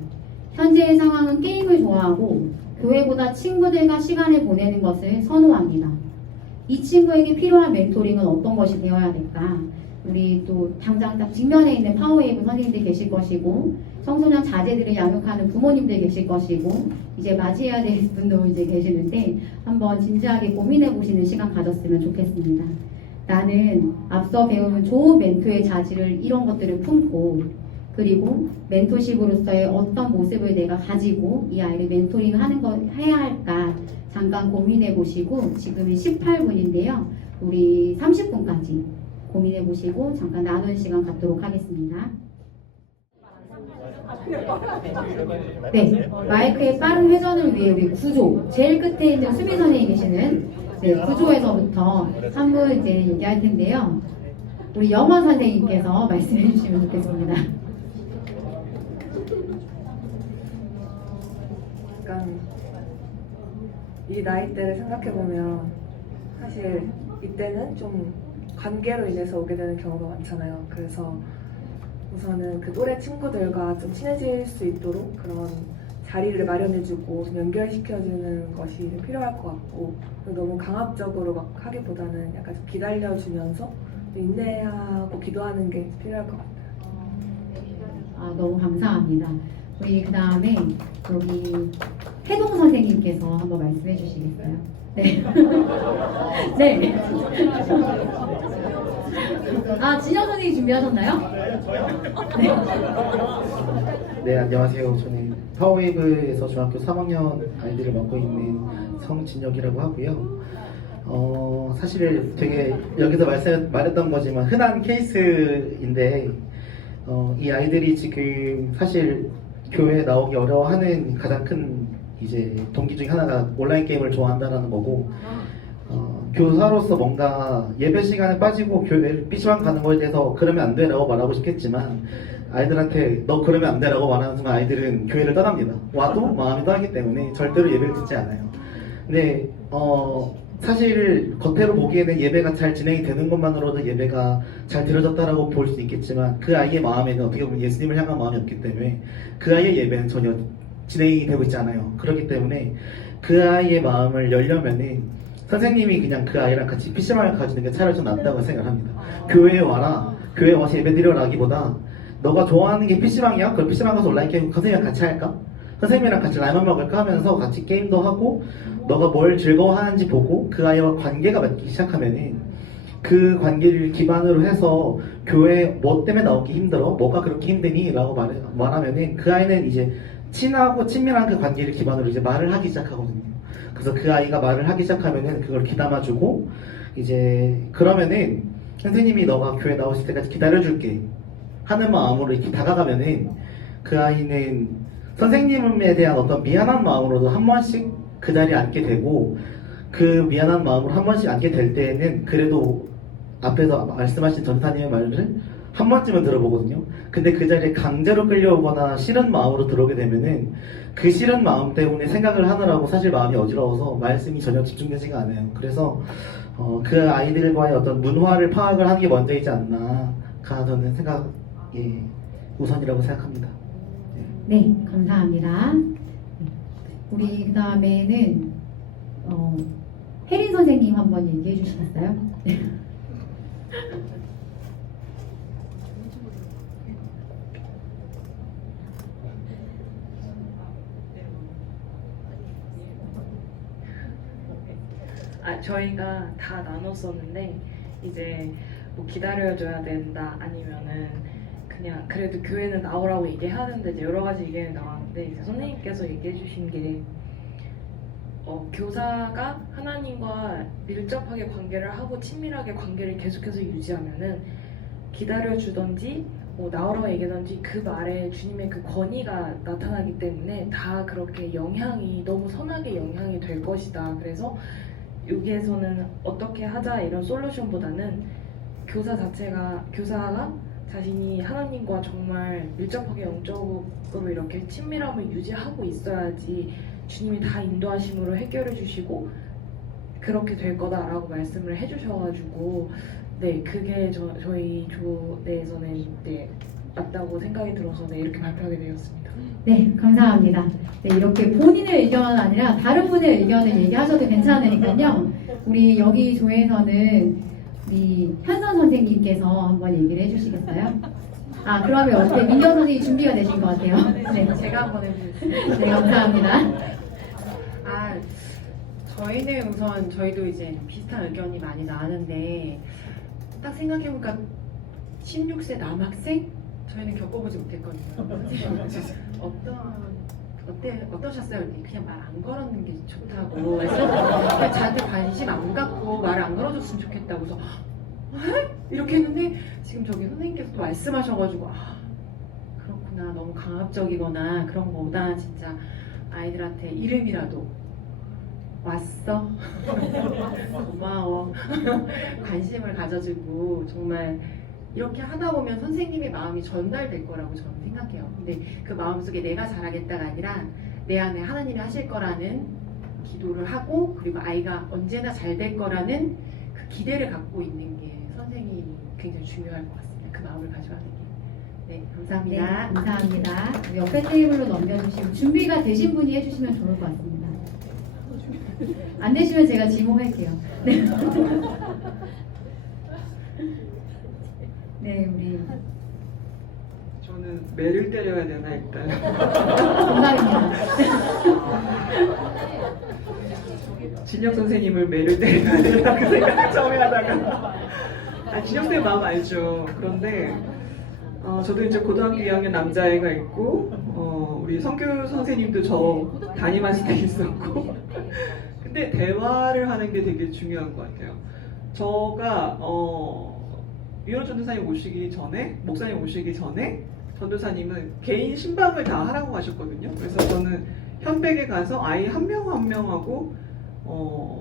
현재의 상황은 게임을 좋아하고 교회보다 친구들과 시간을 보내는 것을 선호합니다. 이 친구에게 필요한 멘토링은 어떤 것이 되어야 될까? 우리 또 당장 딱 직면에 있는 파워웨이브 선생님들 계실 것이고 청소년 자제들을 양육하는 부모님들 계실 것이고 이제 맞이해야 될 분도 이제 계시는데 한번 진지하게 고민해 보시는 시간 가졌으면 좋겠습니다. 나는 앞서 배운 좋은 멘토의 자질을 이런 것들을 품고 그리고 멘토십으로서의 어떤 모습을 내가 가지고 이 아이를 해야 할까 잠깐 고민해 보시고 지금이 18분인데요. 우리 30분까지 고민해 보시고 잠깐 나눈 시간 갖도록 하겠습니다. 네, 마이크의 빠른 회전을 위해 우리 구조 제일 끝에 있는 수미 선생님이 계시는 구조에서부터 한번 이제 얘기할 텐데요. 우리 영어 선생님께서 말씀해 주시면 좋겠습니다. 약간 이 나이대를 생각해 보면 사실 이때는 좀 관계로 인해서 오게 되는 경우가 많잖아요. 그래서 우선은 그 또래 친구들과 좀 친해질 수 있도록 그런 자리를 마련해주고 좀 연결시켜주는 것이 좀 필요할 것 같고, 너무 강압적으로 막 하기보다는 약간 좀 기다려주면서 인내하고 기도하는 게 필요할 것 같아요. 아, 너무 감사합니다. 우리 그 다음에 여기 해동 선생님께서 한번 말씀해 주시겠어요? 네. 네. 아, 진영 선생님 준비하셨나요? 네. 네, 안녕하세요. 저는 파워웨이브에서 중학교 3학년 아이들을 맡고 있는 성진혁이라고 하고요. 사실 되게 여기서 말했던 거지만 흔한 케이스인데, 이 아이들이 지금 사실 교회에 나오기 어려워하는 가장 큰 이제 동기 중에 하나가 온라인 게임을 좋아한다라는 거고, 교사로서 뭔가 예배 시간에 빠지고 교회 PC방 가는 거에 대해서 그러면 안 돼라고 말하고 싶겠지만, 아이들한테 너 그러면 안 돼라고 말하는 순간 아이들은 교회를 떠납니다. 와도 마음이 떠나기 때문에 절대로 예배를 듣지 않아요. 근데 사실 겉으로 보기에는 예배가 잘 진행이 되는 것만으로도 예배가 잘 들어졌다라고 볼 수 있겠지만, 그 아이의 마음에는 어떻게 보면 예수님을 향한 마음이 없기 때문에 그 아이의 예배는 전혀 진행이 되고 있지 않아요. 그렇기 때문에 그 아이의 마음을 열려면은 선생님이 그냥 그 아이랑 같이 PC방을 가주는 게 차라리 좀 낫다고 생각합니다. 교회에 와라, 교회에 와서 예배 드려라기보다 너가 좋아하는 게 PC방이야? 그럼 PC방 가서 온라인 게임 선생님이랑 같이 할까? 선생님이랑 같이 라면 먹을까 하면서 같이 게임도 하고 너가 뭘 즐거워하는지 보고 그 아이와 관계가 맺기 시작하면은 그 관계를 기반으로 해서 교회 뭐 때문에 나오기 힘들어? 뭐가 그렇게 힘드니? 라고 말하면은 그 아이는 이제 친하고 친밀한 그 관계를 기반으로 이제 말을 하기 시작하거든요. 그래서 그 아이가 말을 하기 시작하면은 그걸 귀담아주고 이제 그러면은 선생님이 너가 교회 나오실 때까지 기다려줄게 하는 마음으로 이렇게 다가가면은 그 아이는 선생님에 대한 어떤 미안한 마음으로도 한 번씩 그 자리에 앉게 되고, 그 미안한 마음으로 한 번씩 앉게 될 때에는 그래도 앞에서 말씀하신 전사님의 말을 한 번쯤은 들어보거든요. 근데 그 자리에 강제로 끌려오거나 싫은 마음으로 들어오게 되면은 그 싫은 마음 때문에 생각을 하느라고 사실 마음이 어지러워서 말씀이 전혀 집중되지가 않아요. 그래서 그 아이들과의 어떤 문화를 파악을 하는 게 먼저이지 않나가 저는 생각이 우선이라고 생각합니다. 네, 감사합니다. 우리 그 다음에는 혜린 선생님 한번 얘기해 주시겠어요? 저희가 다 나눴었는데 이제 뭐 기다려줘야 된다 아니면은 그냥 그래도 교회는 나오라고 얘기하는데 이제 여러 가지 의견이 나왔는데 이제 선생님께서 얘기해 주신 게 교사가 하나님과 밀접하게 관계를 하고 친밀하게 관계를 계속해서 유지하면은 기다려주던지 뭐 나오라고 얘기하던지 그 말에 주님의 그 권위가 나타나기 때문에 다 그렇게 영향이 너무 선하게 영향이 될 것이다. 그래서 여기에서는 어떻게 하자 이런 솔루션보다는 교사가 자신이 하나님과 정말 밀접하게 영적으로 이렇게 친밀함을 유지하고 있어야지 주님이 다 인도하심으로 해결해 주시고 그렇게 될 거다라고 말씀을 해주셔가지고 네 그게 저희 조내에서는 네 맞다고 생각이 들어서 네 이렇게 발표하게 되었습니다. 네, 감사합니다. 네, 이렇게 본인의 의견은 아니라 다른 분의 의견을 얘기하셔도 괜찮으니까요. 우리 여기 조에서는 우리 현선 선생님께서 한번 얘기를 해주시겠어요? 아, 그러면 어때? 민경 선생님이 준비가 되신 것 같아요. 네, 제가 한번 해주겠습니다. 네, 감사합니다. 저희는 우선 저희도 이제 비슷한 의견이 많이 나는데 딱 생각해보니까 16세 남학생? 저희는 겪어보지 못했거든요. 어떠셨어요? 그냥 말 안 걸었는 게 좋다고 그냥 저한테 관심 안 갖고 말을 안 걸어줬으면 좋겠다고 그래서 이렇게 했는데 지금 저기 선생님께서 또 말씀하셔가지고 그렇구나 너무 강압적이거나 그런 거보다 진짜 아이들한테 이름이라도 왔어? 고마워 관심을 가져주고 정말 이렇게 하다 보면 선생님의 마음이 전달될 거라고 저는 생각해요. 근데 그 마음속에 내가 잘하겠다가 아니라 내 안에 하나님이 하실 거라는 기도를 하고 그리고 아이가 언제나 잘 될 거라는 그 기대를 갖고 있는 게 선생님이 굉장히 중요할 것 같습니다. 그 마음을 가져가는 게. 네, 감사합니다. 감사합니다. 옆에 테이블로 넘겨주시고 준비가 되신 분이 해주시면 좋을 것 같습니다. 안 되시면 제가 지목할게요. 네. 네, 우리 저는 매를 때려야 되나 일단. 정답입니다. 진혁 선생님을 매를 때려야 되나 그 생각을 처음에 하다가 진혁 선생님 마음 알죠. 그런데 저도 이제 고등학교 2학년 남자애가 있고 우리 성규 선생님도 저 담임했을 때 있었고 근데 대화를 하는 게 되게 중요한 것 같아요. 저가 이현 전도사님 오시기 전에 목사님 오시기 전에 전도사님은 개인 신방을 다 하라고 하셨거든요. 그래서 저는 현백에 가서 아이 한 명 한 명하고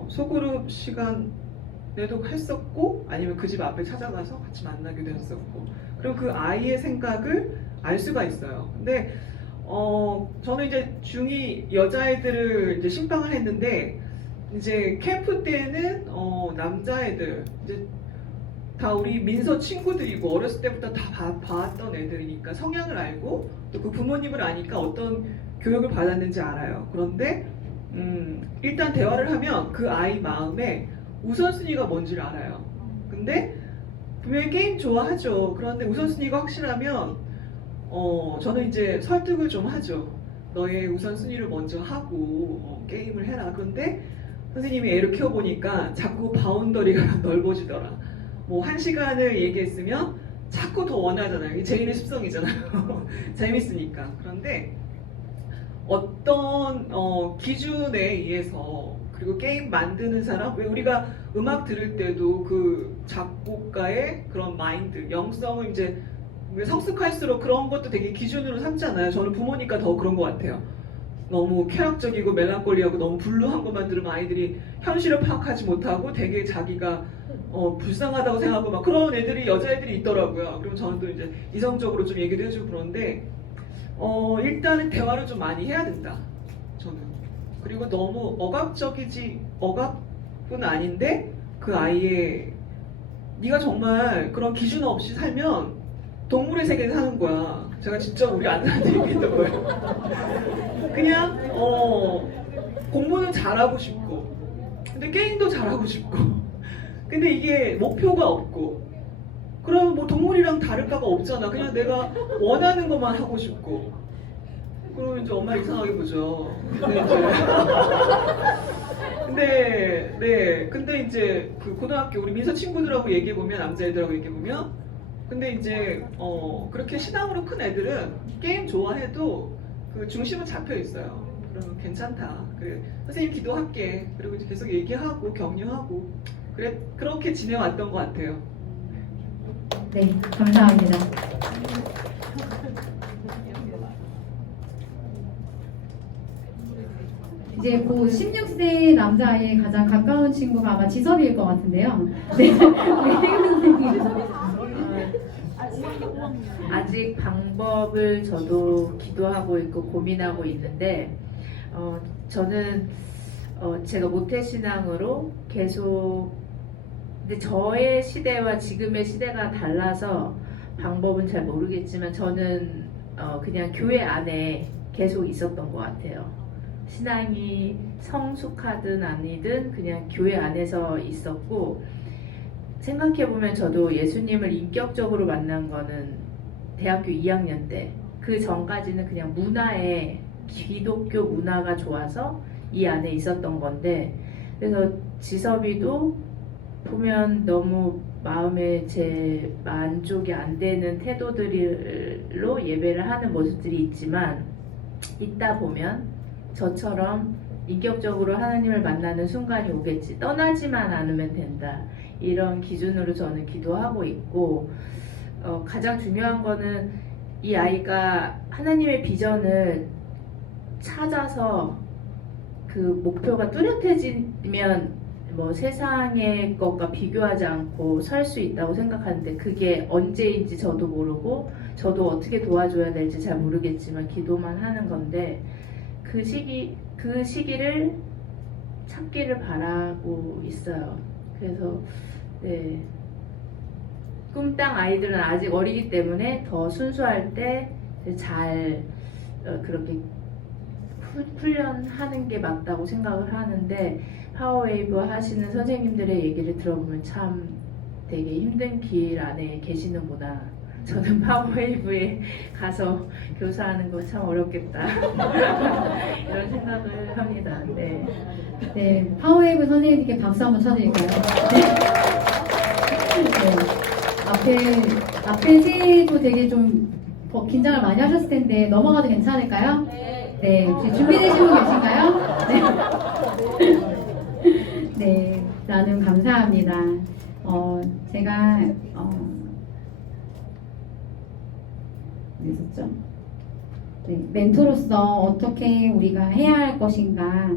소그룹 시간에도 했었고 아니면 그 집 앞에 찾아가서 같이 만나기도 했었고 그럼 그 아이의 생각을 알 수가 있어요. 근데 저는 이제 중2 여자애들을 이제 신방을 했는데 이제 캠프 때는 남자애들 이제 다 우리 민서 친구들이고 어렸을 때부터 다 봐왔던 애들이니까 성향을 알고 또 그 부모님을 아니까 어떤 교육을 받았는지 알아요. 그런데 일단 대화를 하면 그 아이 마음에 우선순위가 뭔지를 알아요. 근데 분명히 게임 좋아하죠. 그런데 우선순위가 확실하면 저는 이제 설득을 좀 하죠. 너의 우선순위를 먼저 하고 게임을 해라. 그런데 선생님이 애를 키워보니까 자꾸 바운더리가 넓어지더라. 뭐 1시간을 얘기했으면 자꾸 더 원하잖아요. 이게 제일의 습성이잖아요. 재밌으니까. 그런데 어떤 기준에 의해서 그리고 게임 만드는 사람 왜 우리가 음악 들을 때도 그 작곡가의 그런 마인드, 영성을 이제 성숙할수록 그런 것도 되게 기준으로 삼잖아요. 저는 부모니까 더 그런 것 같아요. 너무 쾌락적이고 멜랑콜리하고 너무 블루한 것만 들으면 아이들이 현실을 파악하지 못하고 되게 자기가 불쌍하다고 생각하고 막 그런 애들이 여자애들이 있더라고요. 그럼 저는 또 이제 이성적으로 좀 얘기도 해주고 그러는데 일단은 대화를 좀 많이 해야 된다. 저는. 그리고 너무 억압은 아닌데 그 아이의 네가 정말 그런 기준 없이 살면 동물의 세계에 사는 거야. 제가 진짜 우리 아들한테 얘기했던 거예요. 그냥 공부는 잘하고 싶고 근데 게임도 잘하고 싶고 근데 이게 목표가 없고 그럼 뭐 동물이랑 다를 바가 없잖아. 그냥 내가 원하는 것만 하고 싶고 그러면 이제 엄마 이상하게 보죠. 근데 이제 그 고등학교 우리 민서 친구들하고 얘기해 보면 남자애들하고 얘기해 보면 근데 이제 그렇게 신앙으로 큰 애들은 게임 좋아해도 그 중심은 잡혀 있어요. 그러면 괜찮다. 그래 선생님 기도할게. 그리고 이제 계속 얘기하고 격려하고 그래 그렇게 지내왔던 것 같아요. 네, 감사합니다. 이제 곧 16세 남자아이의 가장 가까운 친구가 아마 지섭일 것 같은데요. 네, 우리 태균 선생님. 아직 방법을 저도 기도하고 있고 고민하고 있는데 저는 제가 모태신앙으로 계속 근데 저의 시대와 지금의 시대가 달라서 방법은 잘 모르겠지만 저는 그냥 교회 안에 계속 있었던 것 같아요. 신앙이 성숙하든 아니든 그냥 교회 안에서 있었고 생각해보면 저도 예수님을 인격적으로 만난 거는 대학교 2학년 때 그 전까지는 그냥 문화에 기독교 문화가 좋아서 이 안에 있었던 건데 그래서 지섭이도 보면 너무 마음에 제 만족이 안 되는 태도들로 예배를 하는 모습들이 있지만 있다 보면 저처럼 인격적으로 하나님을 만나는 순간이 오겠지. 떠나지만 않으면 된다. 이런 기준으로 저는 기도하고 있고 가장 중요한 거는 이 아이가 하나님의 비전을 찾아서 그 목표가 뚜렷해지면 뭐 세상의 것과 비교하지 않고 살 수 있다고 생각하는데 그게 언제인지 저도 모르고 저도 어떻게 도와줘야 될지 잘 모르겠지만 기도만 하는 건데 그 시기를 찾기를 바라고 있어요. 그래서 네 꿈땅 아이들은 아직 어리기 때문에 더 순수할 때 잘 그렇게 훈련하는 게 맞다고 생각을 하는데 파워웨이브 하시는 선생님들의 얘기를 들어보면 참 되게 힘든 길 안에 계시는구나. 저는 파워웨이브에 가서 교사하는 거 참 어렵겠다. 이런 생각을 합니다. 네. 네, 파워웨이브 선생님께 박수 한번 쳐드릴까요? 네. 앞에 세도 되게 좀 긴장을 많이 하셨을 텐데 넘어가도 괜찮을까요? 네. 혹시 준비되신 분 계신가요? 네. 네, 나눔 감사합니다. 제가 어디 있었죠? 네, 멘토로서 어떻게 우리가 해야 할 것인가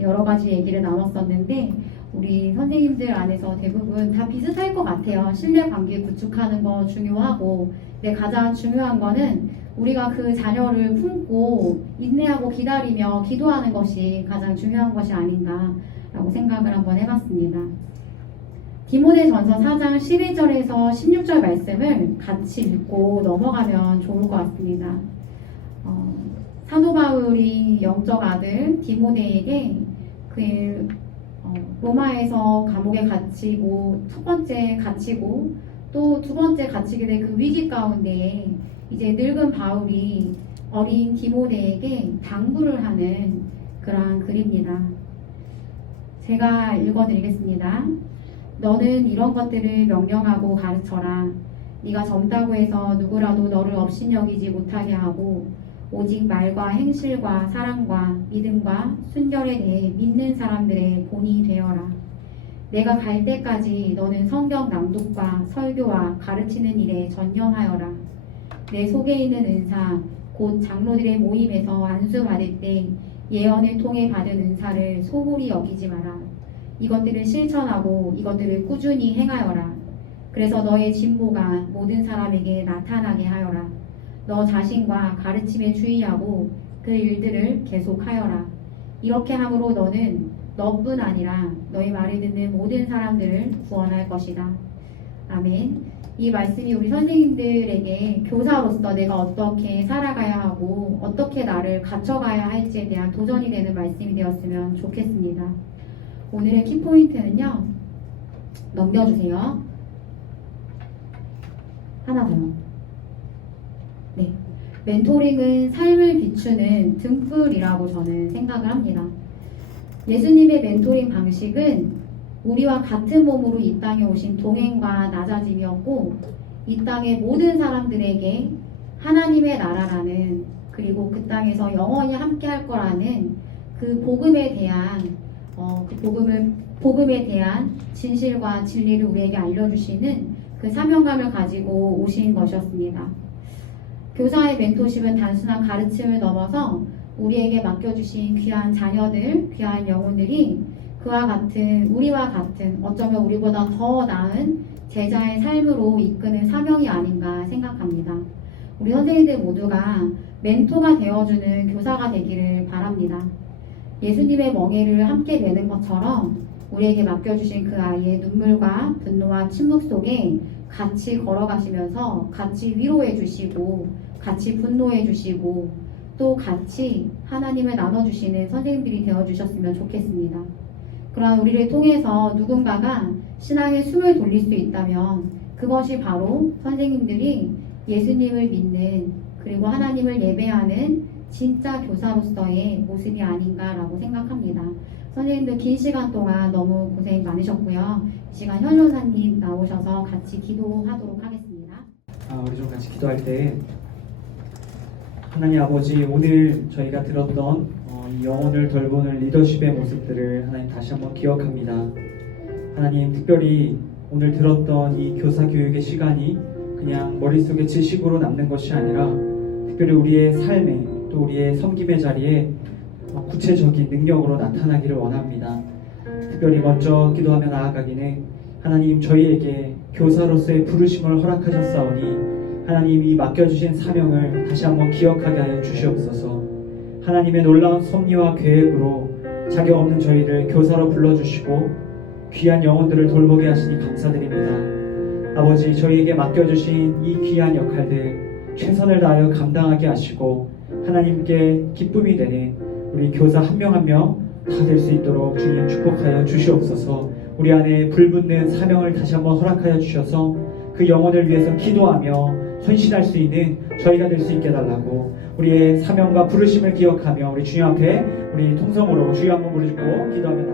여러 가지 얘기를 나눴었는데 우리 선생님들 안에서 대부분 다 비슷할 것 같아요. 신뢰관계 구축하는 거 중요하고 근데 가장 중요한 거는 우리가 그 자녀를 품고 인내하고 기다리며 기도하는 것이 가장 중요한 것이 아닌가라고 생각을 한번 해봤습니다. 디모데전서 4장 11절에서 16절 말씀을 같이 읽고 넘어가면 좋을 것 같습니다. 사도 바울이 영적 아들 디모데에게 로마에서 감옥에 갇히고 첫 번째 갇히고 또 두 번째 갇히게 된 그 위기 가운데 이제 늙은 바울이 어린 디모데에게 당부를 하는 그러한 글입니다. 제가 읽어드리겠습니다. 너는 이런 것들을 명령하고 가르쳐라. 네가 젊다고 해서 누구라도 너를 업신여기지 못하게 하고 오직 말과 행실과 사랑과 믿음과 순결에 대해 믿는 사람들의 본이 되어라. 내가 갈 때까지 너는 성경 낭독과 설교와 가르치는 일에 전념하여라. 내 속에 있는 은사 곧 장로들의 모임에서 안수받을 때 예언을 통해 받은 은사를 소홀히 여기지 마라. 이것들을 실천하고 이것들을 꾸준히 행하여라. 그래서 너의 진보가 모든 사람에게 나타나게 하여라. 너 자신과 가르침에 주의하고 그 일들을 계속하여라. 이렇게 함으로 너는 너뿐 아니라 너의 말을 듣는 모든 사람들을 구원할 것이다. 아멘. 이 말씀이 우리 선생님들에게 교사로서 내가 어떻게 살아가야 하고 어떻게 나를 갖춰가야 할지에 대한 도전이 되는 말씀이 되었으면 좋겠습니다. 오늘의 키포인트는요. 넘겨주세요. 하나 더요. 네. 멘토링은 삶을 비추는 등불이라고 저는 생각을 합니다. 예수님의 멘토링 방식은 우리와 같은 몸으로 이 땅에 오신 동행과 낮아짐이었고 이 땅의 모든 사람들에게 하나님의 나라라는 그리고 그 땅에서 영원히 함께 할 거라는 그 복음에 대한 복음에 대한 진실과 진리를 우리에게 알려주시는 그 사명감을 가지고 오신 것이었습니다. 교사의 멘토십은 단순한 가르침을 넘어서 우리에게 맡겨주신 귀한 자녀들, 귀한 영혼들이 우리와 같은 어쩌면 우리보다 더 나은 제자의 삶으로 이끄는 사명이 아닌가 생각합니다. 우리 선생님들 모두가 멘토가 되어주는 교사가 되기를 바랍니다. 예수님의 멍에를 함께 메는 것처럼 우리에게 맡겨주신 그 아이의 눈물과 분노와 침묵 속에 같이 걸어가시면서 같이 위로해 주시고 같이 분노해 주시고 또 같이 하나님을 나눠주시는 선생님들이 되어주셨으면 좋겠습니다. 그러한 우리를 통해서 누군가가 신앙의 숨을 돌릴 수 있다면 그것이 바로 선생님들이 예수님을 믿는 그리고 하나님을 예배하는 진짜 교사로서의 모습이 아닌가라고 생각합니다. 선생님들 긴 시간 동안 너무 고생 많으셨고요. 이 시간 현로사님 나오셔서 같이 기도하도록 하겠습니다. 우리 좀 같이 기도할 때 하나님 아버지 오늘 저희가 들었던 이 영혼을 돌보는 리더십의 모습들을 하나님 다시 한번 기억합니다. 하나님 특별히 오늘 들었던 이 교사 교육의 시간이 그냥 머릿속에 지식으로 남는 것이 아니라 특별히 우리의 삶에 또 우리의 섬김의 자리에 구체적인 능력으로 나타나기를 원합니다. 특별히 먼저 기도하며 나아가기는 하나님 저희에게 교사로서의 부르심을 허락하셨사오니 하나님 이 맡겨주신 사명을 다시 한번 기억하게 하여 주시옵소서. 하나님의 놀라운 섭리와 계획으로 자격 없는 저희를 교사로 불러주시고 귀한 영혼들을 돌보게 하시니 감사드립니다. 아버지 저희에게 맡겨주신 이 귀한 역할들 최선을 다하여 감당하게 하시고 하나님께 기쁨이 되는 우리 교사 한 명 한 명 다 될 수 있도록 주님 축복하여 주시옵소서. 우리 안에 불붙는 사명을 다시 한번 허락하여 주셔서 그 영혼을 위해서 기도하며 헌신할 수 있는 저희가 될 수 있게 해달라고 우리의 사명과 부르심을 기억하며 우리 주님 앞에 우리 통성으로 주여 한번 부르짖고 기도하며